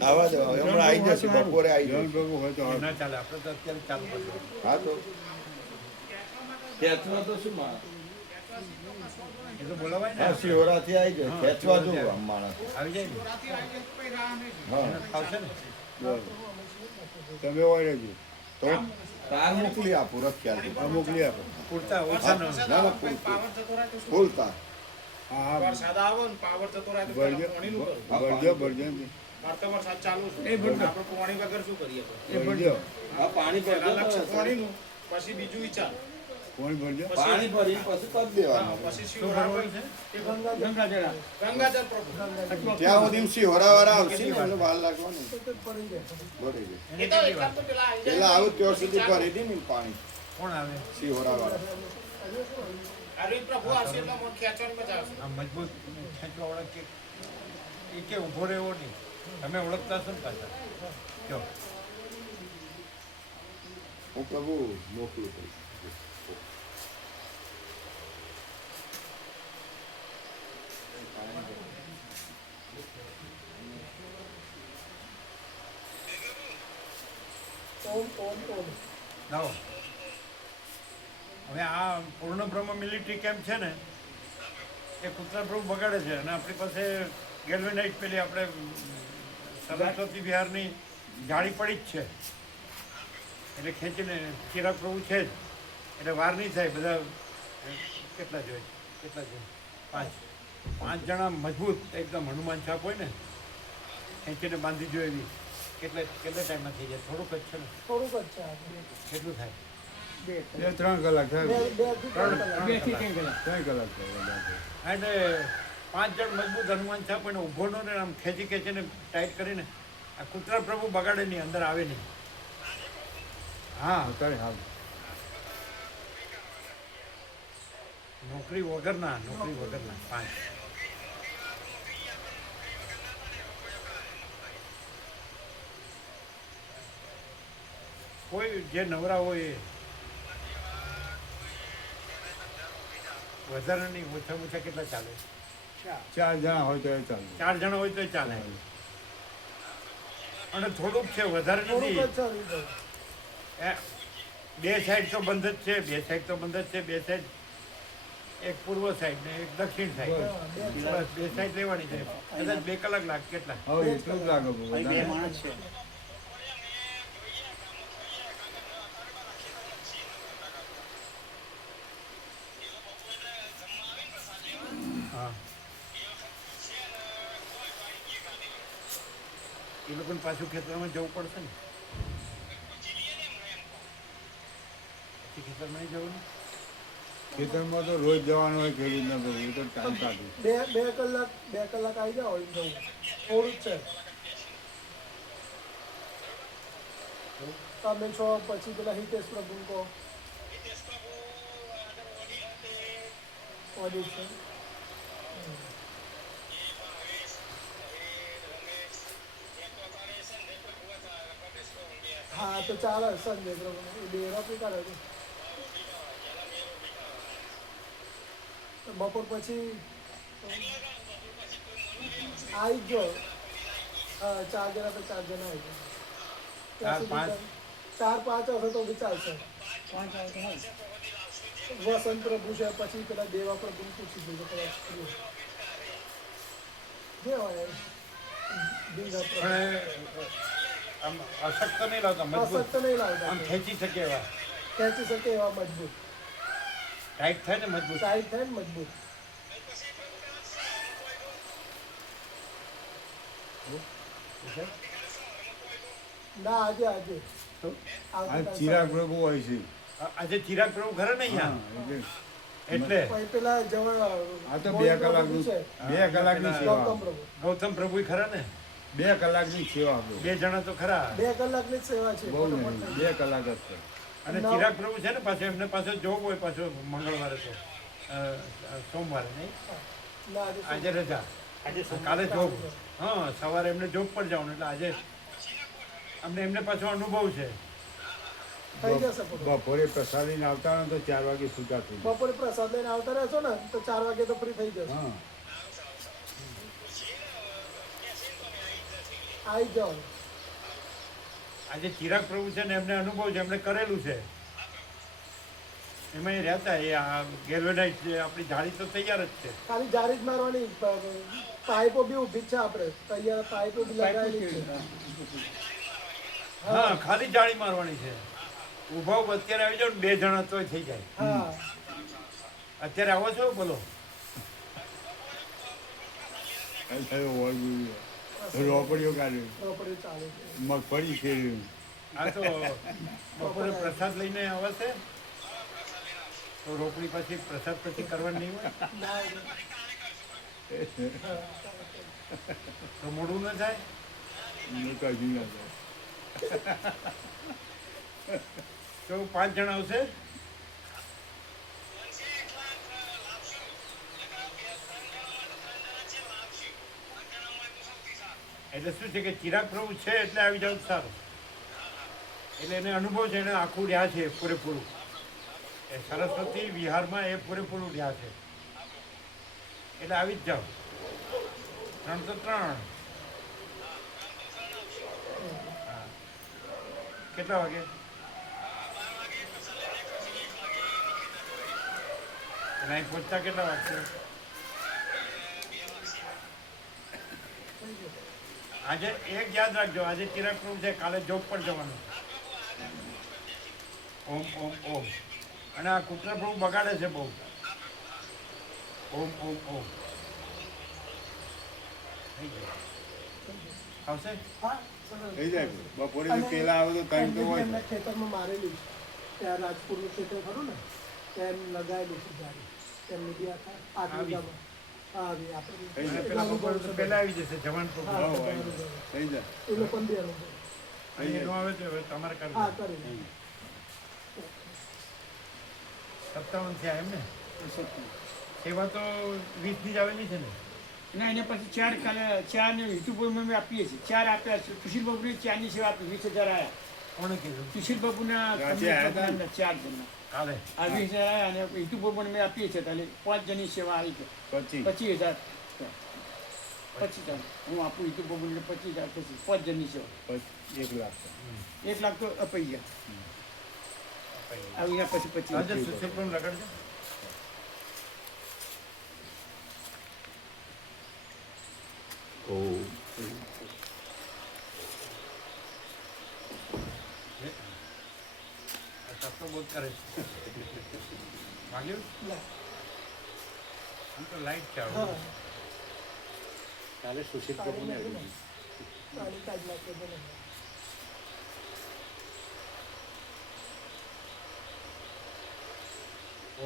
આવા જ હવે હમણાં આવી જશે બપોરે આવી જશે. પ્રભુ હોય તો ના ચાલે આપણે તો અત્યારે ચાલુ કરશું. હા તો ખેંચવા તો શું માણસ એ તો બોલાવાય ને હા શિહોરાથી આવી જાય ખેંચવા જોવું આમ માણસ આવી જાય ને હા એને ફાવશે ને તમે હોય રહેજો તો તાર મોકલી આપું રખ્યા આ મોકલી આપો પૂરતા ઓછા ન ના ના ફૂલ તાર હા હા વરસાદ આવે ને પાવર જતો રહે તો ભરજો પેલા પાણીનું કરું. ભરજો ભરજો મારે તો વરસાદ ચાલુ છે એ ભરજો. આપણે પાણી વગર શું કરીએ તો? ભરજો હા પાણી પહેલા ભરજો લક્ષ્ય તમે. પાણીનું, પછી બીજું વિચાર, કોણ ભરજો પાણી ભરીને પછી કરી હા, દેવાનું પછી શું શિવરામ ભરવાનું છે? એ ગંગાજળ ગંગાજળ પ્રભુ. ત્યાં સુધી શિહોરાવાળા આવશે ને એમને વાર લાગવાની તો તે પડી જાય ભરી દે એને એ તો કેટલી એકાદ વાર? તો પેલા આવી જાય. પેલા આવું ત્યાં સુધી ભરી દે ને પાણી કોણ આવે શિહોરાવાળા અરે પ્રભુ આવશે એટલે મને ખેંચવાની મજા આવશે. આ મજબૂત ખેંચવા વાળા કે એ કે ઊભો રહેવો નહીં તમે ઓળખતા છો ને પાછા કયો હું પ્રભુ મોકલું છું ઓમ લાવો હવે આ પૂર્ણ બ્રહ્મ મિલિટરી કેમ્પ છે ને એ કૂતરા પ્રભુ બગાડે છે અને આપણી પાસે ગેલ્વેનાઇટ પેલી આપણે સરસ્વતી વિહારની જાળી પડી જ છે એટલે ખેંચીને ચિરાગ પ્રભુ છે જ એટલે વાર નહીં થાય બધા કેટલા જોઈએ પાંચ જણા મજબૂત એકદમ હનુમાન છાપ હોય ને ખેંચીને બાંધી જો એવી કેટલા ટાઈમમાં થઈ જાય થોડુંક જ છે ને થોડુંક જ છે આ. કેટલું થાય 2-3 કલાક થાય બે થી ત્રણ કલાક. 3 કલાક થાય અને 5 જણ મજબૂત હનુમાન છાપ એને ઊભો નો ને આમ ખેંચીને ટાઈટ કરીને આ કૂતરા પ્રભુ બગાડે નહીં અંદર આવે નહીં હા અત્યારે હાલ નોકરી વગરના 5 કોઈ જે નવરા હોય એ વધારે નહીં ઓછામાં ઓછા કેટલા ચાલે 4 જણા હોય તો એ ચાલે 4 જણા હોય તો ચાલે અને થોડુંક છે વધારે થોડુંક જ નથી ચાલી જાય. બે સાઈડ તો બંધ જ છે બે સાઈડ એક પૂર્વ સાઈડ ને એક દક્ષિણ સાઈડ બસ બે સાઈડ લેવાની છે કદાચ 2 કલાક લાગે કેટલા હવે એટલું જ લાગે બહુ વધારે. હા એ લોકોને પાછું ખેતરમાં જવું પડશે ને પછી ખેતરમાં નહીં જવું ને ખેતરમાં તો રોજ જવાનું હોય ખેડૂતને તો એ તો ટાઈમ કાઢું બે કલાક આવી જાઓ એમ જવું થોડું જ છે તમે છો પછી પેલા હિતેશ પ્રભુ કહો ઓડિટ છે હા તો ચાલે સંજય પ્રભુ એ ડેરા પી કાઢે છે બપોર પછી આવી જ જાઓ હા 4 જણા તો 4 જણા આવી જાઓ 4-5 હશે તો બી ચાલશે વસંત પ્રભુ છે પછી પેલા દેવા પ્રભુ પૂછી દેજો કદાચ જે હોય બીજા પ્રભુ પણ આમ અશક્ત નહીં લાવતા મજબૂત અસક્ત નહીં લાવતા આમ ખેંચી શકે એવા ખેંચી શકે એવા મજબૂત ટાઈટ થાય ને મજબૂત ટાઈટ થાય ને મજબૂત ના આજે શું? આ ચિરાગ પ્રભુ હોય છે આજે ચિરાગ પ્રભુ ઘરે નહીં હા, અહીંયા એટલે એટલે પેલા જવળ આ તો 2 કલાકનું છે 2 કલાકની સેવા ગૌતમ પ્રભુ ગૌતમ પ્રભુ ખરા ને 2 કલાકની સેવા આપો 2 જણા તો ખરા 2 કલાકની જ સેવા છે બહુ ફટાફટ નહીં થઈ 2 કલાક જ છે અને ચિરાગ પ્રભુ છે ને પાછો એમને પાછો જોબ હોય પાછો મંગળવારે તો સોમવારે નહીં જાય. ના આજે આજે રજા કાલે જોબ હા સવારે એમને જોબ પર જવાનું એટલે આજે અમને એમને પાછો અનુભવ છે થઈ જશે બધું. બપોરે પ્રસાદીને આવતા હોય ને તો 4 વાગે છૂટા થઈ જાય. બપોરે પ્રસાદ લઈને આવતા રહેશો ને તો 4 વાગે તો ફ્રી થઈ જશે હા આવી જાઓ આજે ચિરાગ પ્રભુ છે ને એમને અનુભવ છે એમને કરેલું છે એમાં એ રહેતા એ આ ગેલ્વેનાઇઝ જે આપણી જાળી તો તૈયાર જ છે. ખાલી જારી જ મારવાની પાઇપો બી ઊભી જ છે આપણે તૈયાર પાઇપો બી લગાવેલી છે હા, ખાલી જાળી મારવાની છે. ઊભા ઊભા અત્યારે આવી જાવ ને 2 જણા તોય થઈ જાય. હા અત્યારે આવો છો બોલો. રોપડીઓ કાઢે, પ્રોપર્ટી ચાલે છે મગફળી છે. આ તો બપોરે પ્રસાદ લઈને આવે છે તો રોપડી પછી પ્રસાદ પછી કરવાની નહીં હોય ના તો મોડું ન થાય. કશું ના થાય. તો 5 જણા આવશે. એટલે શું છે કે ચિરાગ પ્રભુ છે એટલે આવી જાવ સારું. એટલે એને અનુભવ છે, એને આખું રહ્યા છે પૂરેપૂરું. એ સરસ્વતી વિહારમાં એ પૂરેપૂરું રહ્યા છે એટલે આવી જ જાઓ. 3 તો 3. હા, કેટલા વાગે? અને અહીં પહોંચતા કેટલા વાગશે? આજે એક યાદ રાખજો, આજે ચિરાગ પ્રભુ છે, કાલે જોબ પર જવાનું. ઓમ ઓમ ઓમ. અને આ કુતરા પ્રભુ બગાડે છે બહુ. ઓમ ઓમ ઓમ. થઈ જાય. આવશે? હા સરસ. થઈ જાય. બપોરે જો પેલા આવે તો ટાઈમ તો હોય. એમના ખેતરમાં મારેલી છે ત્યાં રાજપુરનું ખેતર ખરું ને ત્યાં એમ લગાવેલી છે જારી એમની બી આ વીઘામાં આવી આપણે અને પેલા બપોરે તો પહેલા આવી જશે જવાન પ્રભુ. હા, હોય. થઈ જાય. એ લોકો બી અનુભવ અહીં નો આવે તો હવે તમારે હા કરવું. કરી 57 થયા એમ ને? સેવા તો 20 ની જ આવેલી છે ને? ના એને પછી 4 કાલે 4 ને હિતુપુરમાં અમે આપીએ છીએ 4 આપ્યા છે. સુશીલ બાબુને 4 ની સેવા આપી 20,000 આવ્યા. કોણે કીધું? સુશીલ બાબુના આજે આવ્યા હતા ને? 4 જણના કાલે આ 20,000 આવ્યા અને હિતુપુરમાં અમે આપીએ છીએ એટલે 5 જણની સેવા આવી છે. 25. 25,000 હું આપું હિતુપુરને 25,000 થશે 5 જણની સેવા. 1 લાખ. 1 લાખ તો અપાઈ ગયા. આવી પછી 25 આજે સુશીલ પ્રભુ લગાડજો. સપનો બહુ કરે છે. વાગ્યું? આમ તો લાઈટ ચાલુ. હા કાલે સુશીલ પ્રભુને પાણી કાઢી નાખે બોલો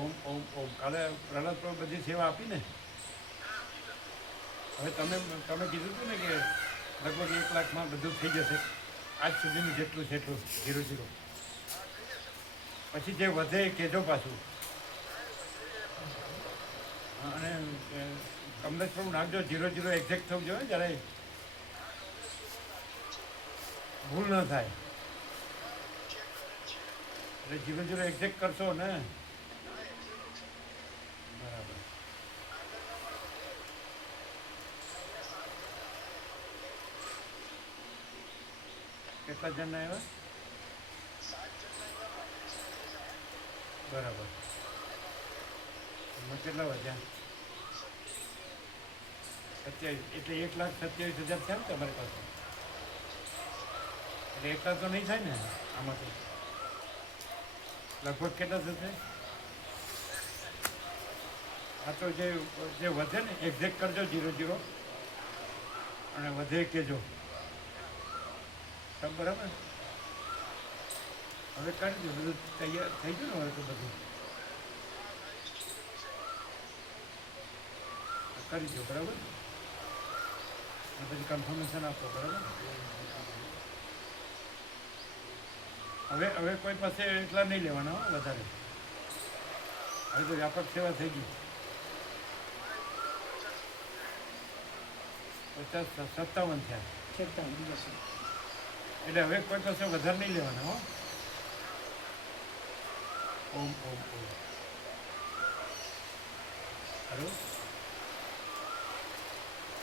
ઓમ ઓમ ઓમ. કાલે પ્રહલાદ પ્રભુ બધી સેવા આપી ને. હવે તમે કીધું હતું ને કે લગભગ 1 લાખમાં બધું થઈ જશે. આજ સુધીનું જેટલું છે એટલું 0-0. પછી જે વધે એ કહેજો પાછું. અને કમલેશ પ્રભુ નાખજો 0-0 એક્ઝેક્ટ થવું જોઈએ જ્યારે ભૂલ ન થાય. એટલે 0-0 એક્ઝેક્ટ કરશો ને? બરાબર. કેટલા જણ આવ્યા? બરાબર. એમાં કેટલા વધ્યા? 27. એટલે 1,27,000 થયા ને તમારી પાસે? એટલે એટલા તો નહીં થાય ને આમાંથી? લગભગ કેટલા થશે? આ તો જે વધે ને એક્ઝેક્ટ કરજો 0-0 અને વધે કહેજો. સબ બરાબર? હવે કરી દો બધું તૈયાર થઈ ગયું ને હવે તો બધું કરી દો બરાબર. અને પછી કન્ફર્મેશન આપો બરાબર. હવે કોઈ પાસે એટલા નહીં લેવાના હો વધારે. હવે તો વ્યાપક સેવા થઈ ગઈ. 57 થયા. એટલે હવે કોઈ પાસે વધારે નહીં લેવાના હો. ઓમ ઓમ ઓમ. હલો.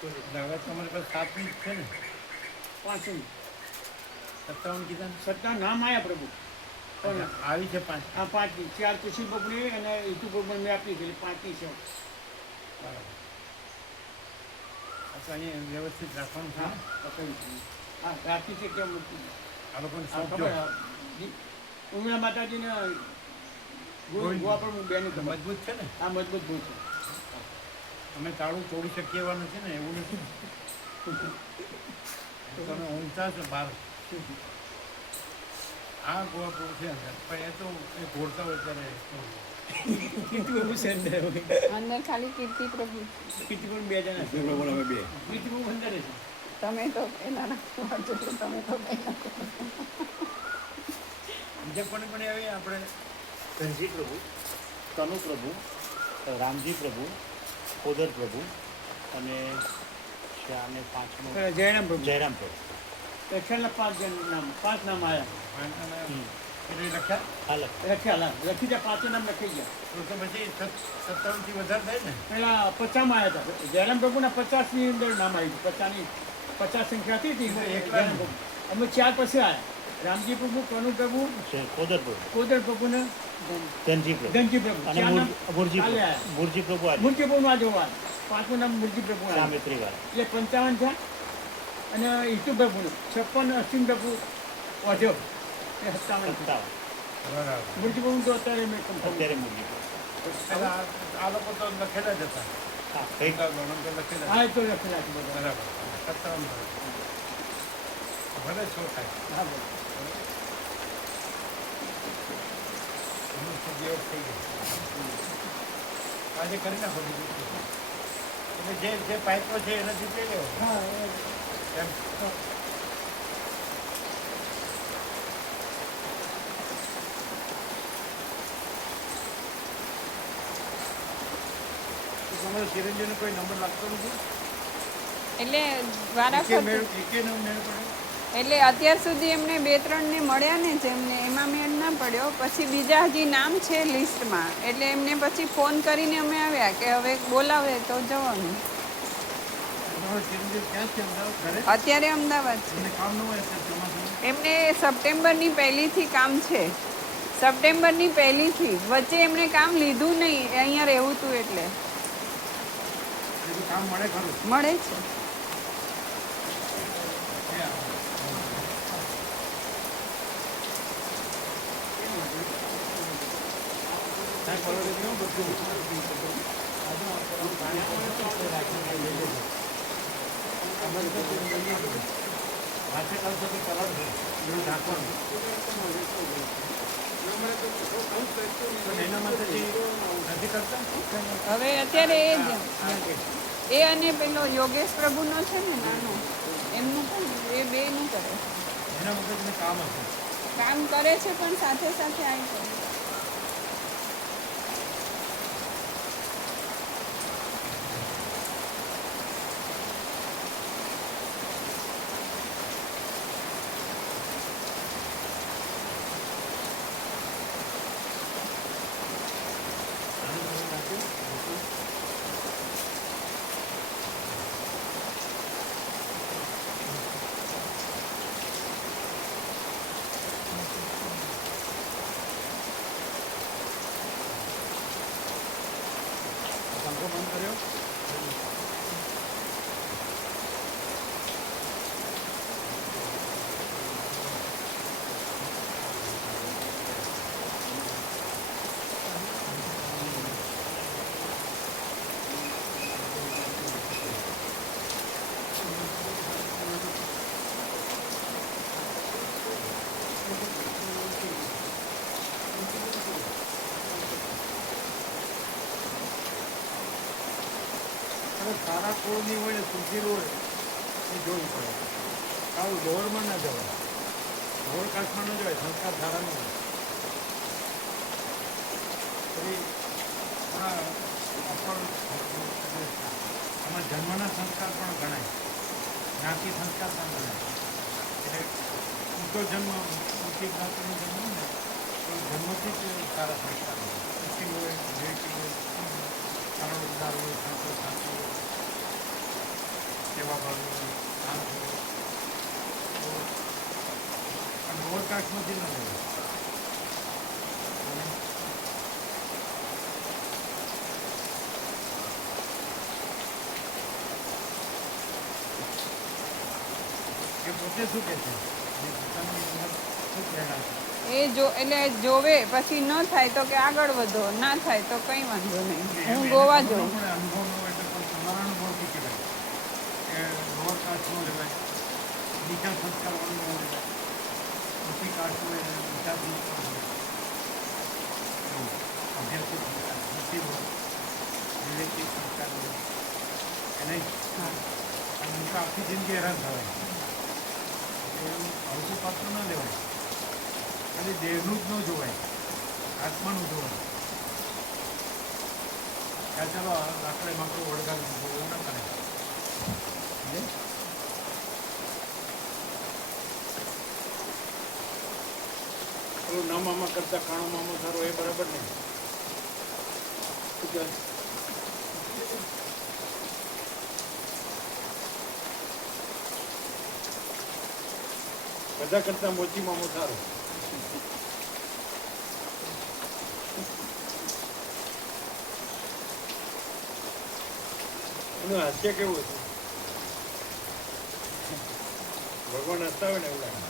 એટલે હવે તમારી પાસે 7 મિનિટ છે ને? 5 57 કીધા ને? સત્તા નામ આયા પ્રભુ પણ આવી છે 5. આ 5ની 4 તો શિવ ભગની અને ઈતુ ભગવાન મેં આપી છે 5ની છે બરાબર. આ તો અહીંયા વ્યવસ્થિત રાખવાનું છે. હા પકડી છે. હા રાખી છે કેમ મૂકી આ લોકોને આ સોંપજો. ખબર ઉમિયા માતાજીને ગોવિંદ. ગોવા પર હું બેની ખબર મજબૂત છે ને, આ મજબૂત ભૂલ છે અમે તાળું તોડી શકીએ એવા નથી ને, એવું નથી. તમે ઊંઘતા છો બહાર. આ ગોવા પર છે અંદર, પણ એ તો એ ઘોડતા હોય ત્યારે કીર્તિ બાબુ છે અંદર અંદર ખાલી કીર્તિ પ્રભુ કીર્તિ બાબુ 2 જણા છે કીર્તિ બાબુ અંદર છે તમે તો એના નાખો તમે તો બીજા કોને કોને આવી આપણે ધનજી પ્રભુ, કનુ પ્રભુ, રામજી પ્રભુ, કોદર પ્રભુ અને છે આને પાંચમો જયરામ પ્રભુ જયરામ પ્રભુ. છેલ્લા 5 નામ આવ્યા એટલે લખ્યા. હાલ લખ્યા લખી ગયા 5 નામ લખી ગયા તો પછી 57 થી વધારે થાય ને. પેલા 50માં આવ્યા હતા જયરામ પ્રભુના 50ની અંદર નામ આવ્યું 50 સંખ્યા હતી એકલા જયરામ પ્રભુ અમે 4 પછી આવ્યા રામજી પ્રભુ કનુ પ્રભુ છે કોદર પ્રભુ, કોદર પ્રભુને ધનજી પ્રભુ ધનજી પ્રભુ અને 4 નામ મુરજી કાલે પ્રભુ. આવ્યા. મુરજી પ્રભુ આજે મૂર્તિ પ્રભુનું આજે હોવા 5મું નામ મૂર્તિ પ્રભુ આવ્યું. સામેત્રી વાળા. એટલે 55 થયા અને ઈતુ પ્રભુનું 56 અશ્વિન પ્રભુ વધ્યો એ 57 થયા. સત્તાવન. બરાબર. મૂર્તિ પ્રભુ તો અત્યારે મેં confirm અત્યારે મુરજી પ્રભુ. પેલા આ લોકો તો લખેલા જ હતા. હા કઈ ગણો તો લખેલા જ. હા એ તો લખેલા છે બધા બરાબર. 57 ભલે 100 થાય. હા બોલો. એનું સદયોગ થઈ ગયો. આજે કરી નાખો બીજું શું. એટલે જે પાઇપો છે એનાથી લઈ લેવો હા એમ. તમારો ચિરંજીવનો કોઈ નંબર લાગતો નથી? એટલે વારાફરતી એકેનો મેળ પડે? એટલે અત્યાર સુધી એમને 2-3 ને મળ્યા ને જેમને એમાં મેળ ના પડ્યો પછી બીજા હજી નામ છે લિસ્ટમાં એટલે એમને પછી ફોન કરીને અમે આવ્યા કે હવે બોલાવે તો જવાનું. તમારો ચિરંજીવ ક્યાં છે? અમદાવાદ ઘરે? અત્યારે અમદાવાદ છે. એમને કામ ન હોય અત્યારે ચોમાસામાં? એમને સપ્ટેમ્બરની પહેલીથી કામ છે સપ્ટેમ્બરની પહેલીથી વચ્ચે એમણે કામ લીધું નહીં અહીંયા રહેવું હતું એટલે એટલે કામ મળે ખરું? મળે છે. સાહેબ પરોડે કેવું બધું હાથે કામ સાથે કલર છે એવું ઢાંકવાનું. પણ એના માટે નથી કરતા. હવે અત્યારે એ અને પેલો યોગેશ પ્રભુનો છે ને નાનો એમનું પણ એ બેનું કરે એના મગજને કામ હશે. કામ કરે છે પણ સાથે સાથે આવી કરે. પંખો બંધ કર્યો? અને સારા કુળની હોય ને શુદ્ધિ હોય એ જોવું પડે. આવું ઢોરમાં ના જવાય, ઢોર કાચમાં ન જવાય, સંસ્કાર સારા ન હોય. પછી આમાં જન્મના સંસ્કાર પણ ગણાય, જ્ઞાતિ સંસ્કાર પણ ગણાય. એટલે ઊંચો જન્મ, ઊંચી જ્ઞાતિનો જન્મ ને તો જન્મથી જ સારા સંસ્કાર હોય. ઊંચી હોય, વિવેકી હોય, સરળ ઉદાર હોય, સંતો સાચો હોય, સેવા ભાવ હોય, શાંત હોય. તો પણ ઓવરકાસ્ટમાંથી ન હોય. કે પોતે શું કહે છે અને પોતાની અંદર શું પ્રેરણા છે? એ જો એટલે જોવે પછી ન થાય તો કે આગળ વધો, ના થાય તો કંઈ વાંધો નહીં, હું ગોવા જાઉં. અનુભવ ન હોય તો પણ તમારા અનુભવથી કહેવાય કે લોઅર કાસ્ટનો લેવાય, નીચા સંસ્કારવાળું ન લેવાય, ઓછી કાસ્ટનો ઊંચા સંસ્કાર હોય, અભ્યાસ સંસ્કાર, નસીબ હોય, વિવેકિક સંસ્કાર હોય એને અને તો આખી જિંદગી હેરાન થવાય. એવું હલકું પાત્ર ન લેવાય, ખાલી દેહનું જ ન જોવાય, આત્માનું જોવાય. ત્યાં ચાલો લાકડે માકડું વળગાવી દીધું એવું ના કરે. પેલું ના મામા કરતા કાણો મામો સારો એ બરાબર નહીં. શું કહેવાય? બધા કરતા મોચી મામો સારો. એનું હાસ્ય કેવું હતું? ભગવાન હસતા હોય ને એવું લાગે.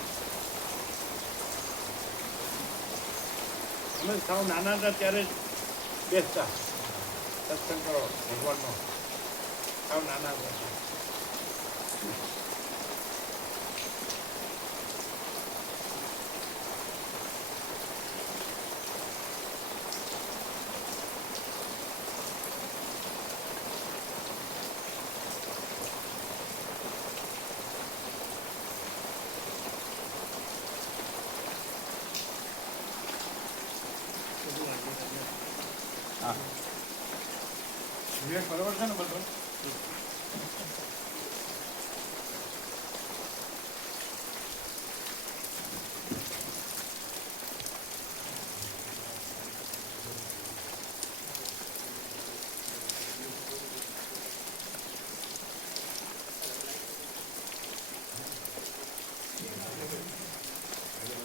અમે સાવ નાના હતા ત્યારે જ બેસતા સત્સંગ કરો ભગવાનનો. સાવ નાના હતા. વિવેક બરોબર છે ને બધું?